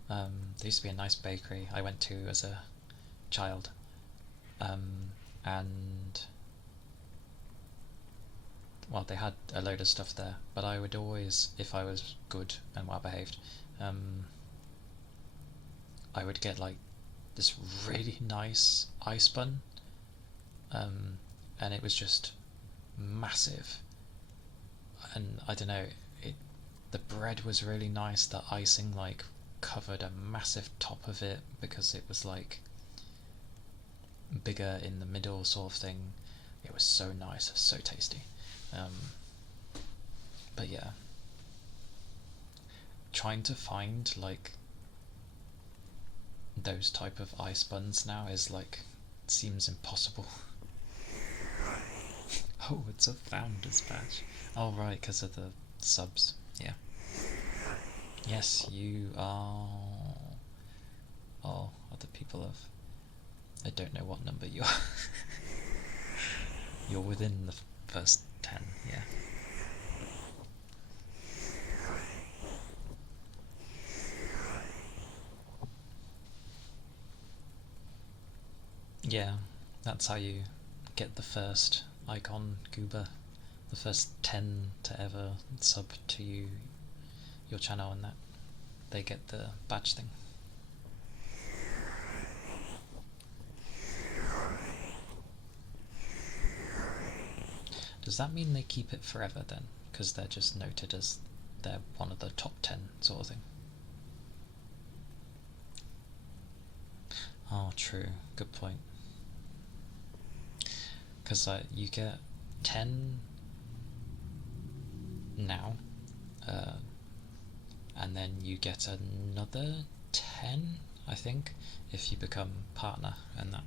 There used to be a nice bakery I went to as a child, and, well, they had a load of stuff there, but I would always, if I was good and well behaved, I would get like this really nice ice bun, and it was just massive, and I don't know, the bread was really nice, the icing like covered a massive top of it because it was like bigger in the middle sort of thing. It was so nice, so tasty. But yeah, trying to find like those type of ice buns now is like, seems impossible. Oh, it's a founder's badge. Oh right, because of the subs. Yeah. Yes, you are. Oh, other people have. I don't know what number you are. You're within the first 10, yeah. Yeah, that's how you get the first icon goober, the first 10 to ever sub to your channel, and that they get the badge thing. Does that mean they keep it forever then? Because they're just noted as they're one of the top 10 sort of thing. Oh, true. Good point. Because you get 10 now, and then you get another 10, I think, if you become partner and that.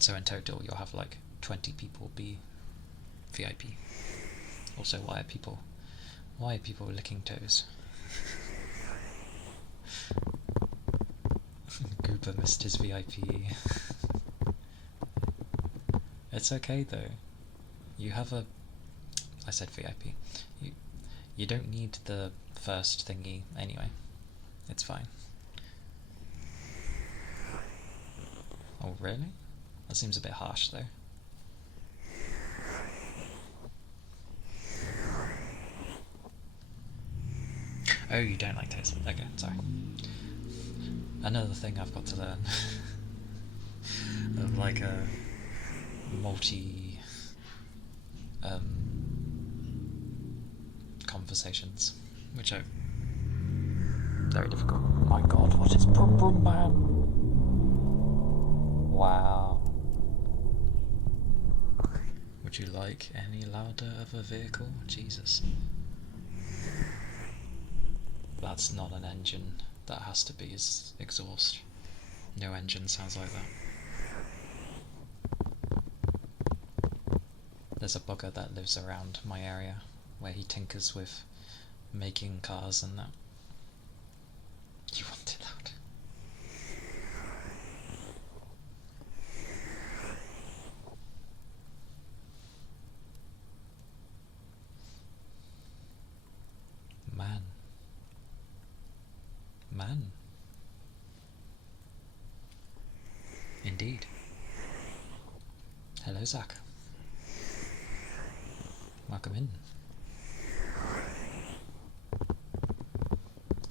So in total you'll have like 20 people be VIP. Also, why are people licking toes? Goober missed his VIP. It's okay though. You have a... I said VIP. You don't need the first thingy anyway. It's fine. Oh really? That seems a bit harsh though. Oh, you don't like toast? Okay, sorry. Another thing I've got to learn. Of like a multi conversations, which are very difficult. My god, what is Brum Brum Man? Wow. Would you like any louder of a vehicle? Jesus. That's not an engine. That has to be his exhaust. No engine sounds like that. There's a bugger that lives around my area where he tinkers with making cars and that. You want it loud? Man. Man. Indeed. Hello, Zach. Welcome in.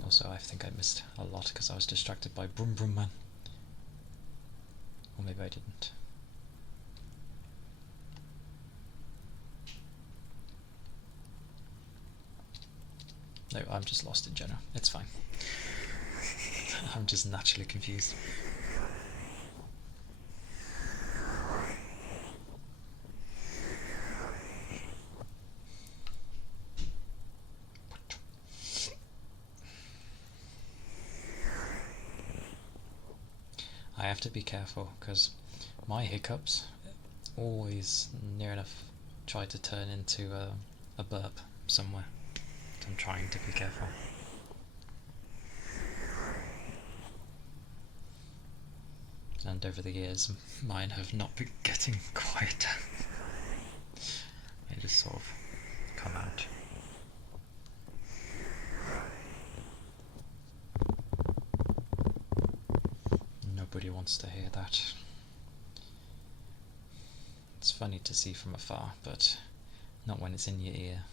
Also, I think I missed a lot because I was distracted by Brum Brum Man. Or maybe I didn't. No, I'm just lost in general. It's fine. I'm just naturally confused. I have to be careful because my hiccups always near enough try to turn into a burp somewhere. I'm trying to be careful. And over the years, mine have not been getting quieter. They just sort of come out. Nobody wants to hear that. It's funny to see from afar, but not when it's in your ear.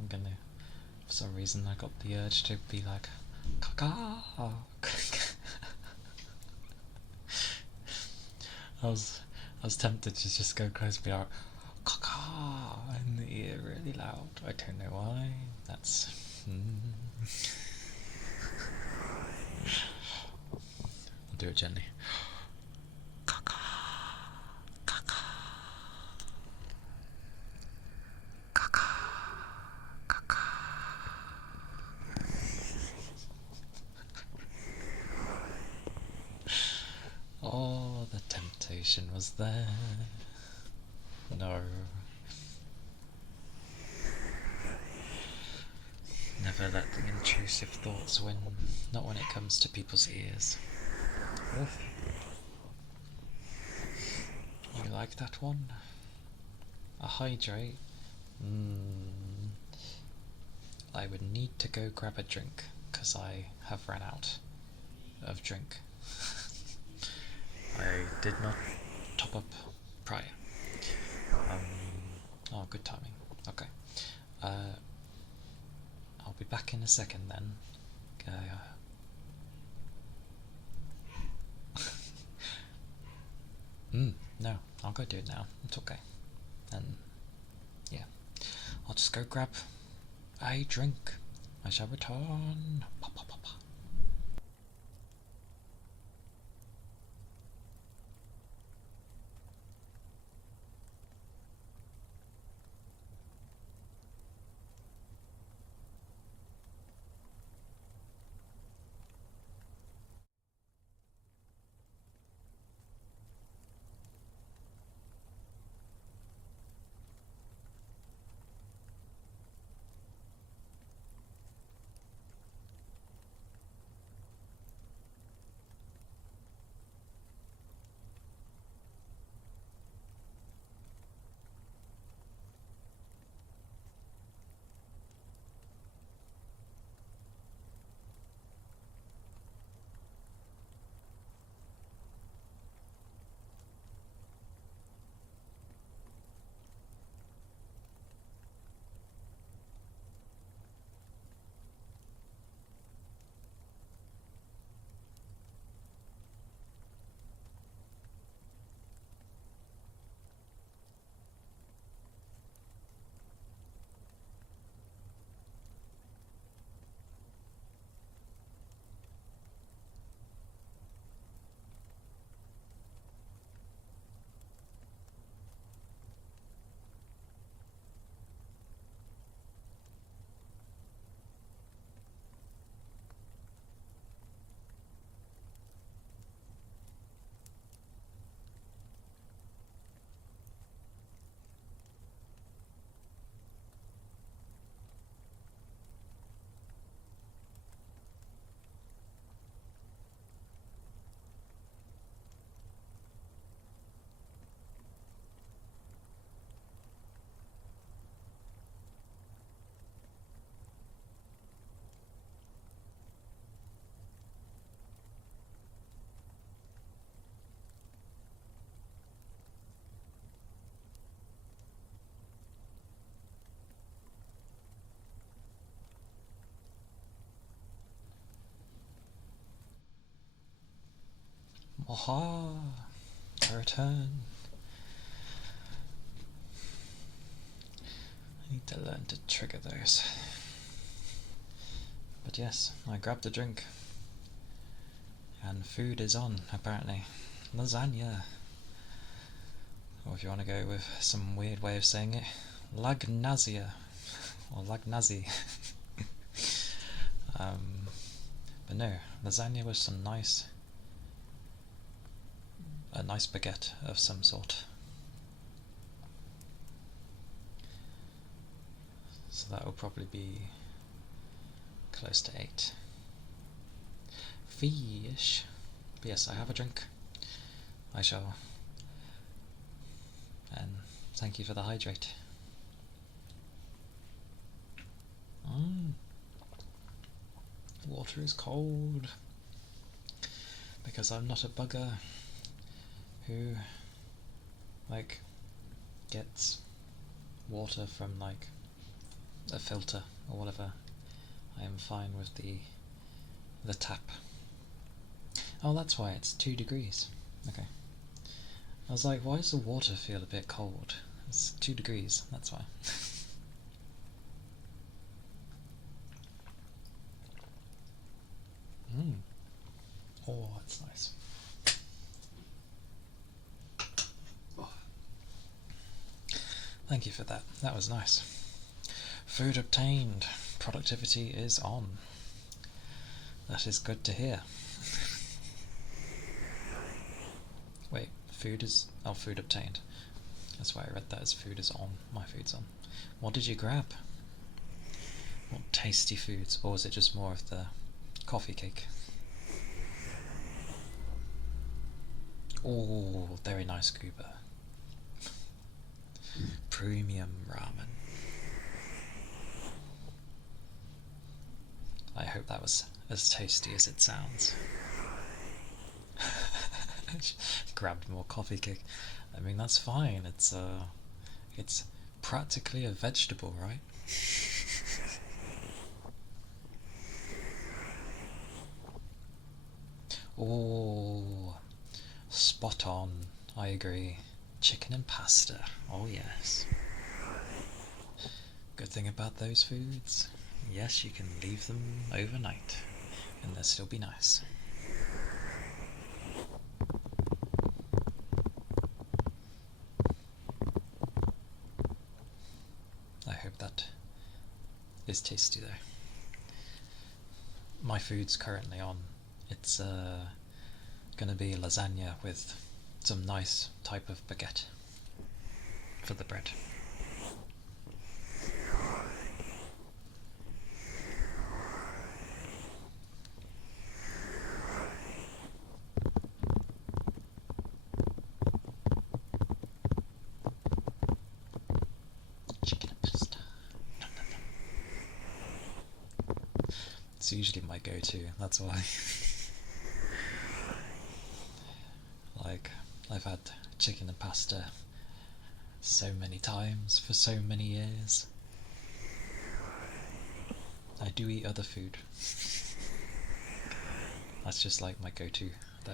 I'm gonna. For some reason, I got the urge to be like, Kaka. I was tempted to just go close and be like, Kaka, in the ear really loud. I don't know why. That's. I'll do it gently. Kaka, Kaka, Kaka, Kaka. Oh, the temptation was there. No. Never let the intrusive thoughts win, not when it comes to people's ears. Oof. You like that one? A hydrate? I would need to go grab a drink, because I have run out of drink. I did not top up prior. Oh, good timing. Okay. I'll be back in a second then. No, I'll go do it now. It's okay. And yeah, I'll just go grab a drink. I shall return. Pa, pa, pa, pa. Aha! I return. I need to learn to trigger those. But yes, I grabbed a drink. And food is on, apparently. Lasagna. Or if you want to go with some weird way of saying it, lagnazia. Or lagnazi. But no, lasagna with some a nice baguette of some sort. So that will probably be close to 8. Fish. But yes, I have a drink. I shall. And thank you for the hydrate. Water is cold. Because I'm not a bugger who, like, gets water from, like, a filter or whatever, I am fine with the tap. Oh, that's why it's 2 degrees. Okay. I was like, why does the water feel a bit cold? It's 2 degrees, that's why. Oh, that's nice. Oh. Thank you for that. That was nice. Food obtained. Productivity is on. That is good to hear. Wait, food obtained. That's why I read that as food is on. My food's on. What did you grab? What tasty foods? Or was it just more of the coffee cake? Oh, very nice scuba. Premium ramen. I hope that was as tasty as it sounds. Grabbed more coffee cake. I mean, that's fine. It's practically a vegetable, right? Oh, spot on. I agree. Chicken and pasta. Oh yes. Good thing about those foods, yes, you can leave them overnight and they'll still be nice. I hope that is tasty though. My food's currently on. It's gonna be lasagna with some nice type of baguette for the bread. Chicken and pasta. Nom, nom, nom. It's usually my go-to, that's why. Like, I've had chicken and pasta so many times for so many years. I do eat other food. That's just like my go-to though.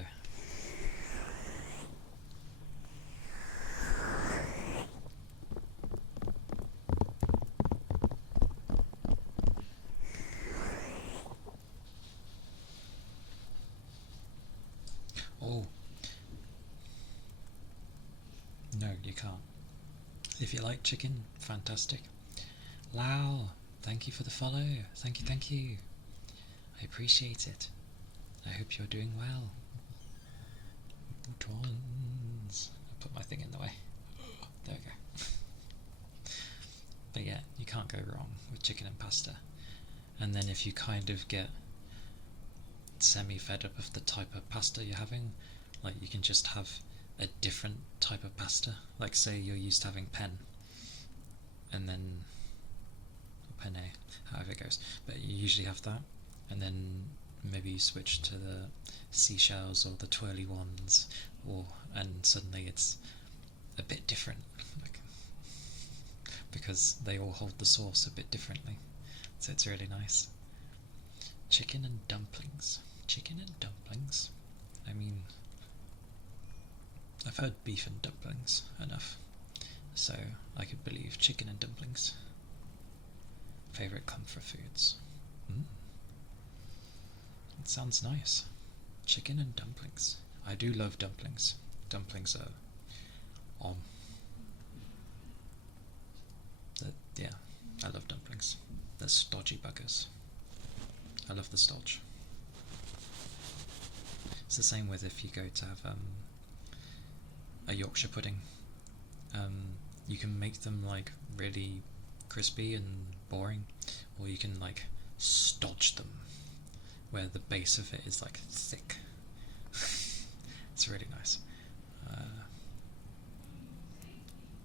Oh. No, you can't. If you like chicken, fantastic. Lao, thank you for the follow. Thank you, thank you. I appreciate it. I hope you're doing well. Trons. I put my thing in the way. There we go. But yeah, you can't go wrong with chicken and pasta. And then if you kind of get semi-fed up of the type of pasta you're having, like you can just have a different type of pasta. Like say you're used to having pen, and then penne, however it goes. But you usually have that, and then maybe you switch to the seashells or the twirly ones, and suddenly it's a bit different, like, because they all hold the sauce a bit differently. So it's really nice. Chicken and dumplings. Chicken and dumplings. I mean, I've heard beef and dumplings enough, so I could believe chicken and dumplings. Favourite comfort foods. It sounds nice. Chicken and dumplings. I do love dumplings. Dumplings are on. Yeah, I love dumplings. They're stodgy buggers. I love the stodge. It's the same with if you go to have a Yorkshire pudding. You can make them like really crispy and boring, or you can like stodge them where the base of it is like thick. It's really nice.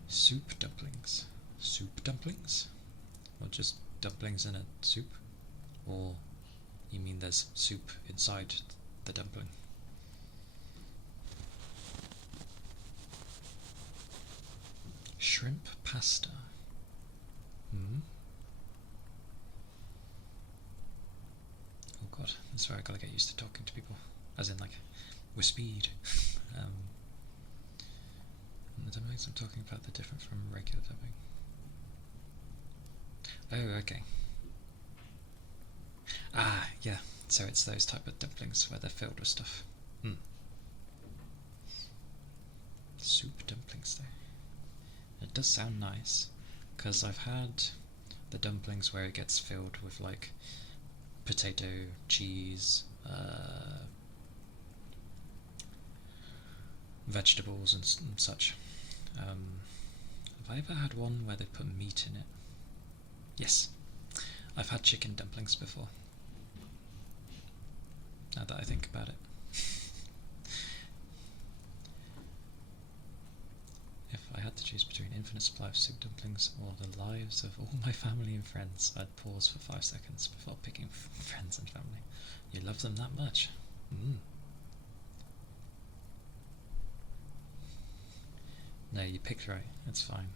Soup dumplings. Soup dumplings? Or just dumplings in a soup? Or you mean there's soup inside the dumpling? Shrimp pasta. god, that's where I gotta get used to talking to people. As in, like, with speed. I don't know, I'm talking about the different from regular dubbing. Oh, okay. Ah, yeah, so it's those type of dumplings where they're filled with stuff. Soup dumplings, though. It does sound nice, because I've had the dumplings where it gets filled with, like, potato, cheese, vegetables and such. Have I ever had one where they put meat in it? Yes, I've had chicken dumplings before. Now that I think about it. If I had to choose between infinite supply of soup dumplings or the lives of all my family and friends, I'd pause for 5 seconds before picking friends and family. You love them that much? No, you picked right. It's fine.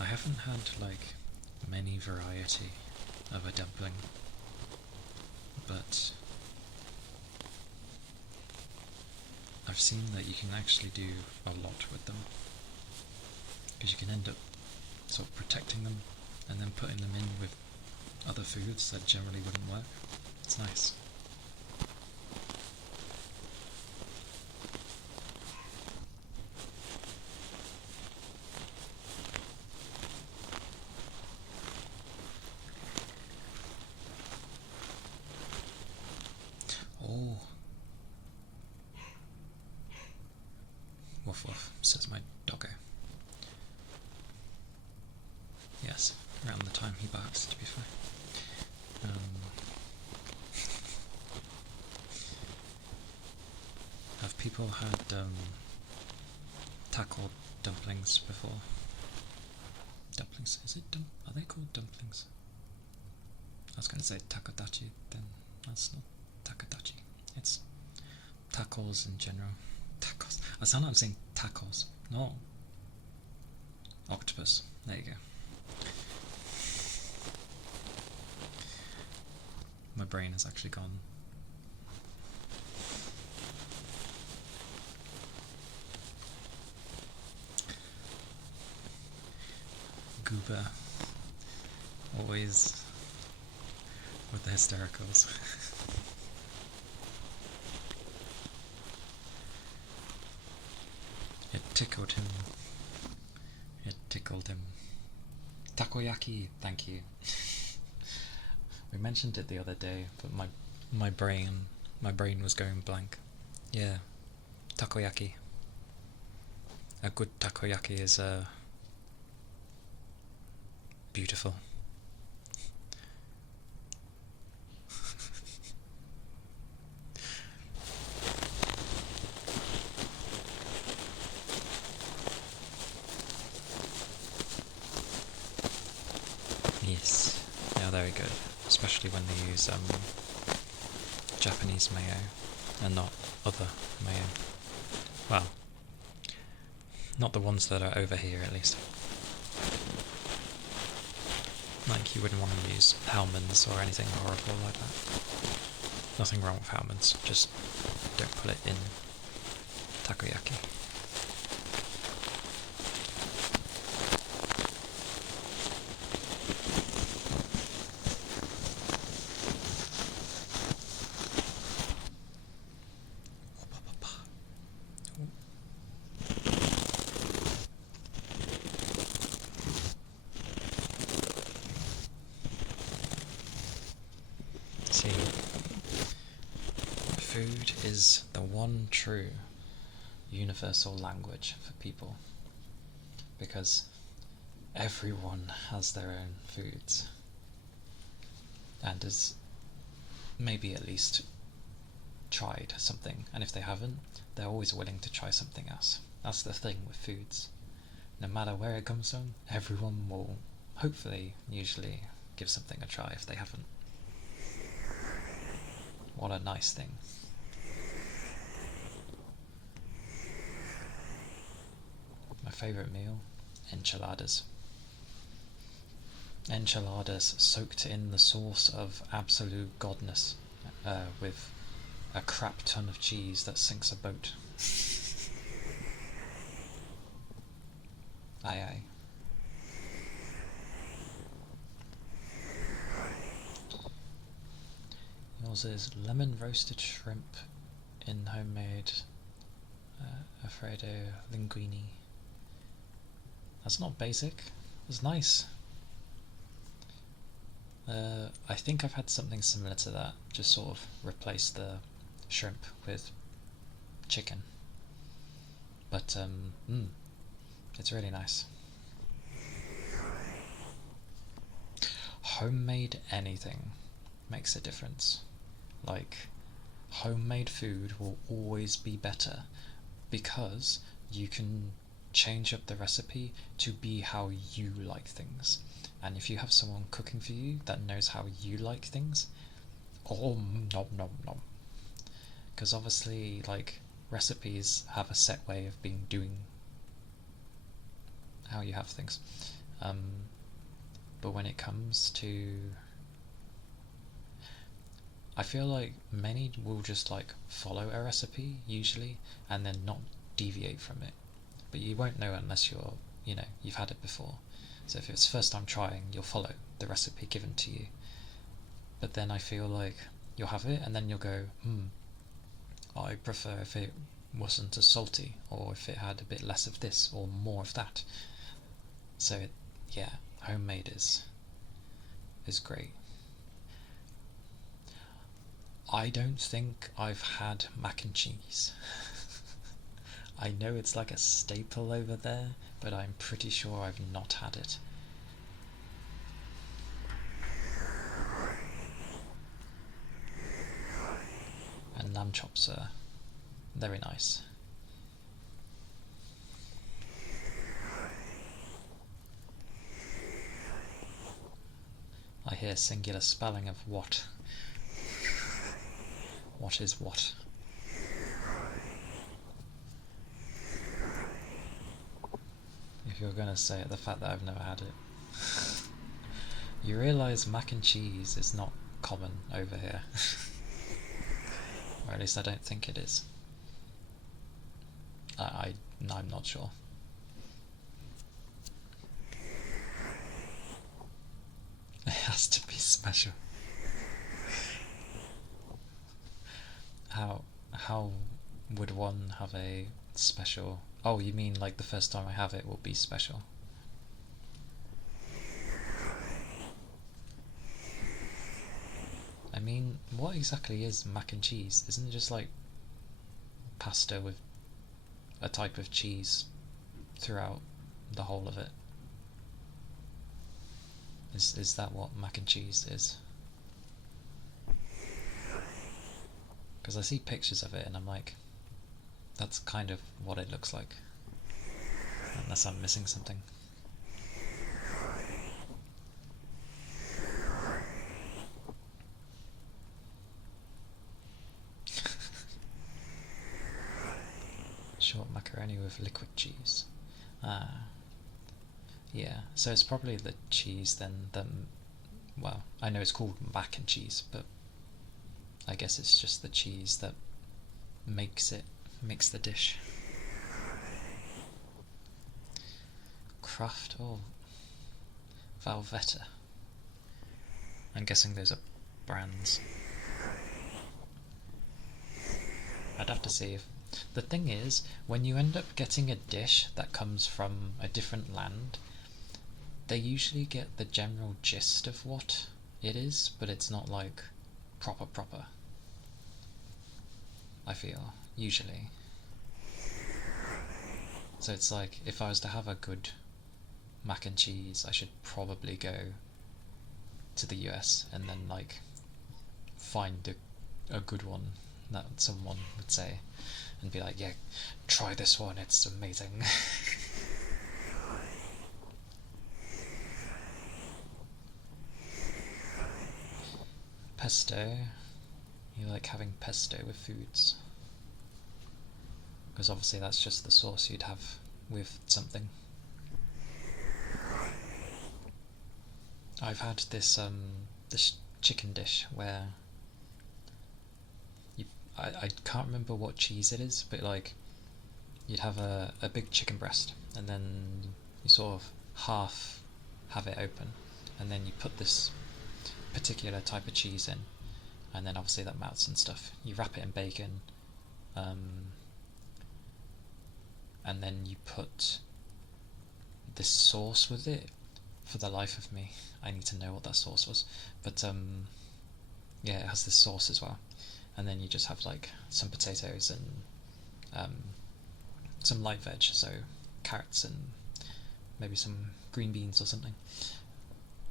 I haven't had, like, many variety of a dumpling, but I've seen that you can actually do a lot with them, because you can end up sort of protecting them and then putting them in with other foods that generally wouldn't work. It's nice. Oh. Woof woof, says my doggo. Yes, around the time he barks, to be fair. Have people had taco dumplings before? Dumplings? Is it are they called dumplings? I was going to say takodachi, then that's not takodachi. It's tacos in general. Tacos. I sound like I'm saying tacos. No. Octopus. There you go. My brain has actually gone. Goober. Always with the hystericals. It tickled him. It tickled him. Takoyaki, thank you. We mentioned it the other day, but my brain was going blank. Yeah, takoyaki. A good takoyaki is beautiful. Yes, yeah, very good. Especially when they use Japanese mayo and not other mayo. Well, not the ones that are over here, at least. Like, you wouldn't want to use Hellmann's or anything horrible like that. Nothing wrong with Hellmann's, just don't put it in takoyaki. See, food is the one true universal language for people, because everyone has their own foods and has maybe at least tried something, and if they haven't, they're always willing to try something else. That's the thing with foods. No matter where it comes from, everyone will hopefully usually give something a try if they haven't. What a nice thing. favourite meal? Enchiladas. Enchiladas soaked in the sauce of absolute godness, with a crap ton of cheese that sinks a boat. Aye aye. Yours is lemon roasted shrimp in homemade Alfredo linguine. That's not basic. It's nice. I think I've had something similar to that. Just sort of replace the shrimp with chicken. But it's really nice. Homemade anything makes a difference. Like, homemade food will always be better because you can change up the recipe to be how you like things. And if you have someone cooking for you that knows how you like things, oh nom nom nom. Because obviously, like, recipes have a set way of doing how you have things. But when it comes to, I feel like many will just like follow a recipe usually and then not deviate from it. But you won't know unless you've had it before. So if it's first time trying, you'll follow the recipe given to you. But then I feel like you'll have it and then you'll go, I prefer if it wasn't as salty, or if it had a bit less of this or more of that. So homemade is great. I don't think I've had mac and cheese. I know it's like a staple over there, but I'm pretty sure I've not had it. And lamb chops are very nice. I hear singular spelling of what. What is what? If you're gonna say it, the fact that I've never had it. You realise mac and cheese is not common over here. Or at least I don't think it is. I'm not sure. It has to be special. How would one have a special? Oh, you mean like the first time I have it will be special? I mean, what exactly is mac and cheese? Isn't it just like pasta with a type of cheese throughout the whole of it? Is that what mac and cheese is? Because I see pictures of it and I'm like, that's kind of what it looks like. Unless I'm missing something. Short macaroni with liquid cheese. Yeah, so it's probably the cheese then, well, I know it's called mac and cheese, but I guess it's just the cheese that makes the dish. Kraft, Valvetta. I'm guessing those are brands. I'd have to see if... The thing is, when you end up getting a dish that comes from a different land, they usually get the general gist of what it is, but it's not like proper. I feel, usually. So it's like, if I was to have a good mac and cheese, I should probably go to the US and then like find a good one that someone would say and be like, yeah, try this one, it's amazing. Pesto. You like having pesto with foods? Because obviously that's just the sauce you'd have with something. I've had this chicken dish where I can't remember what cheese it is, but like you'd have a big chicken breast, and then you sort of half have it open, and then you put this particular type of cheese in, and then obviously that melts and stuff. You wrap it in bacon, and then you put this sauce with it. For the life of me, I need to know what that sauce was, but yeah, it has this sauce as well, and then you just have like some potatoes and some light veg, so carrots and maybe some green beans or something.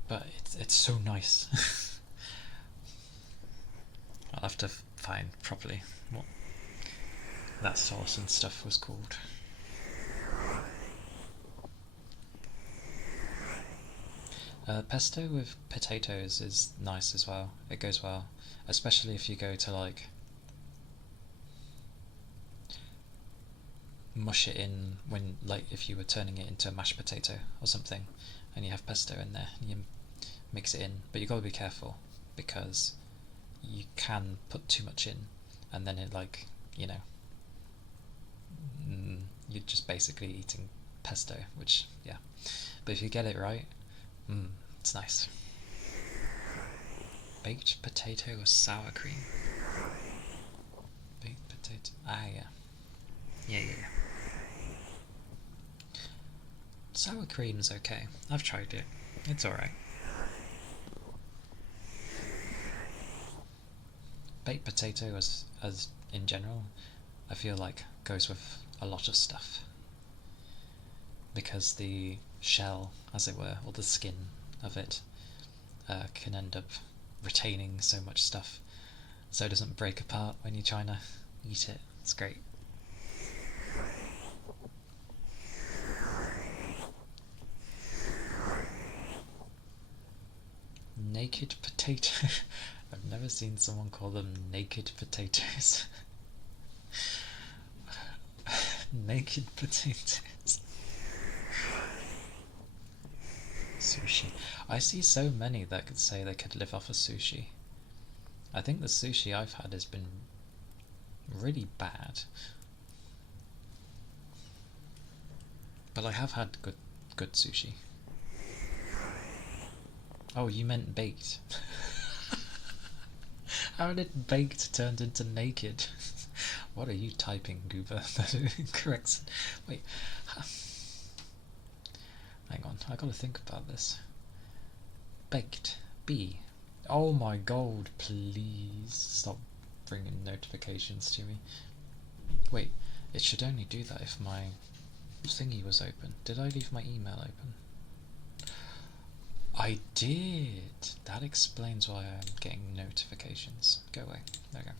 But it's so nice. I'll have to find properly what that sauce and stuff was called. Pesto with potatoes is nice as well. It goes well, especially if you go to like mush it in when, like, if you were turning it into a mashed potato or something, and you have pesto in there, and you mix it in. But you got to be careful because you can put too much in, and then it, like, you know, you're just basically eating pesto, which, yeah. But if you get it right, it's nice. Baked potato or sour cream? Baked potato. Ah, yeah. Yeah. Sour cream's okay. I've tried it. It's alright. Baked potato, as in general, I feel like goes with a lot of stuff. Because the shell, as it were, or the skin of it, can end up retaining so much stuff, so it doesn't break apart when you're trying to eat it. It's great. Naked potato. I've never seen someone call them naked potatoes. Naked potatoes. Sushi. I see so many that could say they could live off of sushi. I think the sushi I've had has been really bad. But I have had good sushi. Oh, you meant baked. How did baked turned into naked? What are you typing, Goober? Correct. Wait. Hang on, I gotta think about this. Baked. B. Oh my god, please stop bringing notifications to me. Wait, it should only do that if my thingy was open. Did I leave my email open? I did! That explains why I'm getting notifications. Go away. There we go.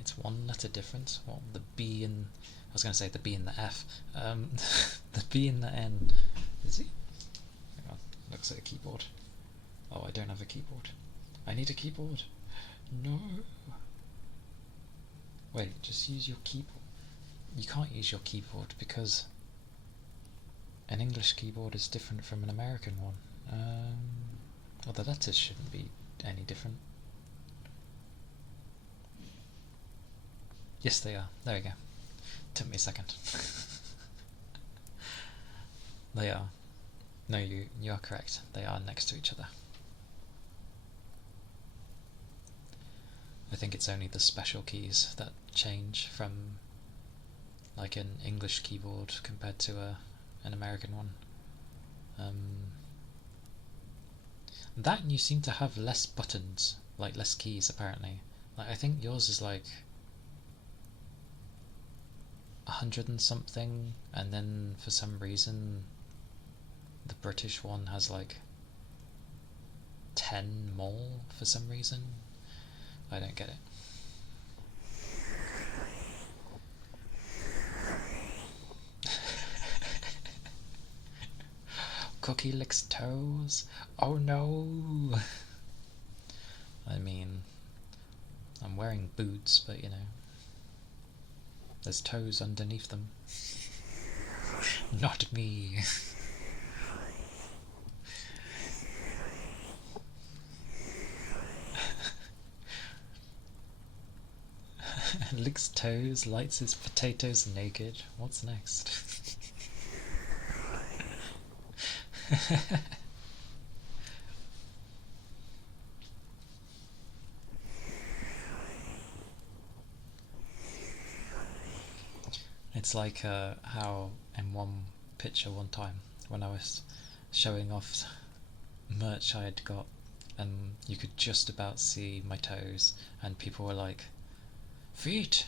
It's one letter difference. What, the B and... I was going to say the B and the F. The B and the N. Is it? Hang on. Looks like a keyboard. Oh, I don't have a keyboard. I need a keyboard. No. Wait, just use your keyboard. You can't use your keyboard because an English keyboard is different from an American one. Well, the letters shouldn't be any different. Yes, they are. There we go. Took me a second. They are. No, you are correct. They are next to each other. I think it's only the special keys that change from like an English keyboard compared to an American one. That and you seem to have less buttons, like less keys apparently. Like I think yours is like 100 and something, and then for some reason the British one has like 10 more for some reason. I don't get it. Cookie licks toes? Oh no! I mean, I'm wearing boots, but you know. There's toes underneath them. Not me. Licks toes, lights his potatoes naked. What's next? It's like how in one picture one time when I was showing off merch I had got, and you could just about see my toes, and people were like, "Feet!"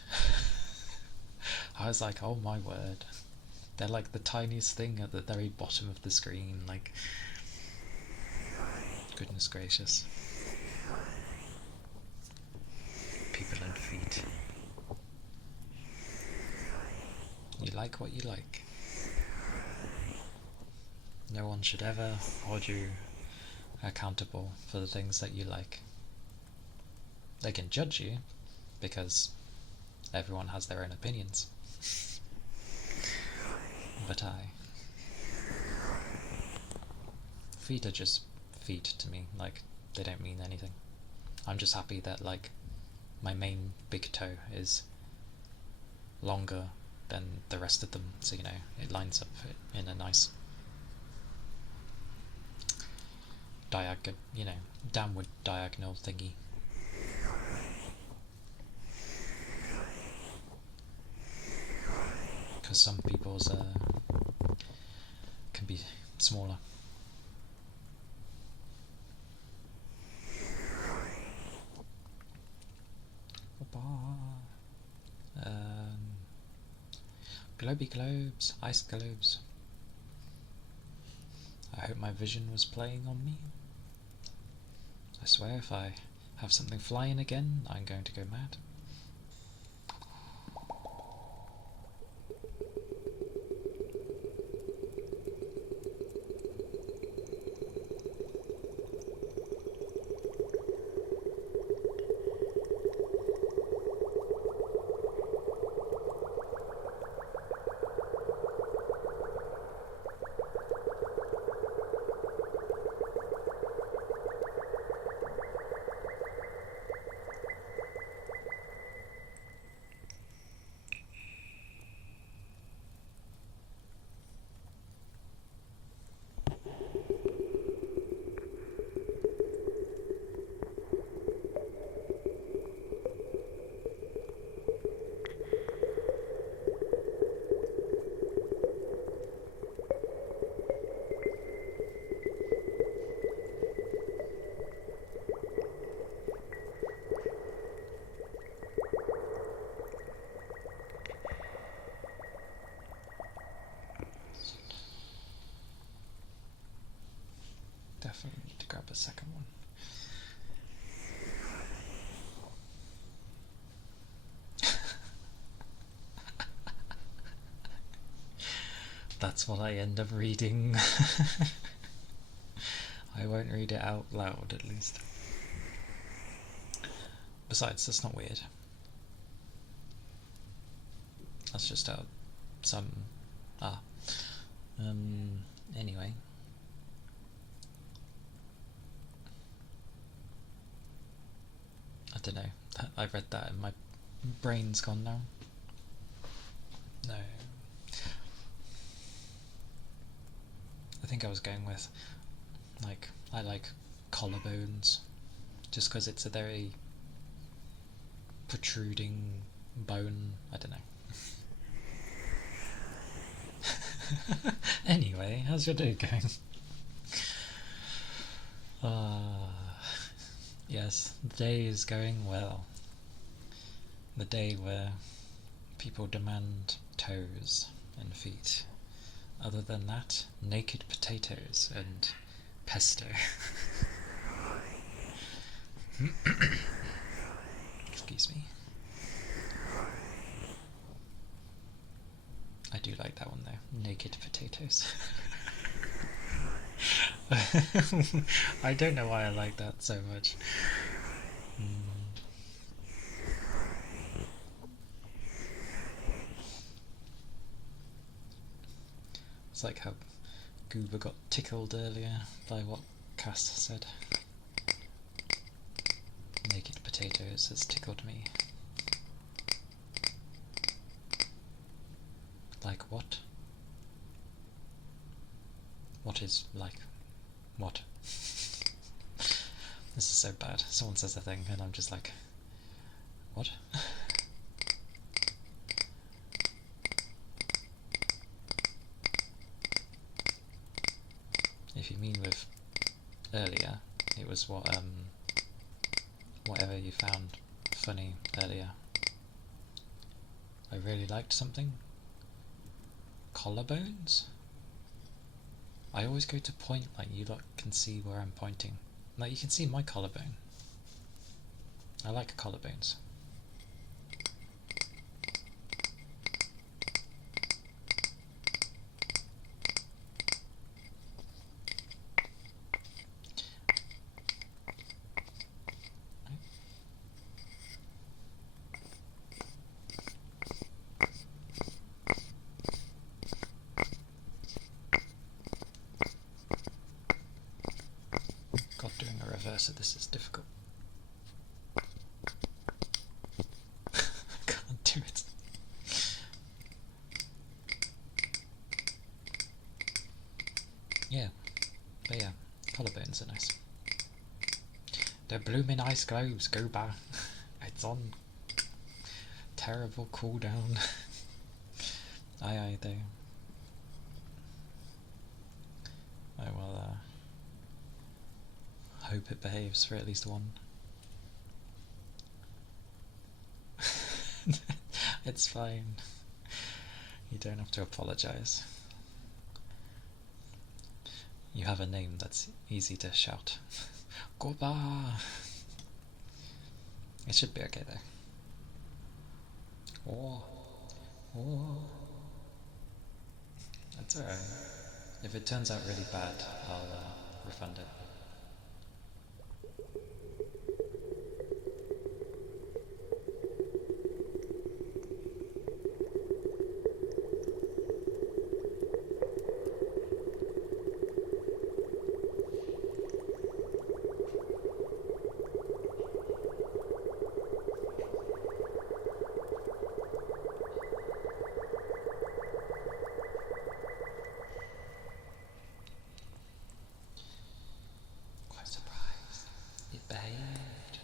I was like, oh my word. They're like the tiniest thing at the very bottom of the screen, like, goodness gracious. People and feet. You like what you like. No one should ever hold you accountable for the things that you like. They can judge you, because everyone has their own opinions. But feet are just feet to me, like, they don't mean anything. I'm just happy that, like, my main big toe is longer than the rest of them, so, you know, it lines up in a nice downward diagonal thingy. Because some people's can be smaller. Globy globes, ice globes. I hope my vision was playing on me. I swear if I have something flying again, I'm going to go mad. Definitely need to grab a second one. That's what I end up reading. I won't read it out loud, at least. Besides, that's not weird. That's just out some... anyway. I don't know. I read that and my brain's gone now. No. I think I was going with, like, I like collarbones, just because it's a very protruding bone. I don't know. Anyway, how's your day going? Yes, the day is going well. The day where people demand toes and feet. Other than that, naked potatoes and pesto. Excuse me. I do like that one though, naked potatoes. I don't know why I like that so much. It's like how Goober got tickled earlier by what Cass said. Naked potatoes has tickled me. Like what? What is like what? This is so bad. Someone says a thing and I'm just like, what? If you mean with earlier, it was what whatever you found funny earlier. I really liked something. Collarbones? I always go to point like you lot can see where I'm pointing. Like you can see my collarbone. I like collarbones. God, doing a reverse of this is difficult. I can't do it. Yeah, but yeah, collarbones are nice. They're blooming ice globes, go back. It's on terrible cooldown. Aye, though. I will hope it behaves for at least one. It's fine. You don't have to apologise. You have a name that's easy to shout. Goba! It should be okay though. Oh. That's alright. If it turns out really bad, I'll refund it. Behaved.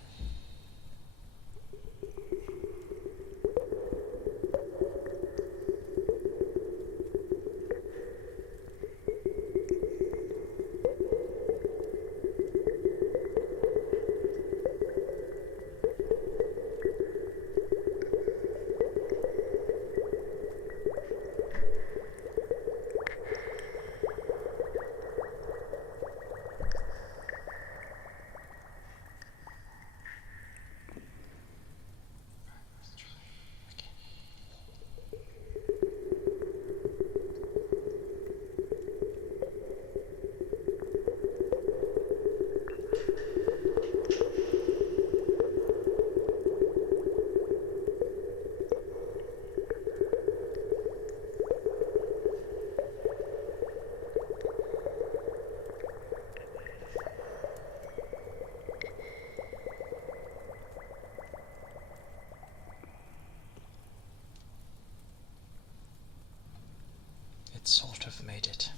It sort of made it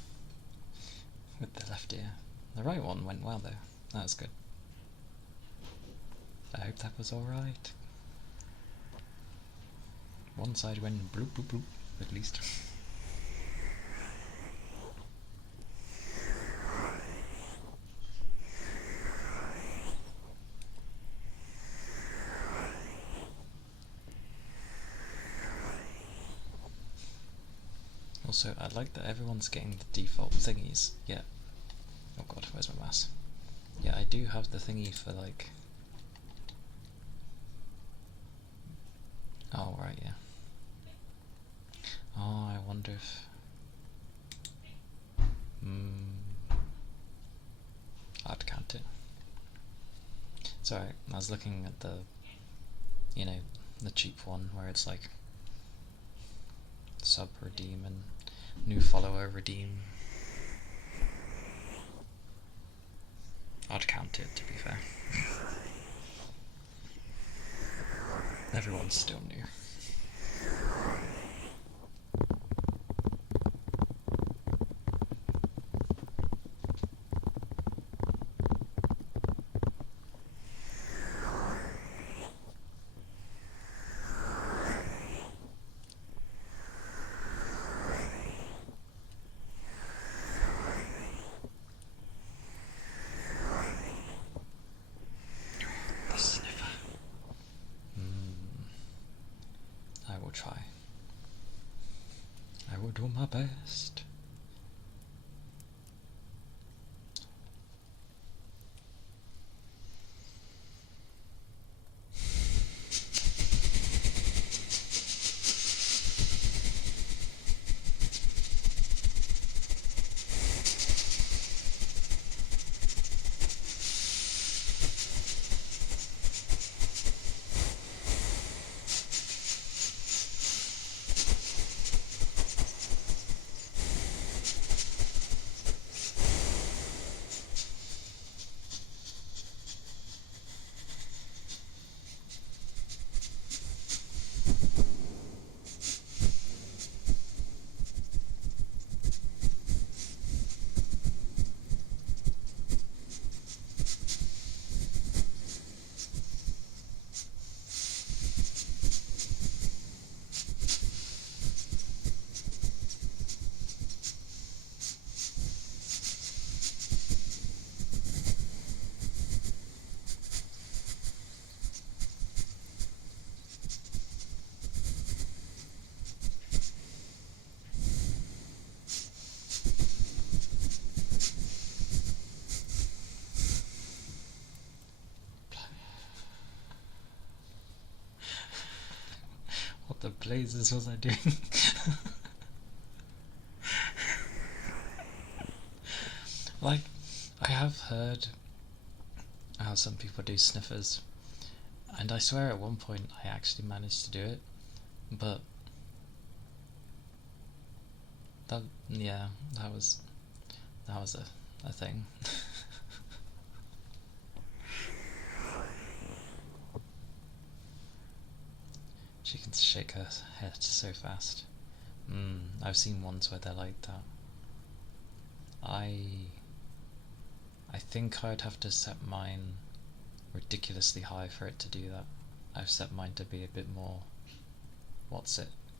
with the left ear. The right one went well though. That was good. I hope that was alright. One side went bloop bloop bloop, at least. Also, I like that everyone's getting the default thingies. Yeah. Oh god, where's my mouse? Yeah, I do have the thingy for like... Oh, right, yeah. Oh, I wonder if... I'd count it. It's alright, I was looking at the, you know, the cheap one where it's like sub redeem and New follower redeem. I'd count it, to be fair. Everyone's still new. The sniffer. I will try. I will do my best. What the blazes was I doing? Like, I have heard how some people do sniffers, and I swear at one point I actually managed to do it, but that was a thing. She can shake her head so fast. I've seen ones where they're like that. I think I'd have to set mine ridiculously high for it to do that. I've set mine to be a bit more,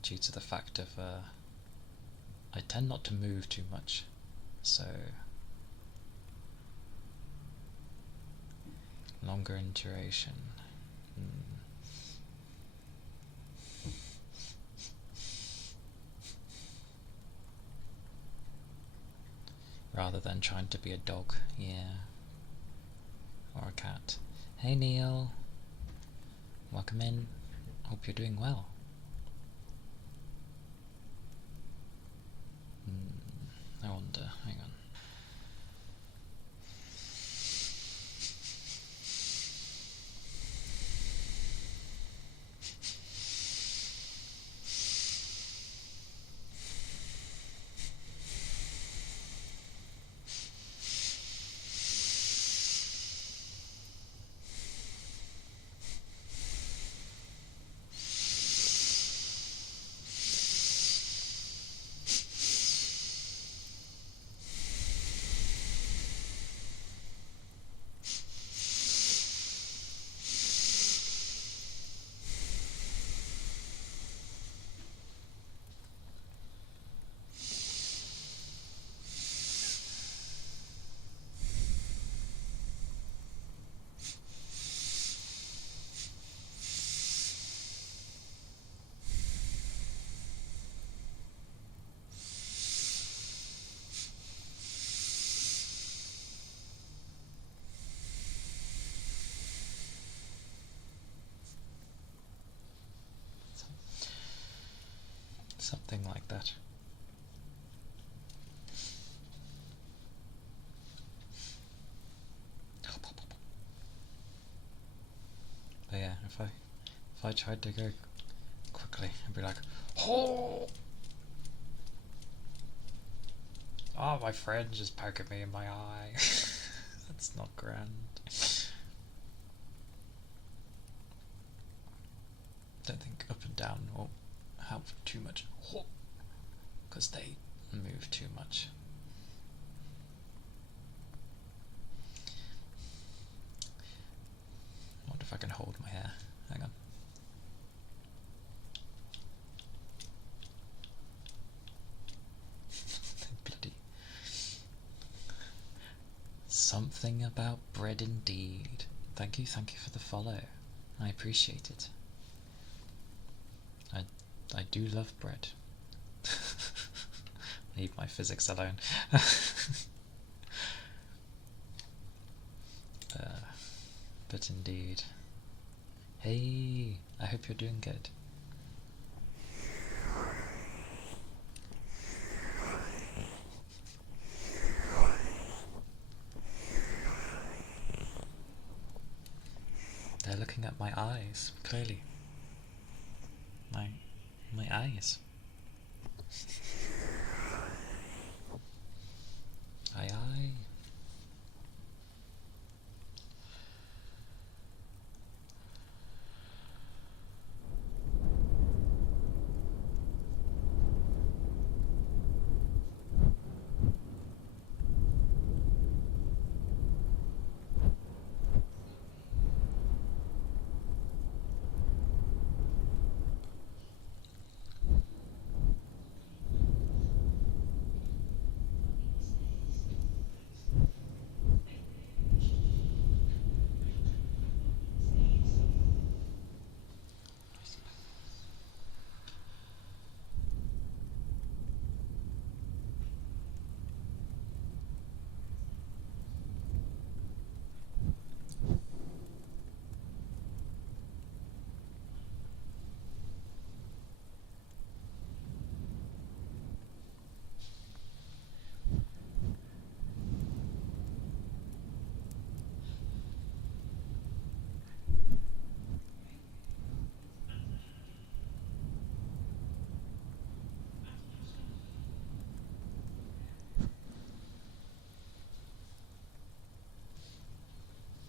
due to the fact of I tend not to move too much, so longer in duration. Rather than trying to be a dog, or a cat. Hey Neil, welcome in. Hope you're doing well. I wonder, hang on. Something like that. But yeah, if I tried to go quickly, I'd be like, oh! Oh, my friend's just poking me in my eye. That's not grand. Don't think up and down will help too much, because they move too much. I wonder if I can hold my hair. Hang on. Bloody. Something about bread indeed. Thank you for the follow. I appreciate it. I do love bread. Leave my physics alone. But indeed. Hey, I hope you're doing good. They're looking at my eyes, clearly. My eyes. Aye aye.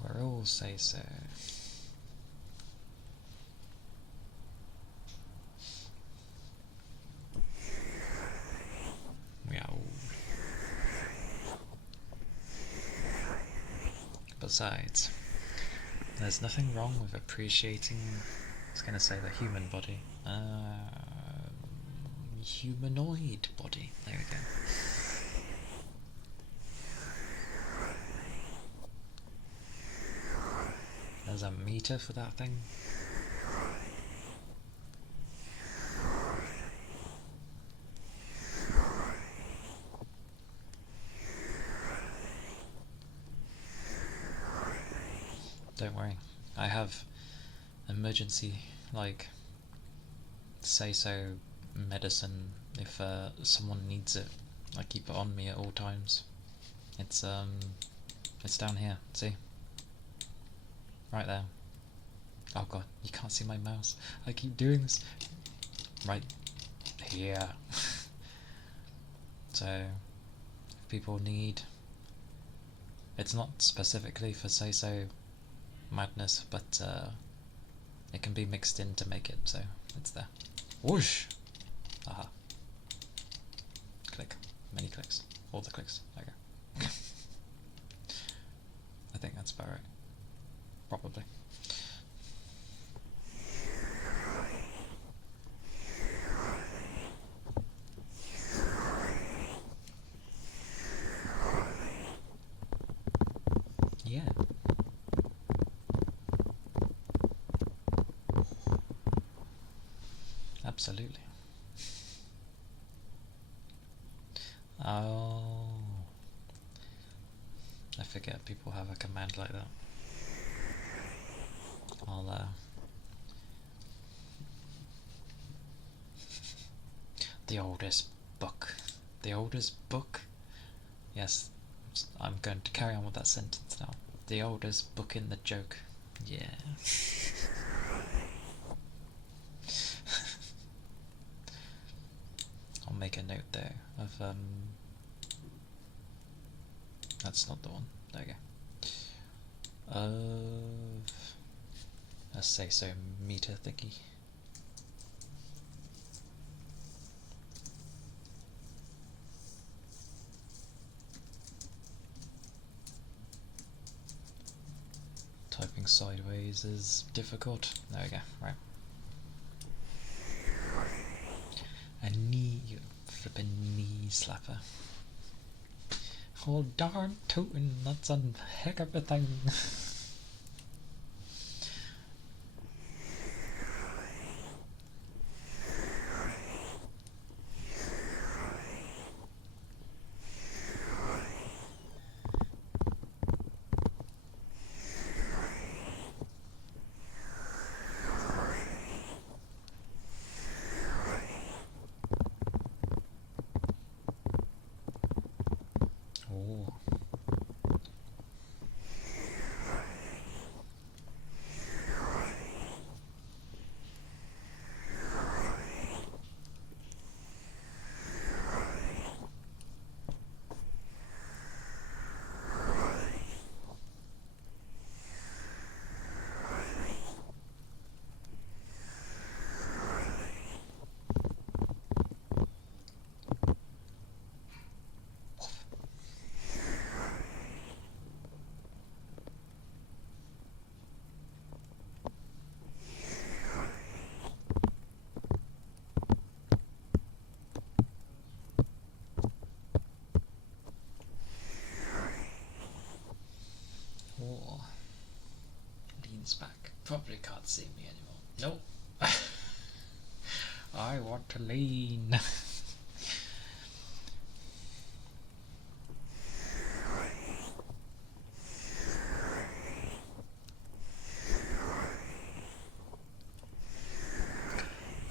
We're all say so. We are all. Besides, there's nothing wrong with appreciating, I was going to say the human body. Humanoid body. There we go. There's a meter for that thing. Don't worry, I have emergency, like, say-so medicine if someone needs it. I keep it on me at all times. It's down here, see? Right there. Oh god, you can't see my mouse. I keep doing this. Right here. So, if people need... It's not specifically for say-so madness, but it can be mixed in to make it, so it's there. Whoosh! Aha. Click. Many clicks. All the clicks. There we go. I think that's about right. Probably. Yeah. Absolutely. Oh. I forget people have a command like that. I'll the oldest book. The oldest book? Yes, I'm going to carry on with that sentence now. The oldest book in the joke. Yeah. I'll make a note there of That's not the one. There you go. Let's say so meter thingy. Typing sideways is difficult. There we go, right. A knee, you flippin' knee slapper. Oh darn tootin', that's a heck of a thing. Leans back. Probably can't see me anymore. Nope. I want to lean.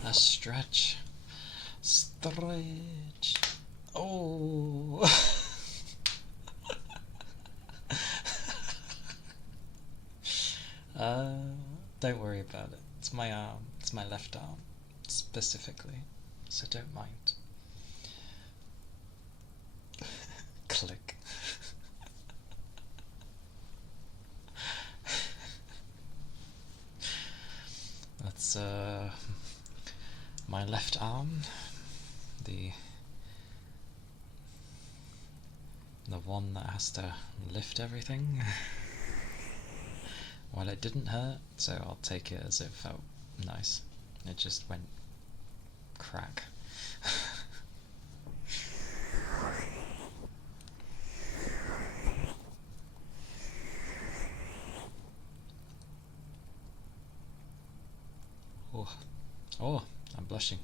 A stretch. Stretch. Oh. Don't worry about it. It's my arm. It's my left arm, specifically. So don't mind. Click. That's my left arm. The one that has to lift everything. Well, it didn't hurt, so I'll take it as it felt nice. It just went crack. Oh, I'm blushing.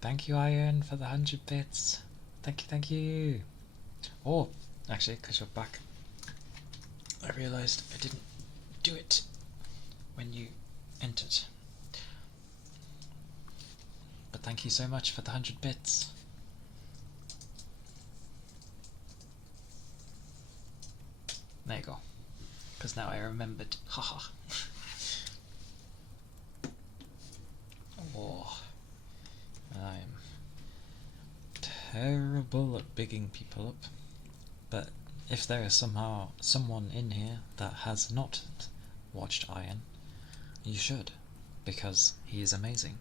Thank you, Iron, for the 100 bits. Thank you. Oh, actually, because you're back, I realised I didn't do it when you entered. But thank you so much for the 100 bits. There you go. Because now I remembered. Haha. Oh, I'm terrible at bigging people up. But if there is somehow someone in here that has not watched Iron, you should, because he is amazing.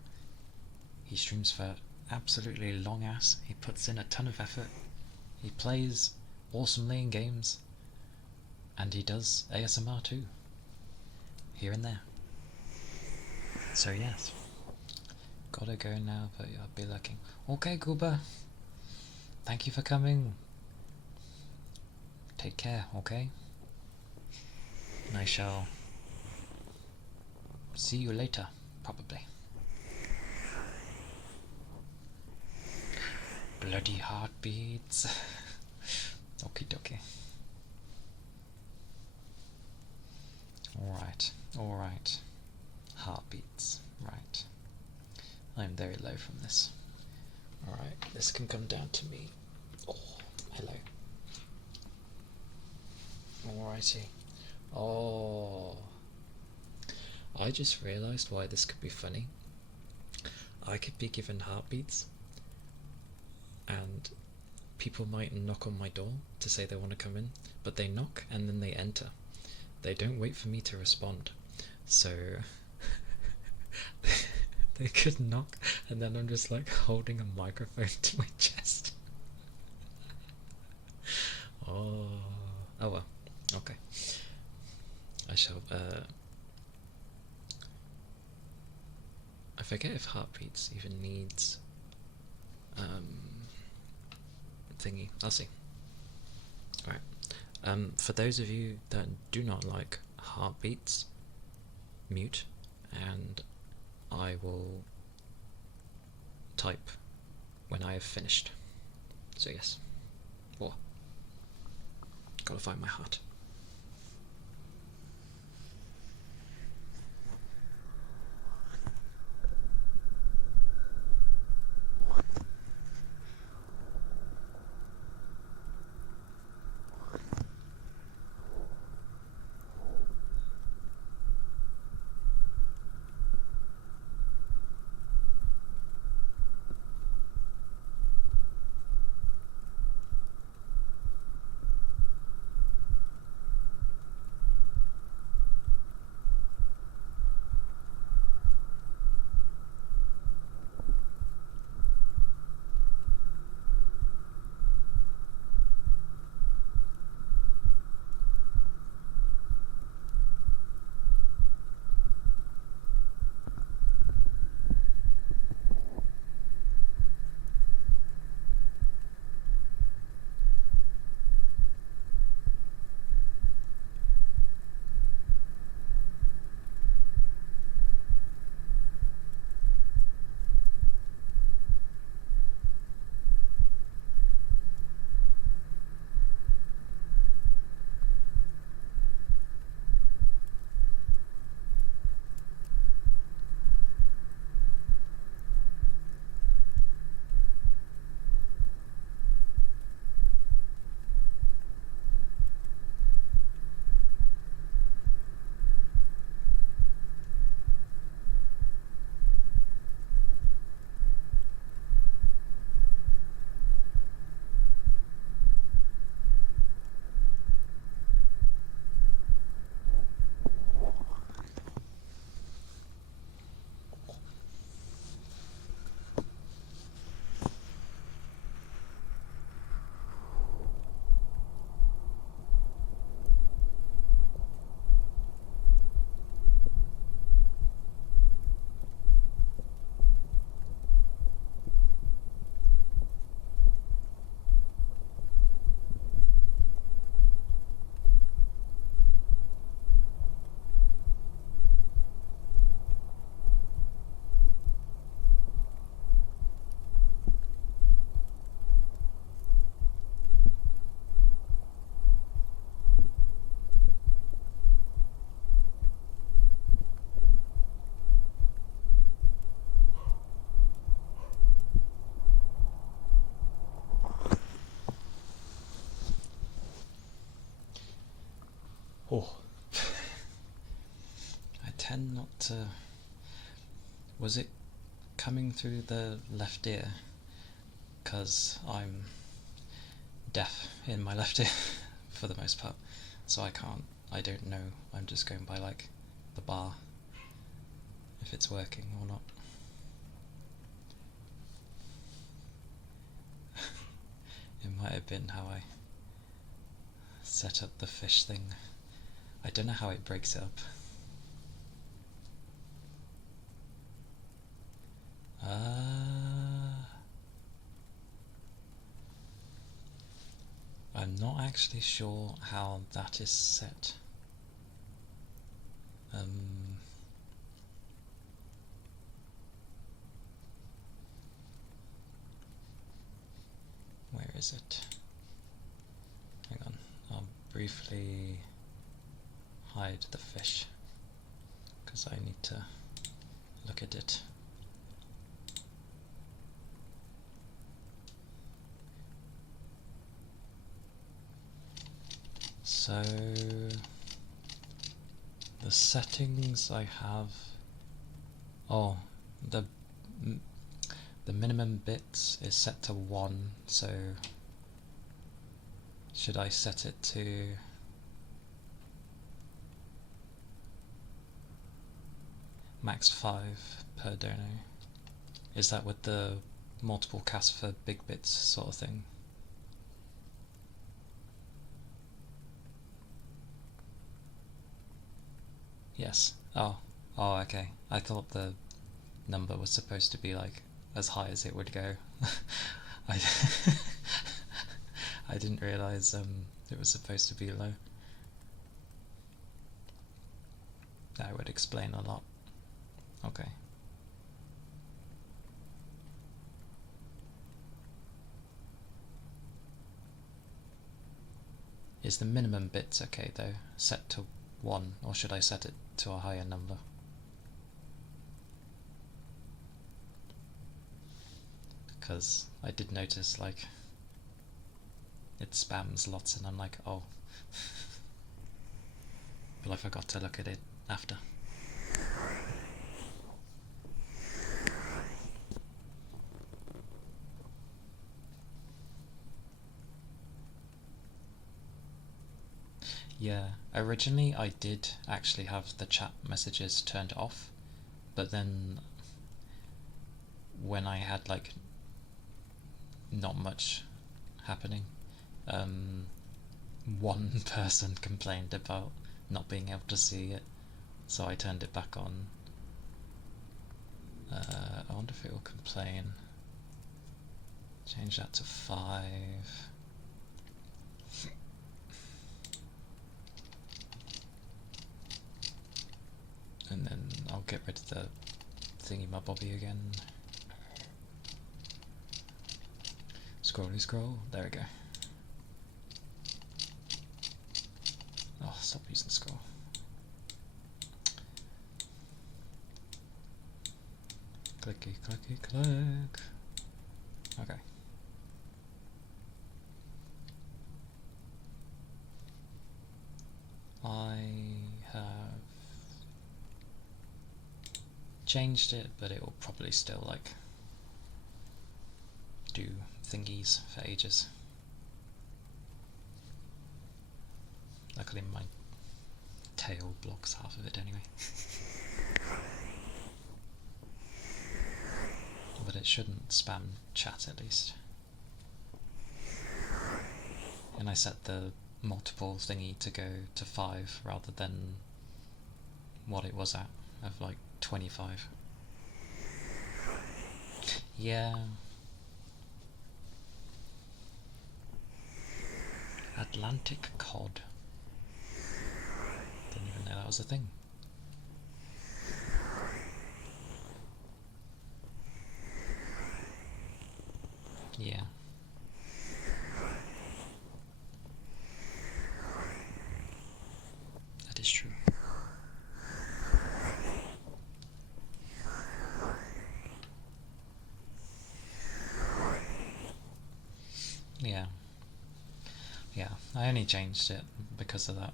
He streams for absolutely long ass. He puts in a ton of effort. He plays awesomely in games, and he does ASMR too, here and there. So yes, gotta go now, but I'll be looking. Okay, Gooba, thank you for coming. Take care, okay? And I shall see you later, probably. Bloody heartbeats. Okie dokie. Alright. Heartbeats, right. I'm very low from this. Alright, this can come down to me. Oh, hello. Alrighty. Oh. I just realised why this could be funny. I could be given heartbeats, and people might knock on my door to say they want to come in, but they knock and then they enter. They don't wait for me to respond. So they could knock and then I'm just like holding a microphone to my chest. Oh well, okay. I shall, I forget if Heartbeats even needs, thingy. I'll see. Alright. For those of you that do not like Heartbeats, mute, and I will type when I have finished. So yes. Or, gotta find my heart. Oh. I tend not to... Was it coming through the left ear? Because I'm deaf in my left ear for the most part, so I don't know, I'm just going by like the bar, if it's working or not. It might have been how I set up the fish thing. I don't know how it breaks it up. I'm not actually sure how that is set. Where is it? Hang on, I'll briefly hide the fish because I need to look at it. So the settings I have, the minimum bits is set to 1, so Should I set it to max 5 per dono? Is that with the multiple cast for big bits sort of thing? Yes. Oh, okay. I thought the number was supposed to be like as high as it would go. I I didn't realise it was supposed to be low. That would explain a lot. Okay. Is the minimum bits okay though, set to 1, or should I set it to a higher number? Because I did notice like it spams lots and I'm like, oh. But I forgot to look at it after. Yeah, originally I did actually have the chat messages turned off, but then when I had like not much happening, one person complained about not being able to see it, so I turned it back on. I wonder if it will complain. Change that to 5. And then I'll get rid of the thingy-my-bobby again. Scrolly scroll, there we go. Oh, stop using scroll. Clicky, clicky, click. Okay. I have changed it, but it will probably still like do thingies for ages. Luckily my tail blocks half of it anyway. But it shouldn't spam chat at least. And I set the multiple thingy to go to 5 rather than what it was at, of like 25. Yeah. Atlantic cod. Didn't even know that was a thing. Yeah. That is true. Yeah. Yeah, I only changed it because of that.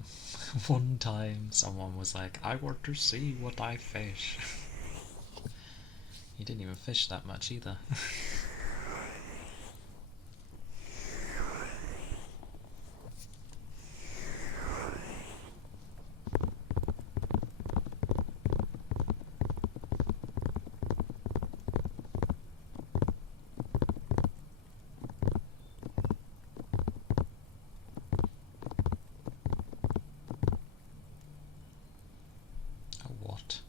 One time someone was like, I want to see what I fish. He didn't even fish that much either. A what?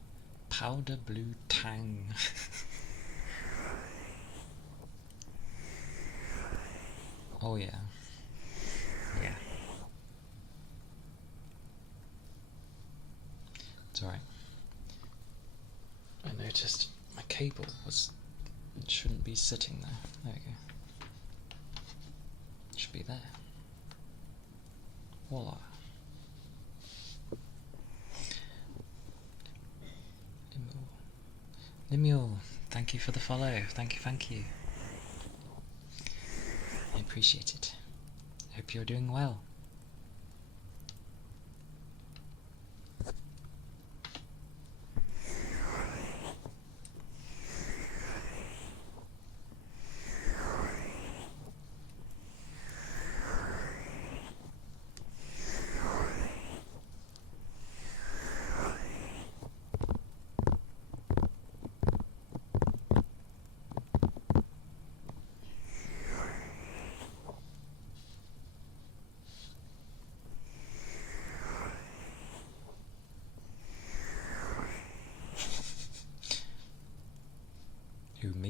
Powder blue tang. Oh yeah. Yeah. It's alright. I noticed my cable it shouldn't be sitting there. There we go. It should be there. Voila. Lemuel, thank you for the follow. Thank you. I appreciate it. Hope you're doing well.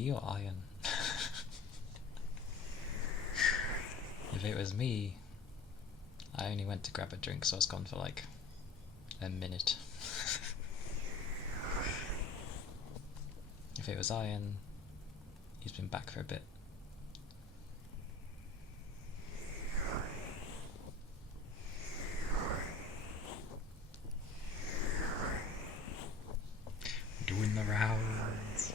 me or Iron? If it was me, I only went to grab a drink, so I was gone for like a minute. If it was Iron, he's been back for a bit. Doing the rounds.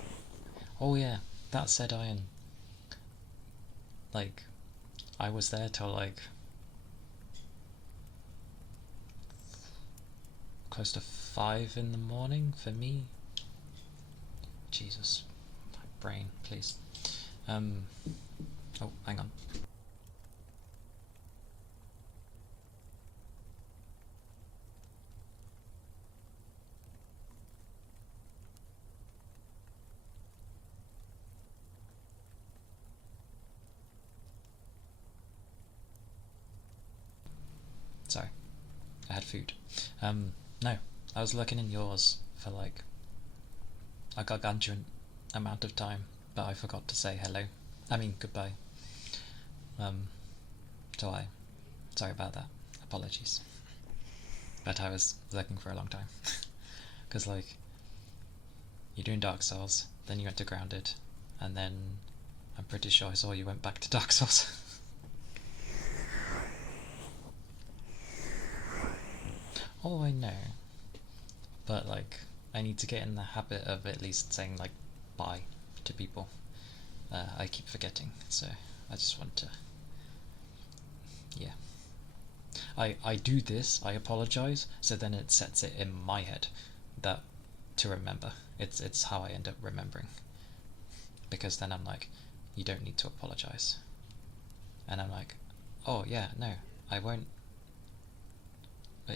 Oh yeah, that said Iron. Like, I was there till like close to 5 in the morning for me. Jesus, my brain, please. Oh, hang on. Sorry, I had food. No, I was looking in yours for like a gargantuan amount of time, but I forgot to say hello. I mean goodbye. So sorry about that. Apologies. But I was looking for a long time. Because like, you're doing Dark Souls, then you went to Grounded, and then I'm pretty sure I saw you went back to Dark Souls. Oh, I know. But like, I need to get in the habit of at least saying like bye to people. I keep forgetting, so I just want to. Yeah. I do this, I apologise, so then it sets it in my head that to remember. It's how I end up remembering. Because then I'm like, you don't need to apologise. And I'm like, oh yeah, no, I won't.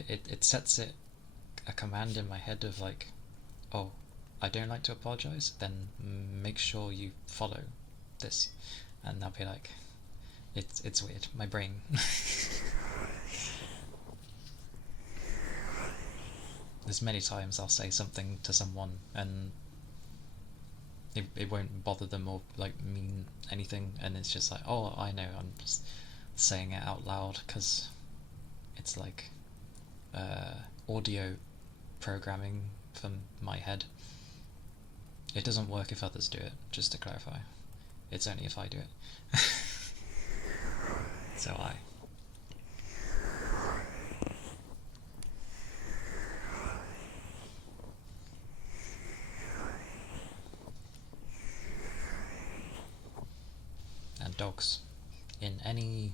It sets it a command in my head of like, oh, I don't like to apologise, then make sure you follow this. And I'll be like, it's weird, my brain. There's many times I'll say something to someone and it won't bother them or like mean anything, and it's just like, oh, I know, I'm just saying it out loud because it's like audio programming from my head. It doesn't work if others do it, just to clarify. It's only if I do it. So I. And dogs. In any...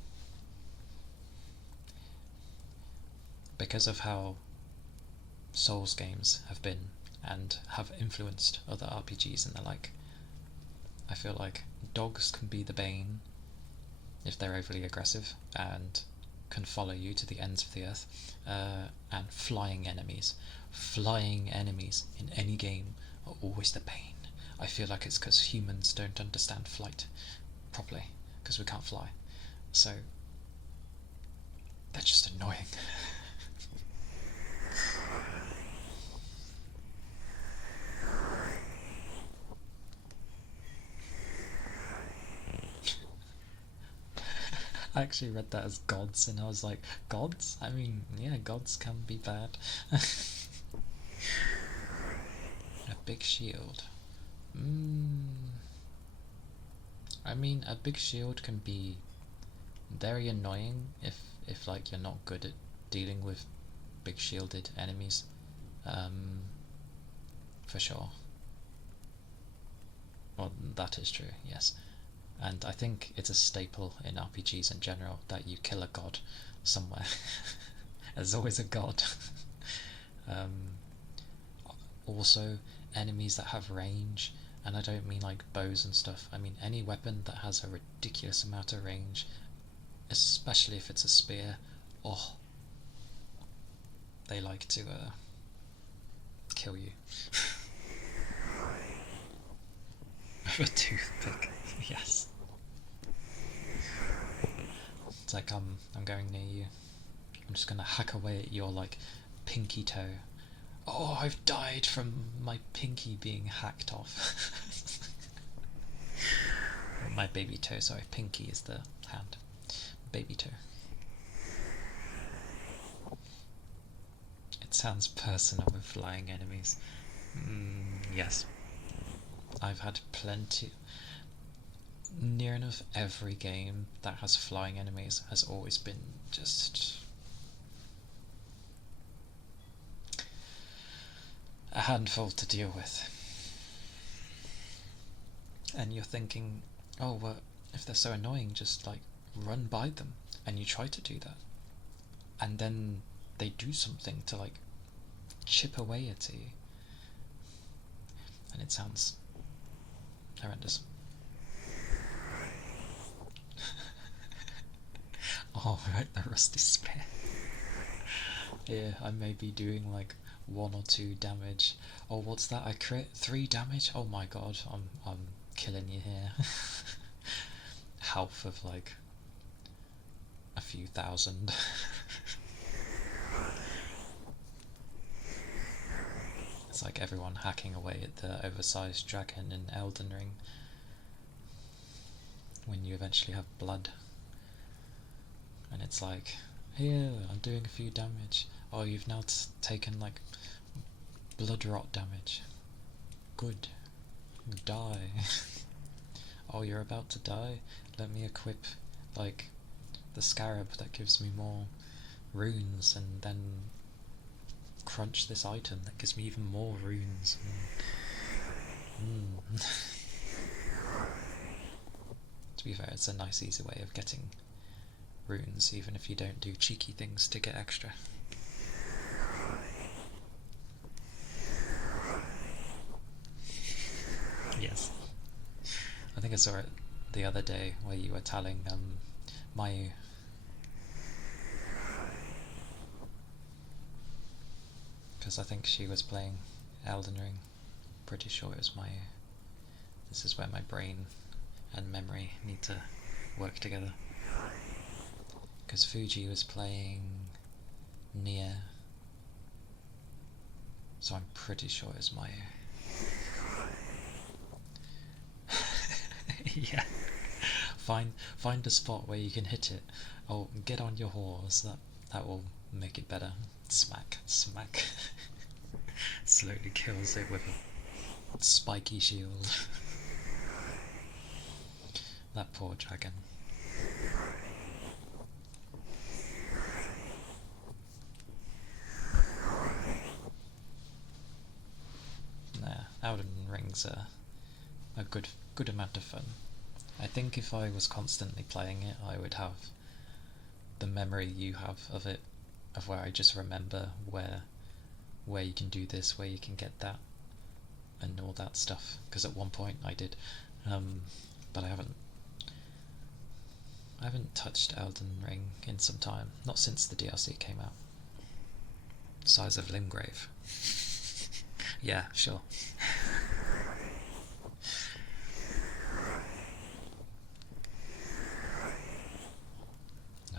Because of how Souls games have been and have influenced other RPGs and the like, I feel like dogs can be the bane if they're overly aggressive and can follow you to the ends of the earth, and flying enemies in any game are always the pain. I feel like it's because humans don't understand flight properly because we can't fly, so they're just annoying. I actually read that as gods, and I was like, gods? I mean, yeah, gods can be bad. A big shield. I mean, a big shield can be very annoying if like you're not good at dealing with big shielded enemies. For sure. Well, that is true, yes. And I think it's a staple in RPGs in general that you kill a god somewhere. There's always a god. Also, enemies that have range, and I don't mean like bows and stuff, I mean any weapon that has a ridiculous amount of range, especially if it's a spear. Oh, they like to kill you. With a toothpick, yes. It's like I'm going near you. I'm just gonna hack away at your like pinky toe. Oh, I've died from my pinky being hacked off. My baby toe, sorry, pinky is the hand. Baby toe. It sounds personal with flying enemies. Yes. I've had plenty. Near enough every game that has flying enemies has always been just a handful to deal with. And you're thinking, oh, well, if they're so annoying, just like run by them. And you try to do that. And then they do something to like chip away at you. And it sounds horrendous. Oh, right, the rusty spear. Yeah, I may be doing like 1 or 2 damage. Oh, what's that? I crit 3 damage? Oh my god, I'm killing you here. Health of like a few thousand. It's like everyone hacking away at the oversized dragon in Elden Ring. When you eventually have blood. And it's like, here, I'm doing a few damage. Oh, you've now taken like blood rot damage. Good. Die. Oh, you're about to die? Let me equip like the scarab that gives me more runes, and then crunch this item that gives me even more runes. To be fair, it's a nice easy way of getting runes, even if you don't do cheeky things to get extra. Yes. I think I saw it the other day where you were telling Mayu. Because I think she was playing Elden Ring. Pretty sure it was Mayu. This is where my brain and memory need to work together. Because Fuji was playing Nier. So I'm pretty sure it was Mayu. Yeah. Find a spot where you can hit it. Oh, get on your horse. That will make it better. Smack, smack. Slowly kills it with a spiky shield. That poor dragon. Nah, Elden Ring's a good amount of fun. I think if I was constantly playing it, I would have the memory you have of it, of where I just remember where you can do this, where you can get that, and all that stuff. Because at one point I did, but I haven't touched Elden Ring in some time. Not since the DLC came out. Size of Limgrave. Yeah, sure.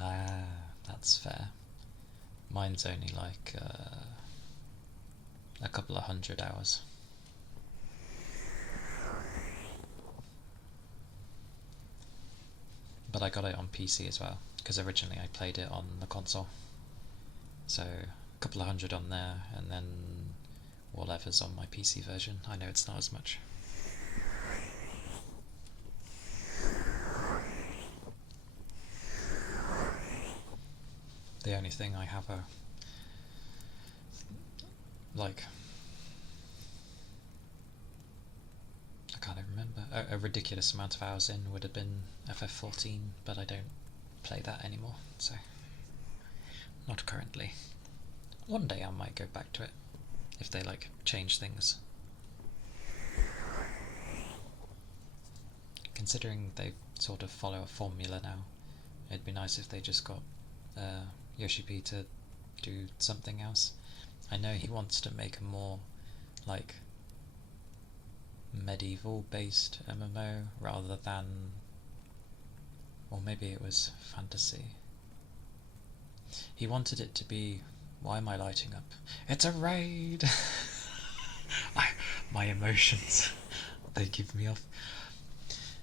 Ah, that's fair. Mine's only like a couple of 100 hours. But I got it on PC as well, because originally I played it on the console. So a couple of 100 on there, and then whatever's on my PC version. I know it's not as much. The only thing I have like, I can't even remember, a ridiculous amount of hours in would have been FF14, but I don't play that anymore, so not currently. One day I might go back to it, if they like change things. Considering they sort of follow a formula now, it'd be nice if they just got Yoshi P to do something else. I know he wants to make a more like medieval based MMO rather than, or maybe it was fantasy. He wanted it to be, why am I lighting up? It's a raid! My emotions, they give me off.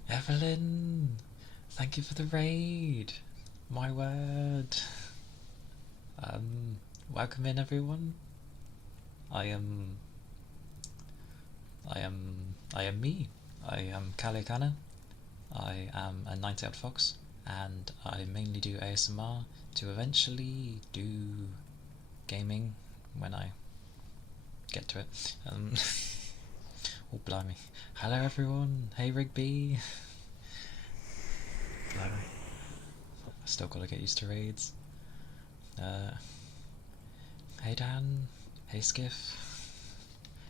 Evelyn! Thank you for the raid! My word! Welcome in, everyone. I am me. I am Calia Kana. I am a 9-tailed fox, and I mainly do ASMR to eventually do gaming when I get to it. Oh, blimey. Hello, everyone. Hey, Rigby. Blimey. I still gotta get used to raids. Hey, Dan. Hey, Skiff.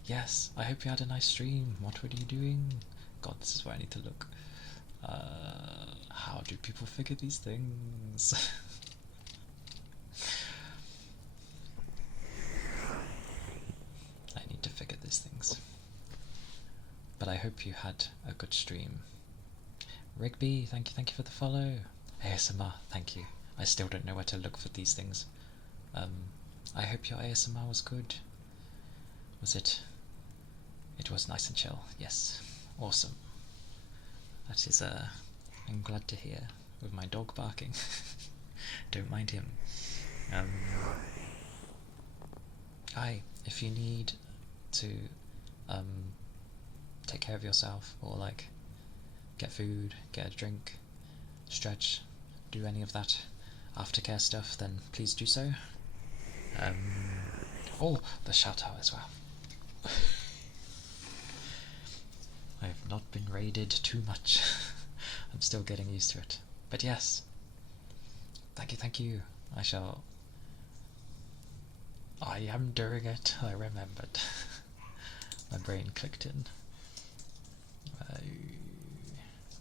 Yes, I hope you had a nice stream. What were you doing? God, this is where I need to look. How do people figure these things? I need to figure these things. But I hope you had a good stream. Rigby, thank you for the follow. ASMR, thank you. I still don't know where to look for these things. I hope your ASMR was good. Was it? It was nice and chill, yes. Awesome. That is, I'm glad to hear, with my dog barking. Don't mind him. Hi, if you need to, take care of yourself, or like, get food, get a drink, stretch, do any of that aftercare stuff, then please do so. Oh, the shout out as well. I have not been raided too much. I'm still getting used to it. But yes. Thank you. I am doing it. I remembered. My brain clicked in.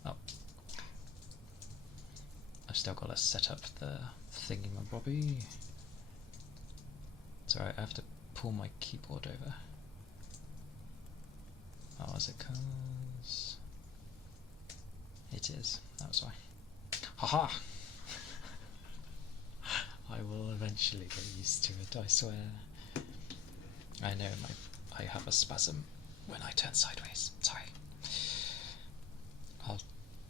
Oh. I've still got to set up the thingy-my-bobby. It's alright, I have to pull my keyboard over. Oh, is it 'cause... It is, that was why. Haha! I will eventually get used to it, I swear. I know I have a spasm when I turn sideways. Sorry. I'll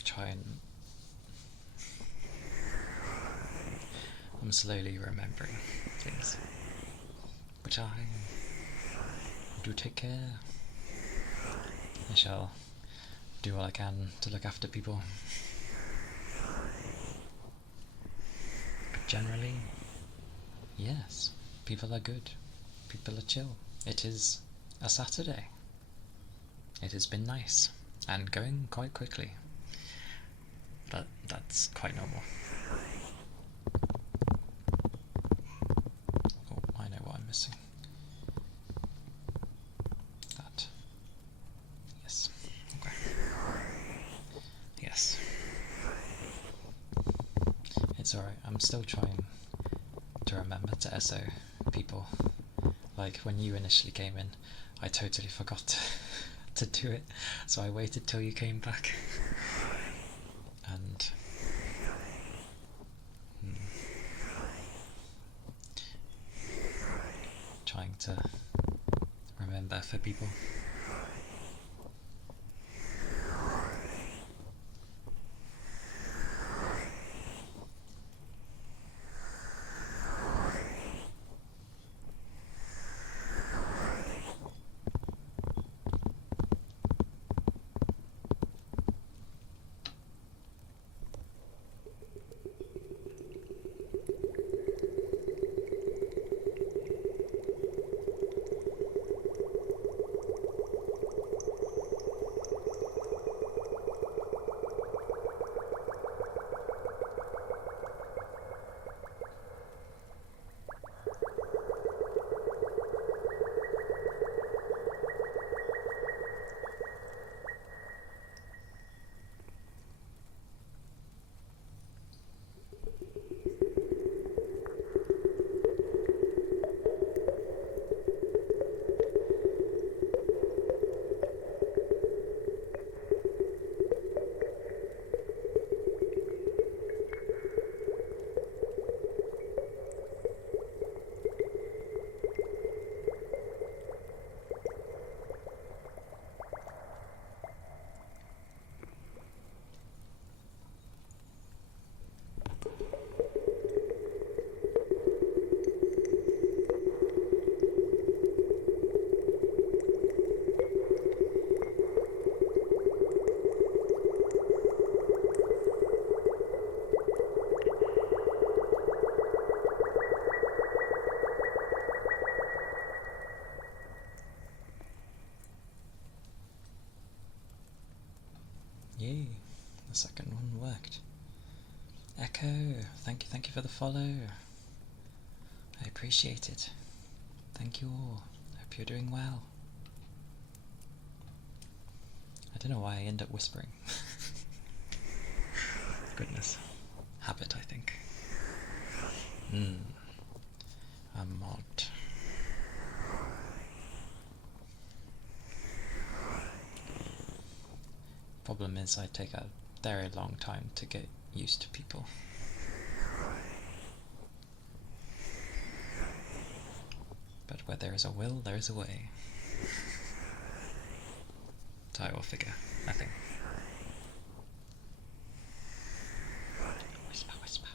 try and... I'm slowly remembering things. But I do take care. I shall do what I can to look after people. But generally, yes, people are good. People are chill. It is a Saturday. It has been nice, and going quite quickly. But that's quite normal. Oh, I know what I'm missing. That. Yes. Okay. Yes. It's alright, I'm still trying to remember to SO people. Like, when you initially came in, I totally forgot to do it, so I waited till you came back. And... trying to remember for people. Echo, thank you for the follow. I appreciate it. Thank you all. Hope you're doing well. I don't know why I end up whispering. Goodness. Habit, I think. A mod. Problem is I take a very long time to get used to people. But where there is a will, there is a way. So I will figure, I think. Whisper, whisper.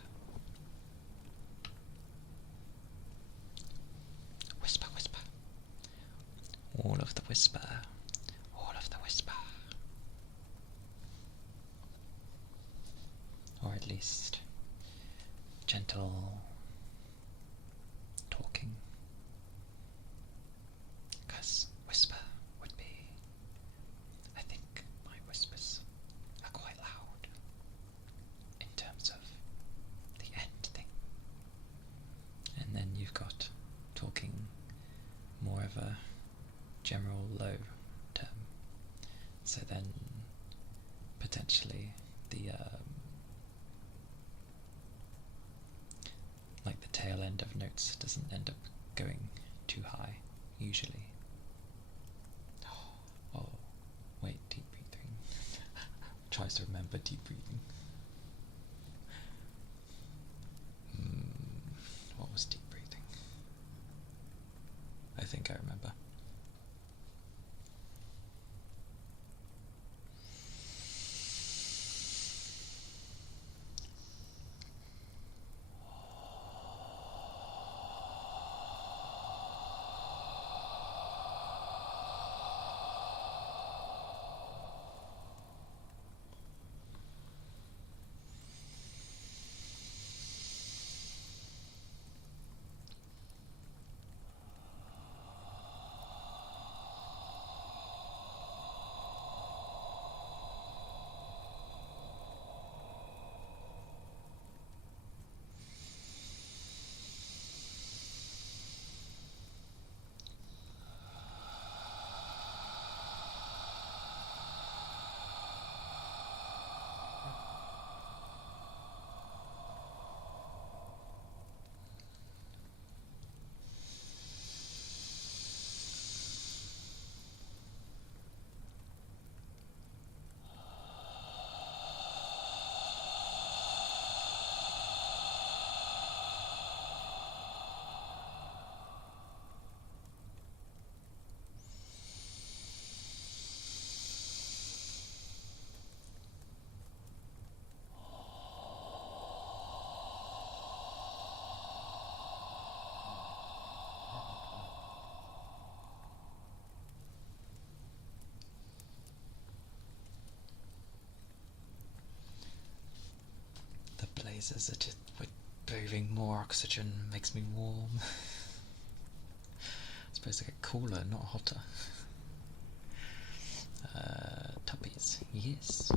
Whisper, whisper. All of the whisper. All of the whisper. Or at least gentle talking. Because whisper would be, I think my whispers are quite loud in terms of the end thing. And then you've got talking more of a general low term. So then potentially the like the tail end of notes doesn't end up going too high usually. Oh, wait, deep breathing. Tries to remember deep breathing. What was deep breathing? I think I remember. Blazes are just breathing more oxygen makes me warm. I suppose I get cooler, not hotter. Tuppies, yes.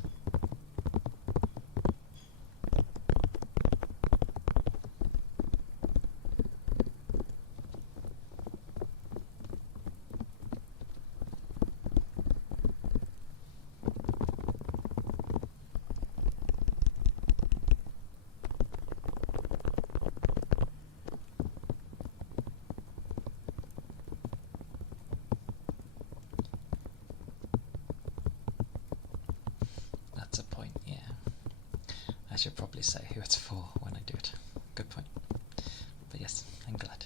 I should probably say who it's for when I do it. Good point. But yes, I'm glad.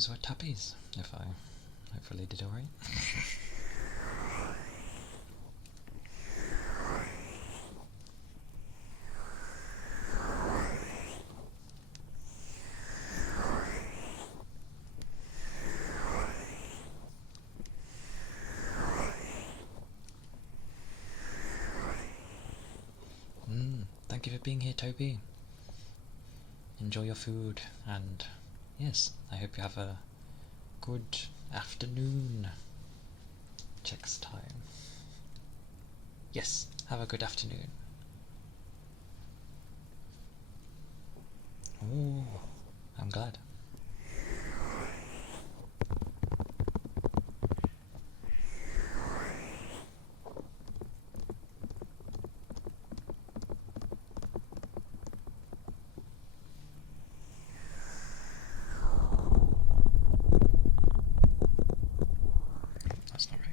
those were tappies, if I hopefully did alright. Thank you for being here, Toby. Enjoy your food, and yes, I hope you have a good afternoon. Checks time. Yes, have a good afternoon. Oh, I'm glad. That's not right.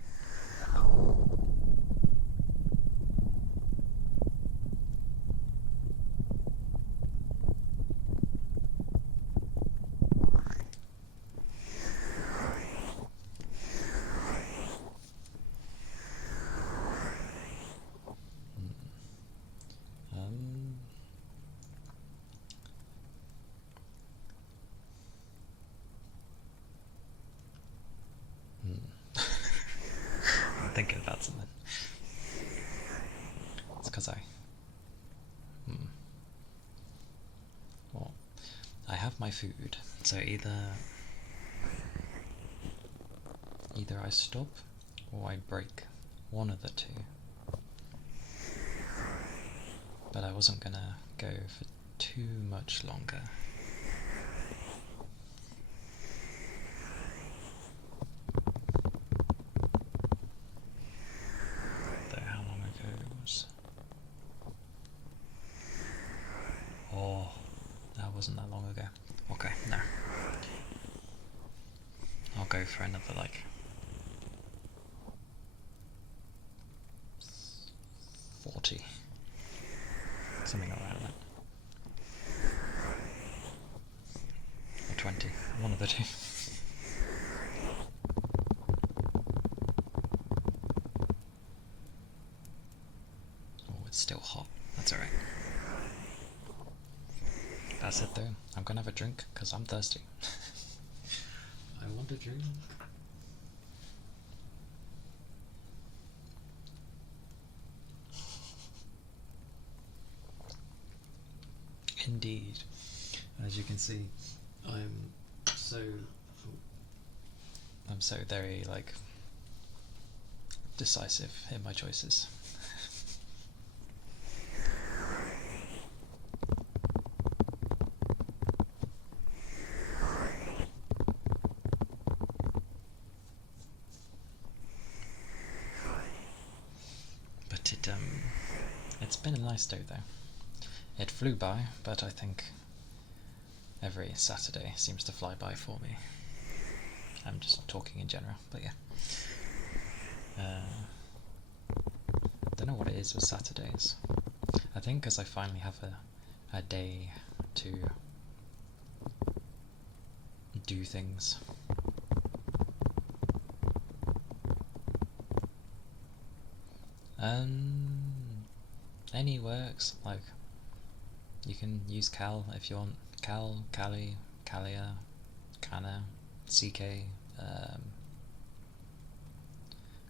I'm thinking about something. It's because well, I have my food, so either I stop or I break, one of the two. But I wasn't gonna go for too much longer. Though how long ago was... Oh, that wasn't that long ago. Okay, no. I'll go for another, like, 40. Something around that. Or 20. One of the two. Oh, it's still hot. That's alright. That's it though. I'm gonna have a drink because I'm thirsty. I want a drink. Indeed. As you can see, I'm so very, like, decisive in my choices. But it's been a nice day though. It flew by, but I think every Saturday seems to fly by for me. I'm just talking in general, but yeah. Don't know what it is with Saturdays. I think because I finally have a day to do things. Any works, like, you can use Cal if you want. Cal, Calia, Kana, CK,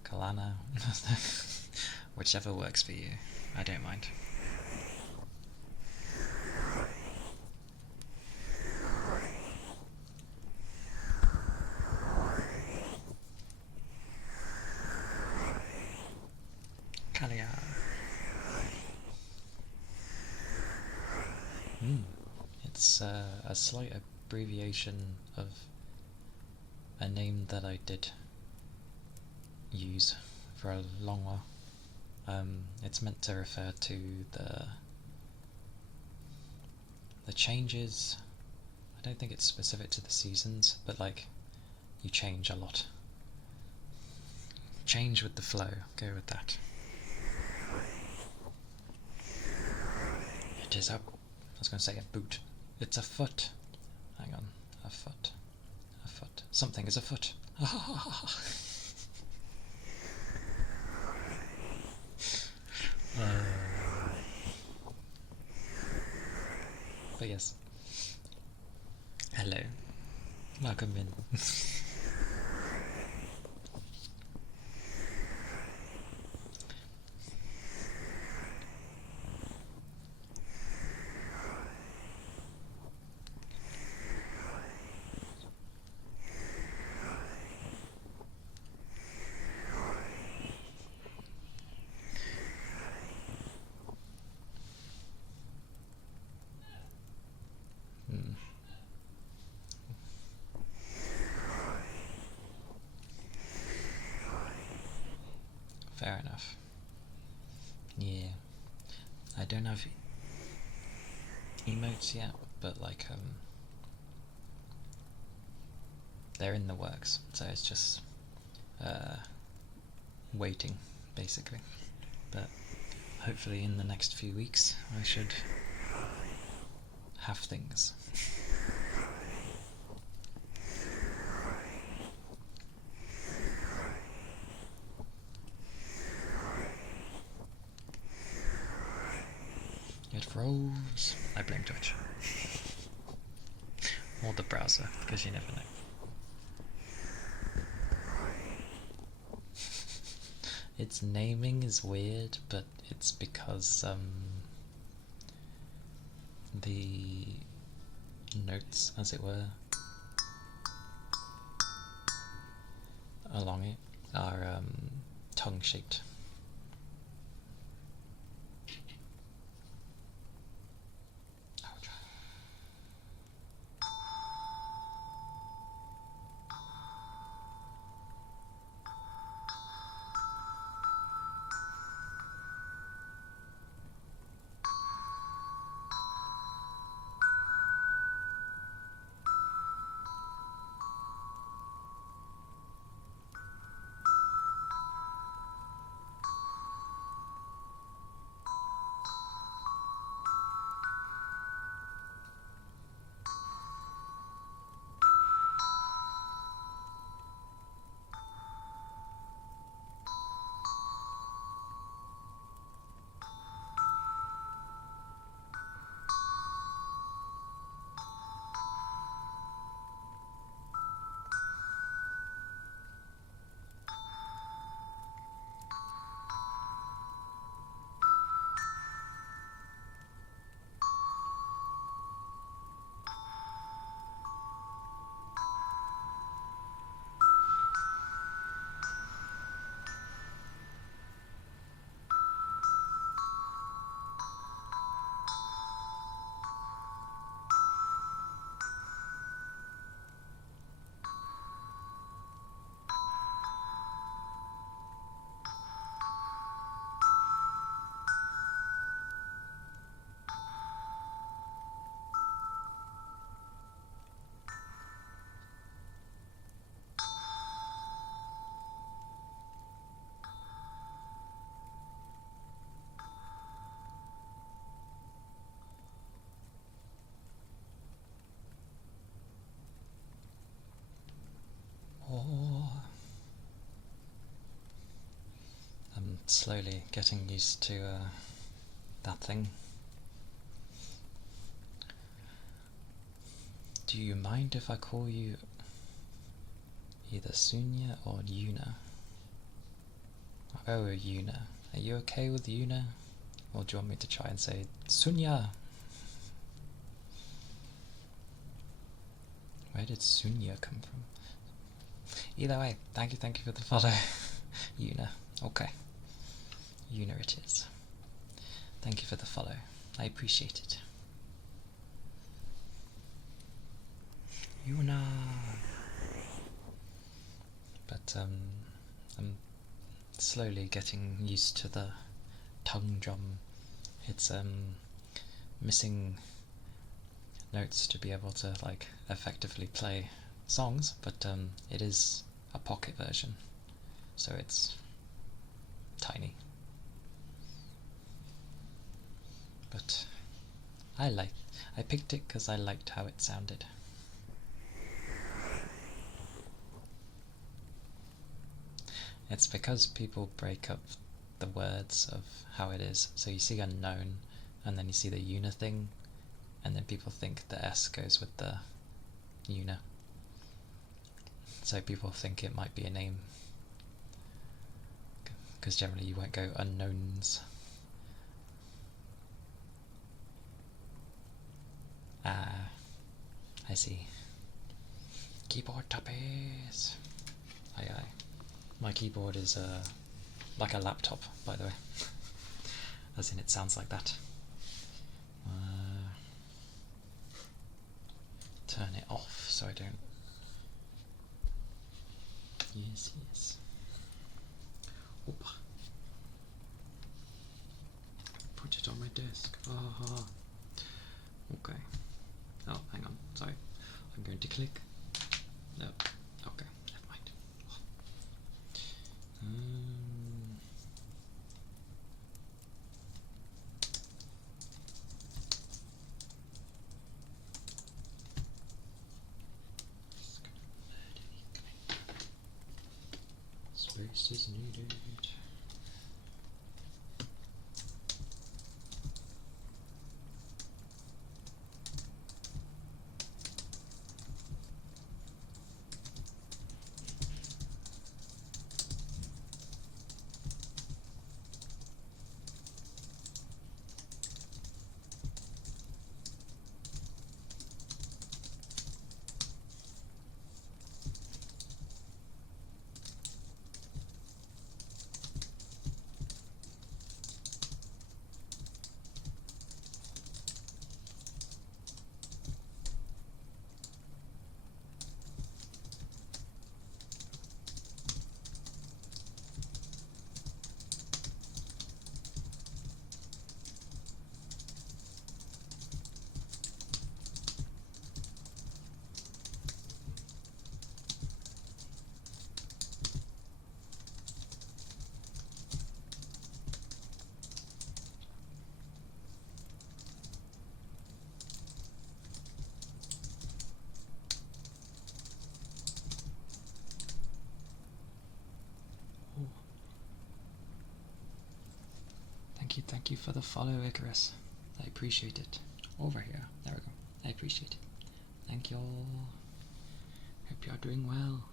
Kalana, whichever works for you. I don't mind. Calia. It's a slight abbreviation of a name that I did use for a long while. It's meant to refer to the changes. I don't think it's specific to the seasons, but like, you change a lot. Change with the flow, go with that. It is I was going to say a boot. It's a foot. Hang on, a foot. Something is afoot. But yes. Hello. Welcome in. Fair enough. Yeah. I don't have emotes yet, but like they're in the works, so it's just waiting basically. But hopefully in the next few weeks I should have things. It froze. I blame Twitch. Or the browser, because you never know. Its naming is weird, but it's because the notes, as it were, along it are tongue-shaped. Oh. I'm slowly getting used to that thing. Do you mind if I call you either Sunya or Yuna? I'll go with Yuna. Are you okay with Yuna? Or do you want me to try and say Sunya? Where did Sunya come from? Either way, thank you for the follow. Yuna. Okay. Yuna it is. Thank you for the follow. I appreciate it. Yuna! But I'm slowly getting used to the tongue drum. It's missing notes to be able to like effectively play songs, but it is a pocket version, so it's tiny. But I picked it because I liked how it sounded. It's because people break up the words of how it is. So you see unknown, and then you see the una thing, and then people think the S goes with the una. So people think it might be a name. Because generally you won't go unknowns. Ah, I see. Keyboard tappies. Aye aye. My keyboard is like a laptop, by the way. As in, it sounds like that. Turn it off so I don't. Yes, yes. Oop. Put it on my desk. Aha. Okay. Oh, hang on. Sorry. I'm going to click. No. Okay. Never mind. Space is needed. Thank you for the follow, Icarus. I appreciate it. Over here. There we go. I appreciate it. Thank you all. Hope you're doing well.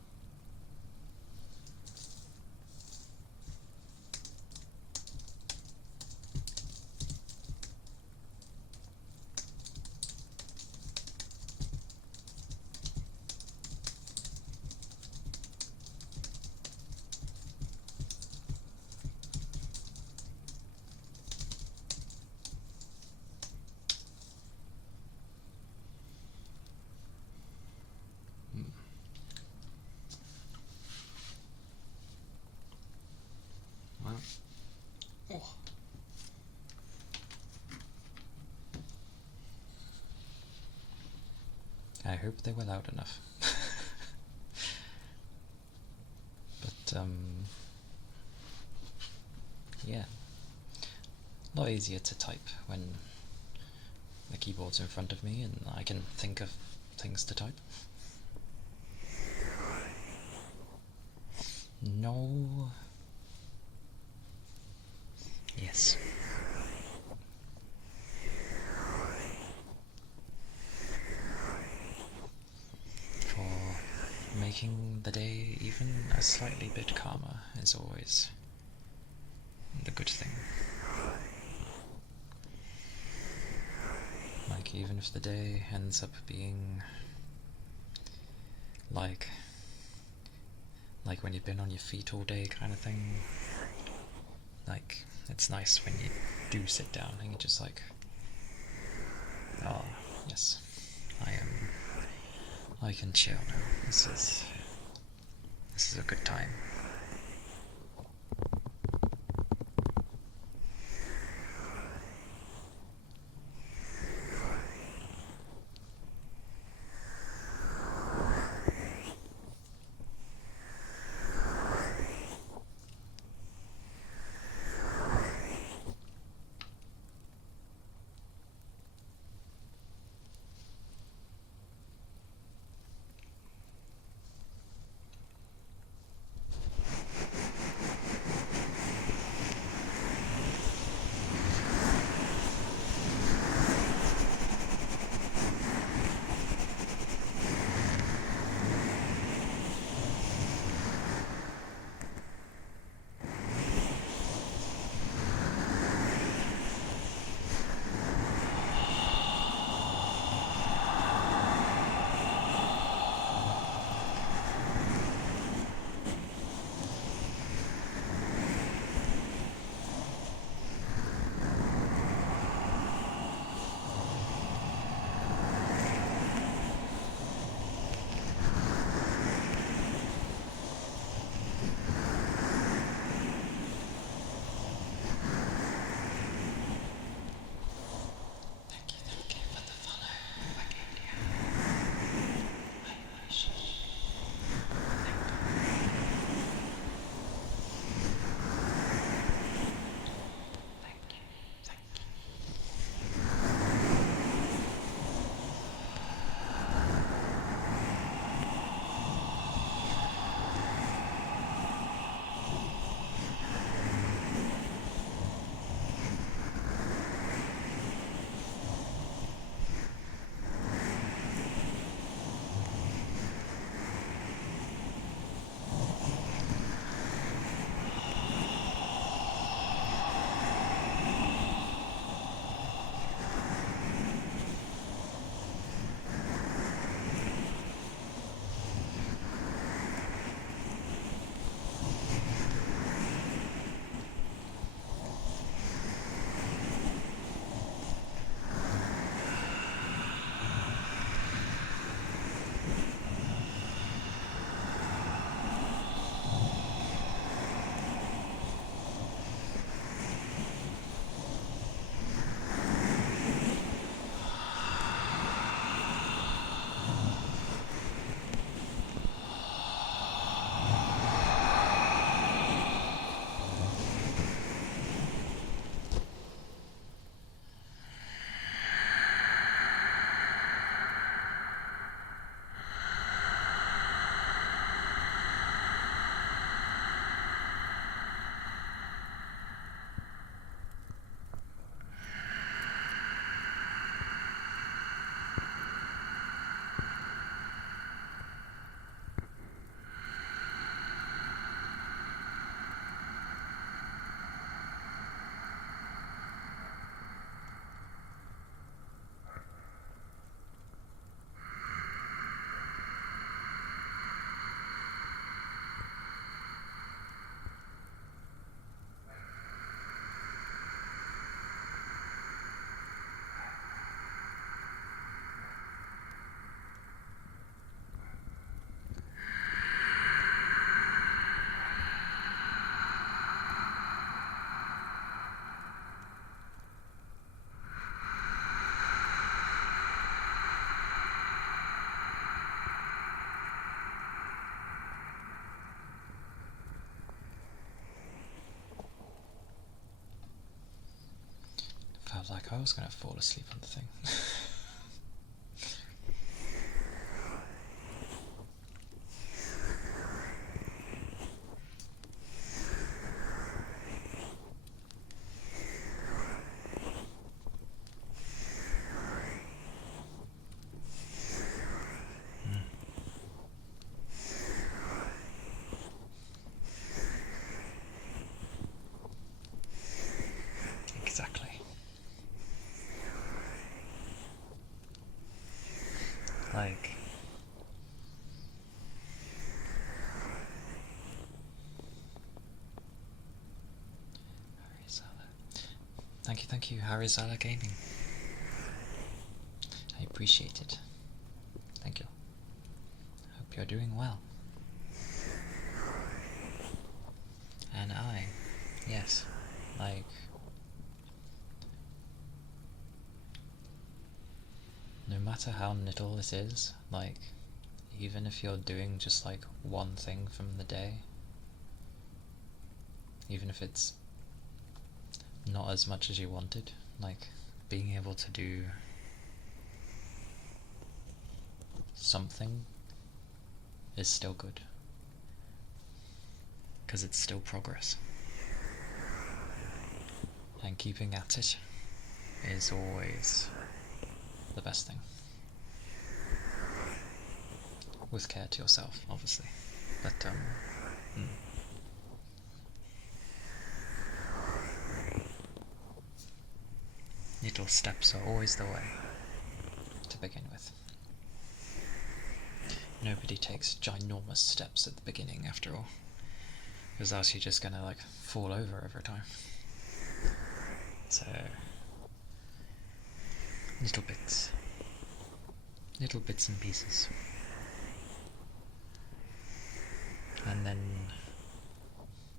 Wow. Oh. I hope they were loud enough. But, yeah. A lot easier to type when the keyboard's in front of me and I can think of things to type. No. Yes. For making the day even a slightly bit calmer is always the good thing. Like, even if the day ends up being like when you've been on your feet all day kind of thing, like, it's nice when you do sit down and you're just like, oh, yes, I can chill now. This is a good time. was like, I was gonna fall asleep on the thing. Exactly. Like, thank you, Harizala Gaming. I appreciate it. Thank you. Hope you're doing well. And yes, like, no matter how little it is, like, even if you're doing just like one thing from the day, even if it's not as much as you wanted, like, being able to do something is still good, because it's still progress, and keeping at it is always the best thing, with care to yourself, obviously, but little steps are always the way to begin with. Nobody takes ginormous steps at the beginning, after all, because else you're just gonna like fall over time. So little bits and pieces, and then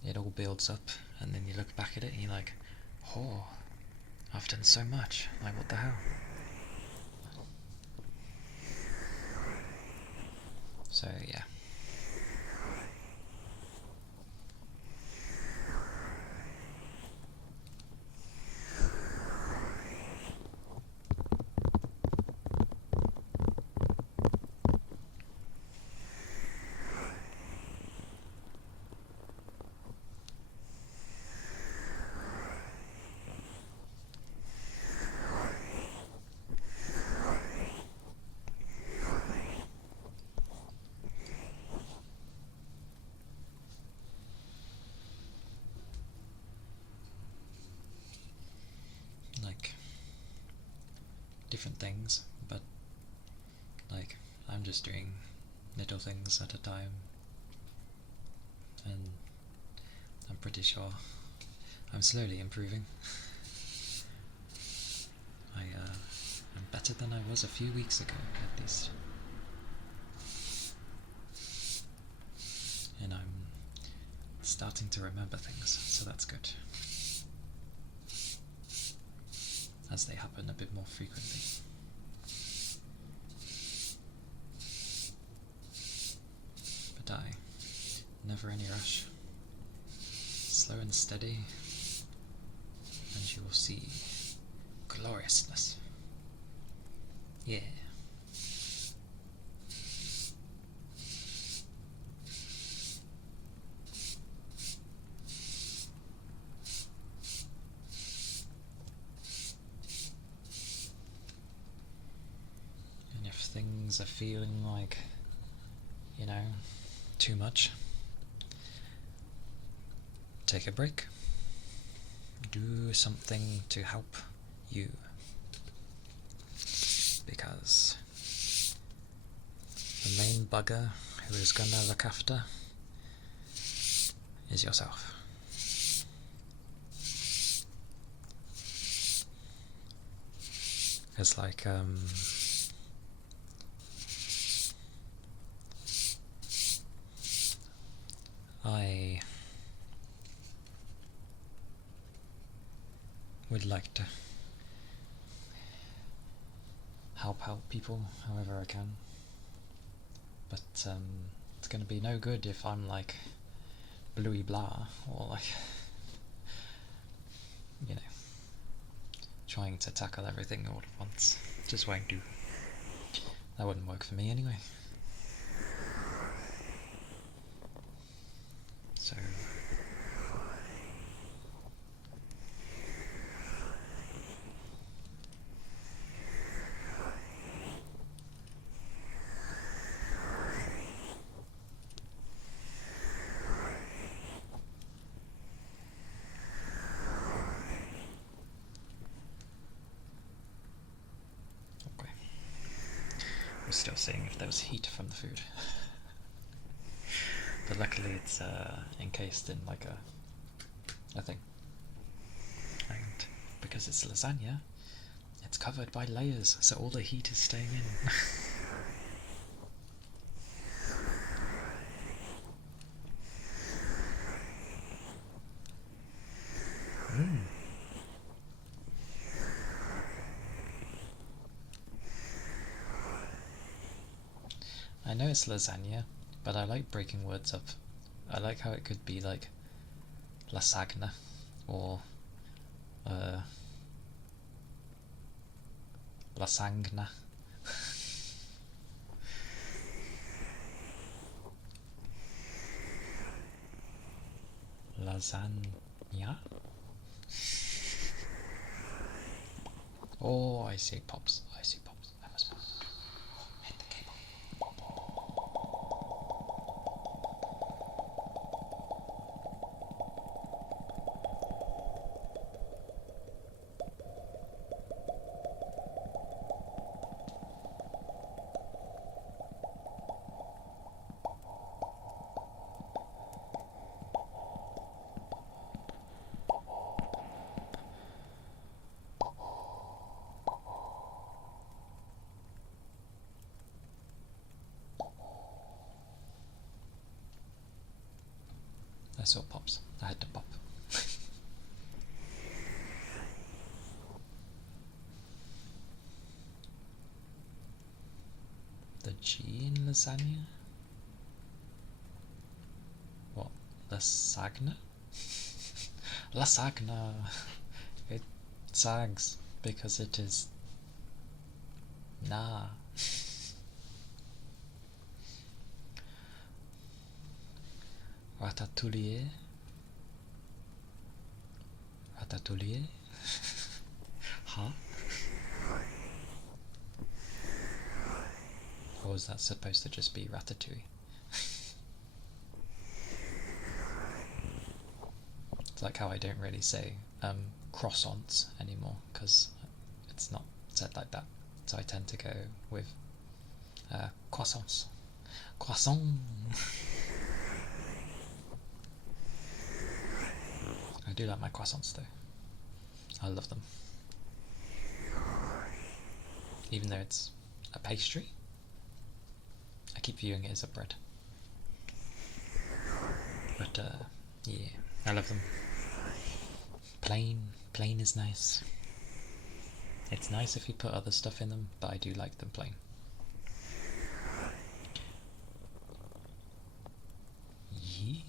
it all builds up, and then you look back at it and you're like, oh, I've done so much, like, what the hell. So yeah. Like, different things, but like, I'm just doing little things at a time, and I'm pretty sure I'm slowly improving. I'm better than I was a few weeks ago, at least. And I'm starting to remember things, so that's good. As they happen a bit more frequently. But never any rush. Slow and steady, and you will see gloriousness. Yeah. And if things are feeling like, you know, too much, take a break. Do something to help you. Because the main bugger who is gonna look after is yourself. It's like, I would like to help out people however I can, but it's gonna be no good if I'm like bluey blah, or like, you know, trying to tackle everything all at once. Just won't do. That wouldn't work for me anyway. So okay. We're still seeing if there was heat from the food. But luckily it's encased in like a thing. And because it's lasagna, it's covered by layers, so all the heat is staying in. I know it's lasagna, but I like breaking words up. I like how it could be like lasagna or lasagna. Lasagna? Oh, I see pops. I see pops. I must hit the cable. I saw pops. I had to pop. The G in lasagna? What? Lasagna? Lasagna! It sags because it is nah. Ratatouille? Ratatouille? Huh? Or was that supposed to just be ratatouille? It's like how I don't really say croissants anymore because it's not said like that. So I tend to go with croissants. Croissant! I do like my croissants though. I love them. Even though it's a pastry, I keep viewing it as a bread. But yeah, I love them. Plain is nice. It's nice if you put other stuff in them, but I do like them plain. Yee,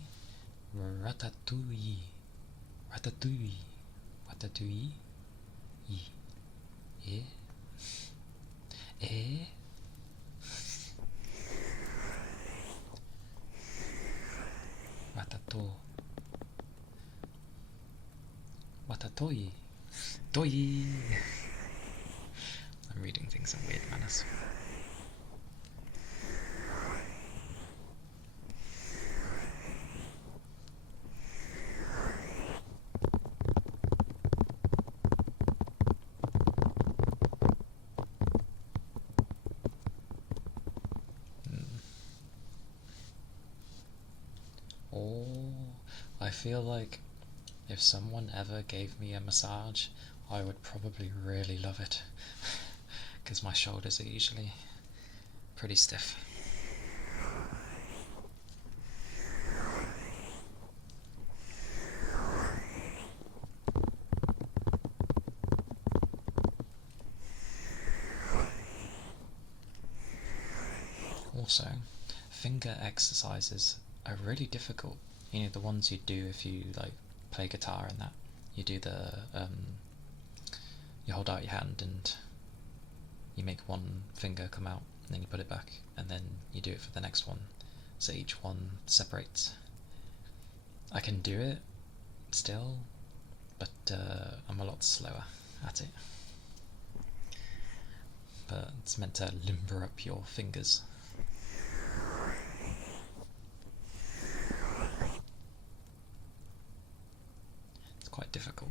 ratatouille, ratatouille, ratatouille, yee, eh. Ratato. Watatoi. Toi. I'm reading things in weird manners. Oh, I feel like if someone ever gave me a massage, I would probably really love it. Because my shoulders are usually pretty stiff. Also, finger exercises are really difficult. You know, the ones you do if you like play guitar and that. You do the you hold out your hand and you make one finger come out, and then you put it back, and then you do it for the next one, so each one separates. I can do it still, but I'm a lot slower at it. But it's meant to limber up your fingers. It's quite difficult.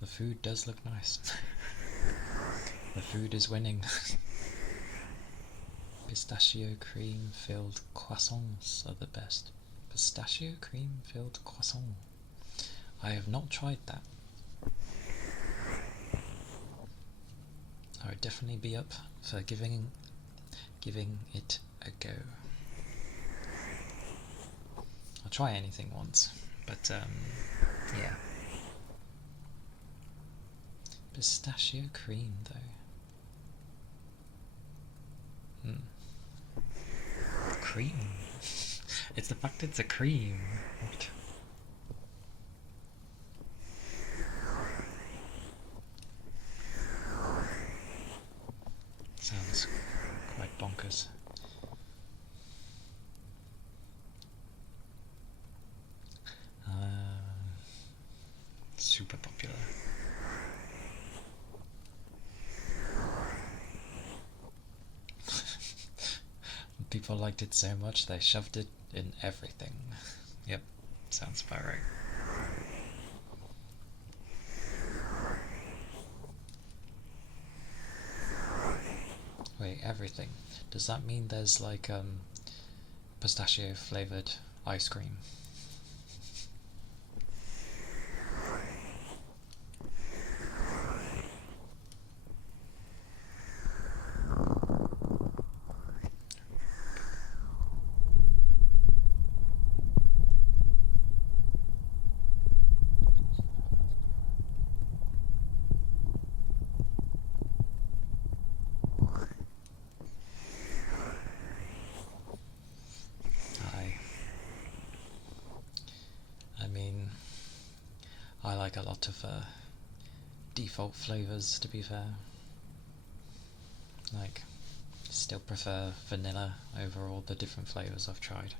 The food does look nice. The food is winning. Pistachio cream filled croissants are the best. Pistachio cream filled croissant. I have not tried that. I would definitely be up for giving it a go. I'll try anything once, but yeah. Pistachio cream though. Cream. It's the fact it's a cream. What? Sounds quite bonkers. Super popular. People liked it so much they shoved it in everything. Yep, sounds about right. Wait, everything. Does that mean there's like pistachio flavoured ice cream? I like a lot of default flavours, to be fair. Like, still prefer vanilla over all the different flavours I've tried.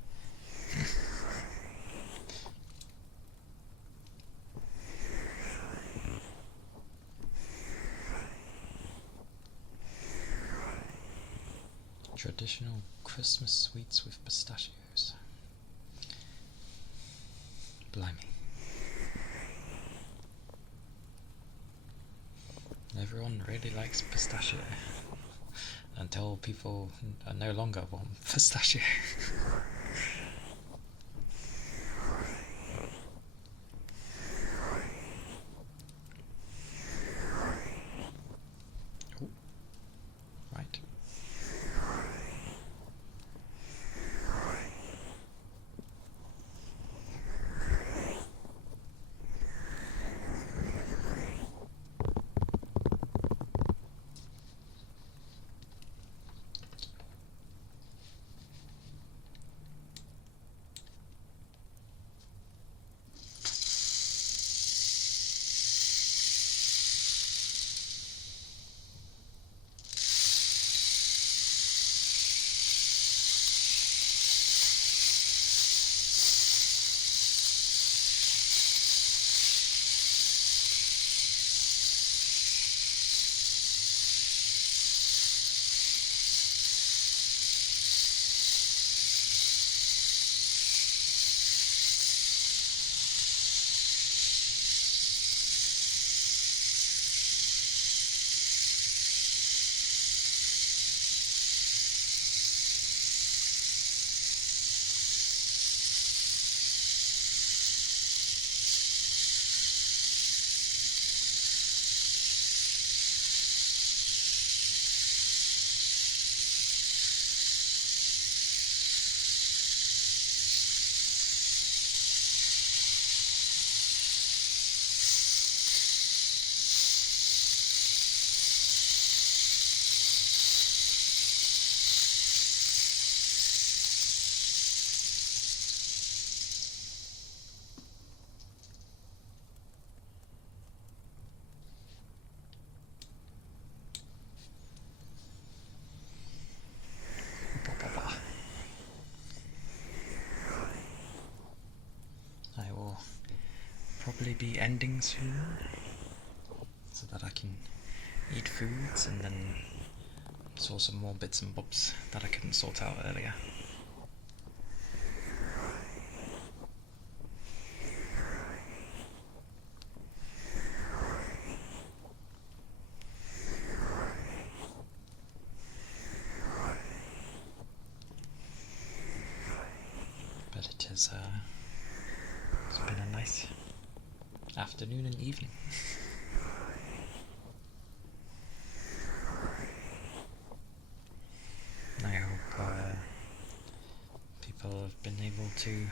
Traditional Christmas sweets with pistachios. Blimey. Everyone really likes pistachio until people no longer want pistachio. Ooh. Right. be ending soon, so that I can eat foods and then sort some more bits and bobs that I couldn't sort out earlier. But it's been a nice afternoon and evening. I hope people have been able to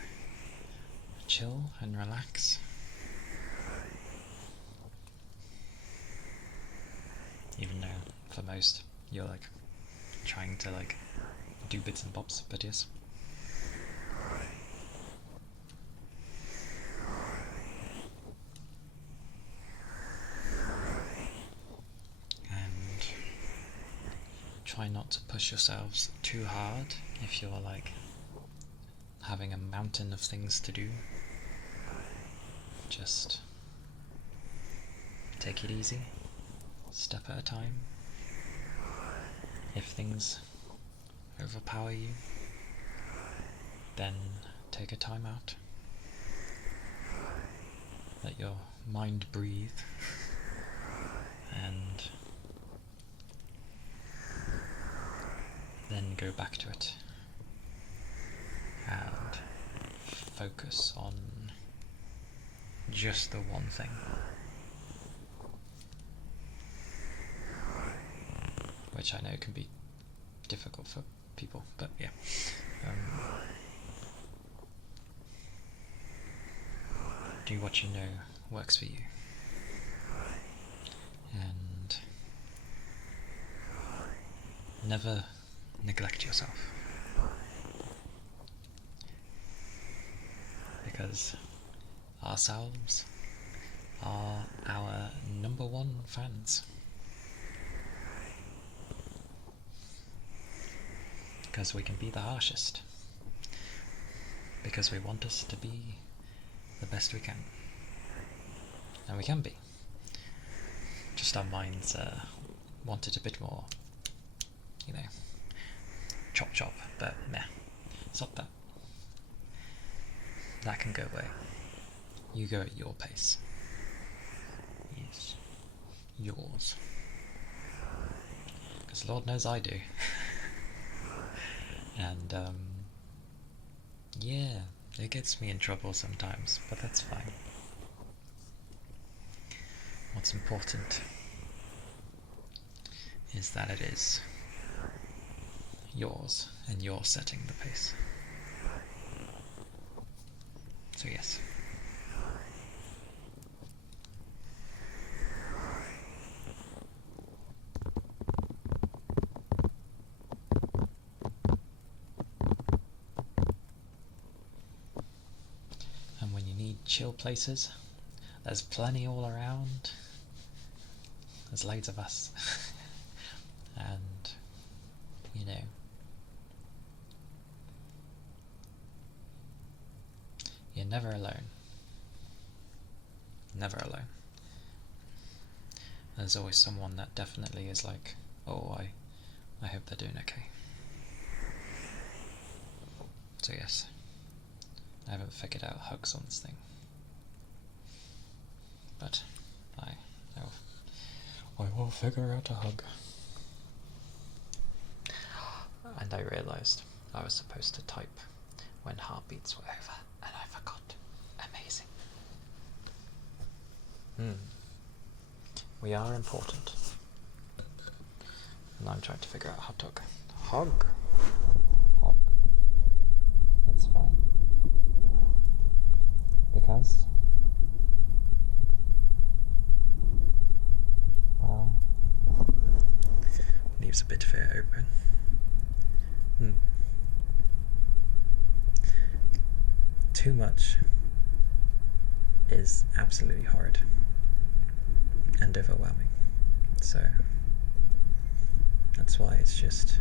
chill and relax. Even though for most you're like trying to like do bits and bobs, but yes. And try not to push yourselves too hard if you're like having a mountain of things to do. Just take it easy, step at a time. If things overpower you, then take a time out. Let your mind breathe and then go back to it and focus on just the one thing. Which I know can be difficult for people, but yeah. Do what you know works for you. And never neglect yourself. Because ourselves are our #1 fans. Because we can be the harshest. Because we want us to be the best we can. And we can be. Just our minds want it a bit more, chop chop, but meh. Stop that. That can go away. You go at your pace. Yes. Yours. Because Lord knows I do. And, yeah, it gets me in trouble sometimes, but that's fine. What's important is that it is yours, and you're setting the pace. So yes. And when you need chill places, there's plenty all around. There's loads of us. And, you're never alone. Never alone. There's always someone that definitely is like, oh, I hope they're doing okay. So yes, I haven't figured out hugs on this thing. But I will figure out a hug. And I realised I was supposed to type when heartbeats were over, and I forgot. Amazing. We are important. And I'm trying to figure out how to hug. Hug. That's fine. Because, well, leaves a bit of it open. Too much is absolutely horrid and overwhelming. So that's why it's just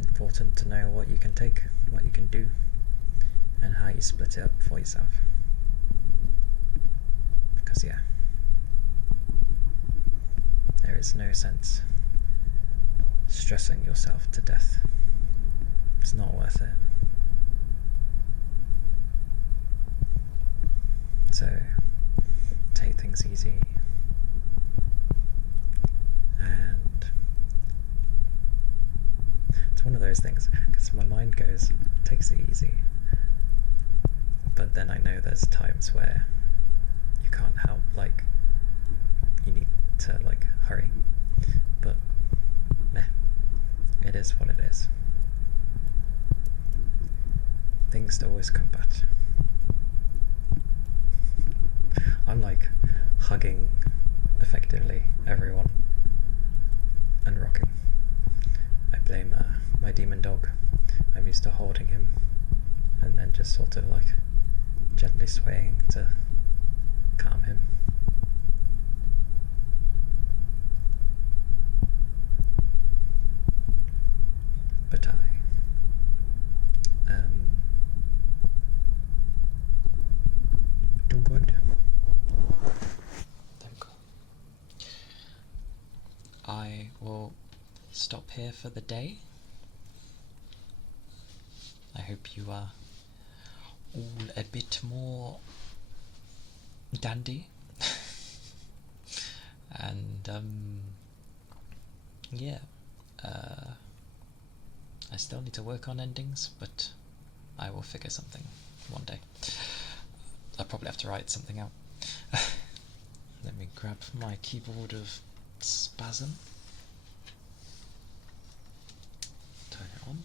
important to know what you can take, what you can do, and how you split it up for yourself. Because, yeah, there is no sense stressing yourself to death. It's not worth it. So, take things easy and it's one of those things because my mind goes, takes it easy, but then I know there's times where you can't help, like you need to like hurry, but meh, it is what it is. Things always come back. I'm like hugging effectively everyone and rocking. I blame my demon dog. I'm used to holding him and then just sort of like gently swaying to calm him. But I do good. There we go. I will stop here for the day. I hope you are all a bit more dandy. And yeah, I still need to work on endings, but I will figure something one day. I'll probably have to write something out. Let me grab my keyboard of spasm. Turn it on.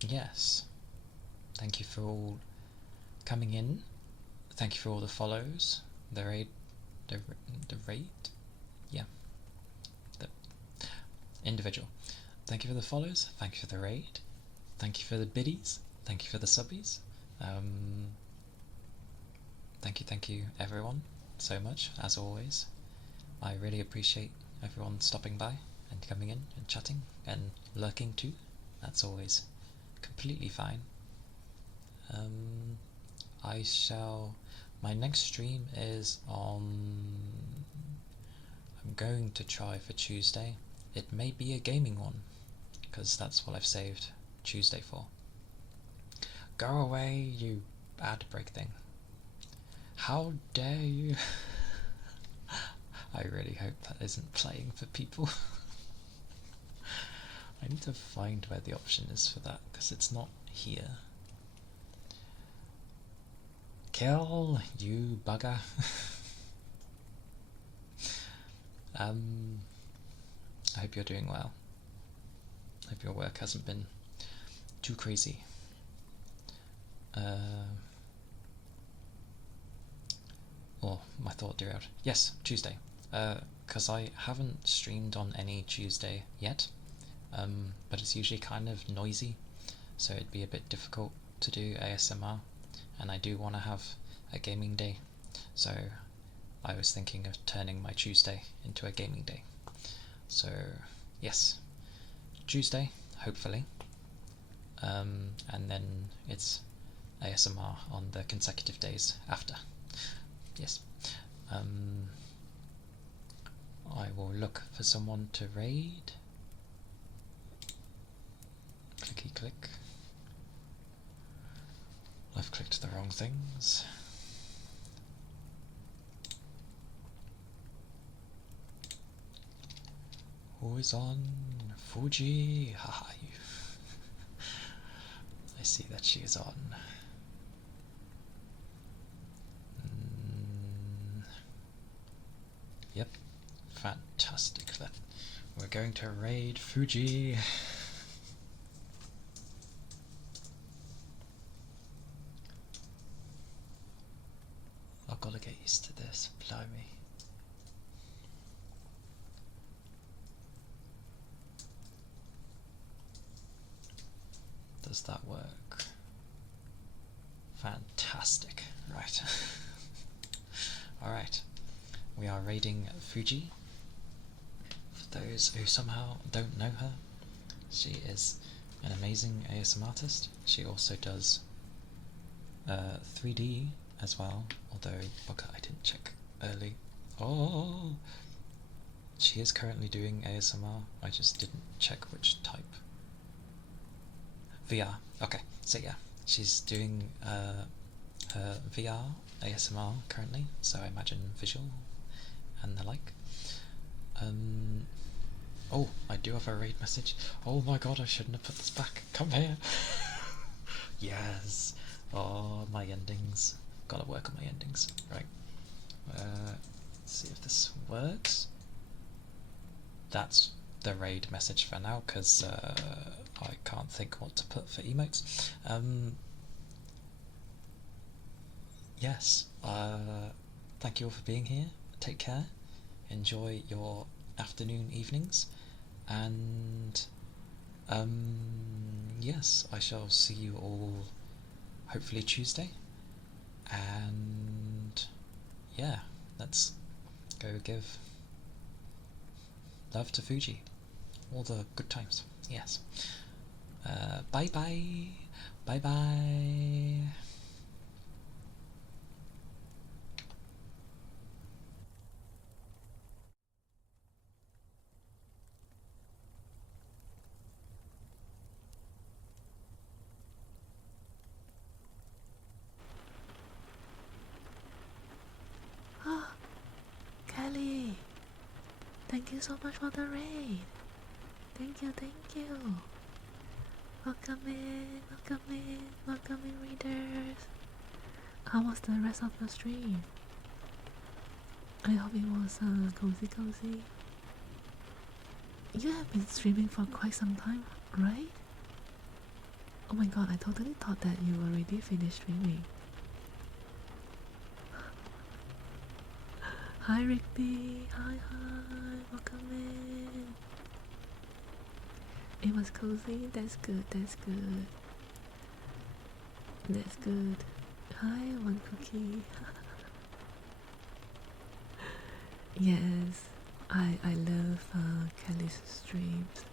Yes. Thank you for all coming in. Thank you for all the follows. The raid. Yeah. The individual. Thank you for the follows. Thank you for the raid. Thank you for the biddies. Thank you for the subbies. Thank you everyone so much, as always. I really appreciate everyone stopping by and coming in and chatting and lurking too. That's always completely fine. My next stream is on... I'm going to try for Tuesday. It may be a gaming one, because that's what I've saved Tuesday for. Go away, you ad break thing. How dare you? I really hope that isn't playing for people. I need to find where the option is for that, because it's not here. Kill, you bugger. I hope you're doing well. I hope your work hasn't been too crazy. My thought derailed. Yes, Tuesday. Because I haven't streamed on any Tuesday yet, but it's usually kind of noisy, so it'd be a bit difficult to do ASMR, and I do want to have a gaming day, so I was thinking of turning my Tuesday into a gaming day. So yes, Tuesday, hopefully, and then it's ASMR on the consecutive days after. Yes. I will look for someone to raid. Clicky click. I've clicked the wrong things. Who is on? Fuji! Haha, you. I see that she is on. Yep, fantastic. We're going to raid Fuji. I've got to get used to this, blimey. Does that work? Fantastic. Right. Alright. We are raiding Fuji. For those who somehow don't know her, she is an amazing ASMR artist. She also does 3D as well. Although okay, I didn't check early. Oh, she is currently doing ASMR. I just didn't check which type. VR. Okay, so yeah, she's doing her VR ASMR currently. So I imagine visual and the like. Oh, I do have a raid message. Oh my god, I shouldn't have put this back. Come here. Yes. Oh, my endings. Gotta work on my endings. Right. Let's see if this works. That's the raid message for now, because I can't think what to put for emotes. Yes. Thank you all for being here. Take care. Enjoy your afternoon, evenings, and yes, I shall see you all hopefully Tuesday. And yeah, let's go give love to Fuji. All the good times. Yes. Bye bye. Bye bye. Oh, Kelly, thank you so much for the raid. Thank you, thank you. Welcome in, welcome in, welcome in, readers. How was the rest of the stream? I hope it was cozy, cozy. You have been streaming for quite some time, right? Oh my god, I totally thought that you already finished streaming. Hi Rigby, hi, welcome in. It was cozy, that's good, that's good. That's good. Hi, one cookie. Yes, I love Kelly's streams.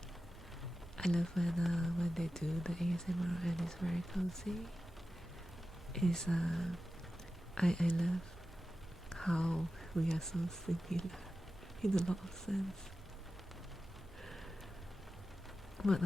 I love when they do the ASMR and it's very cozy. Is I love how we are so similar in a lot of sense. But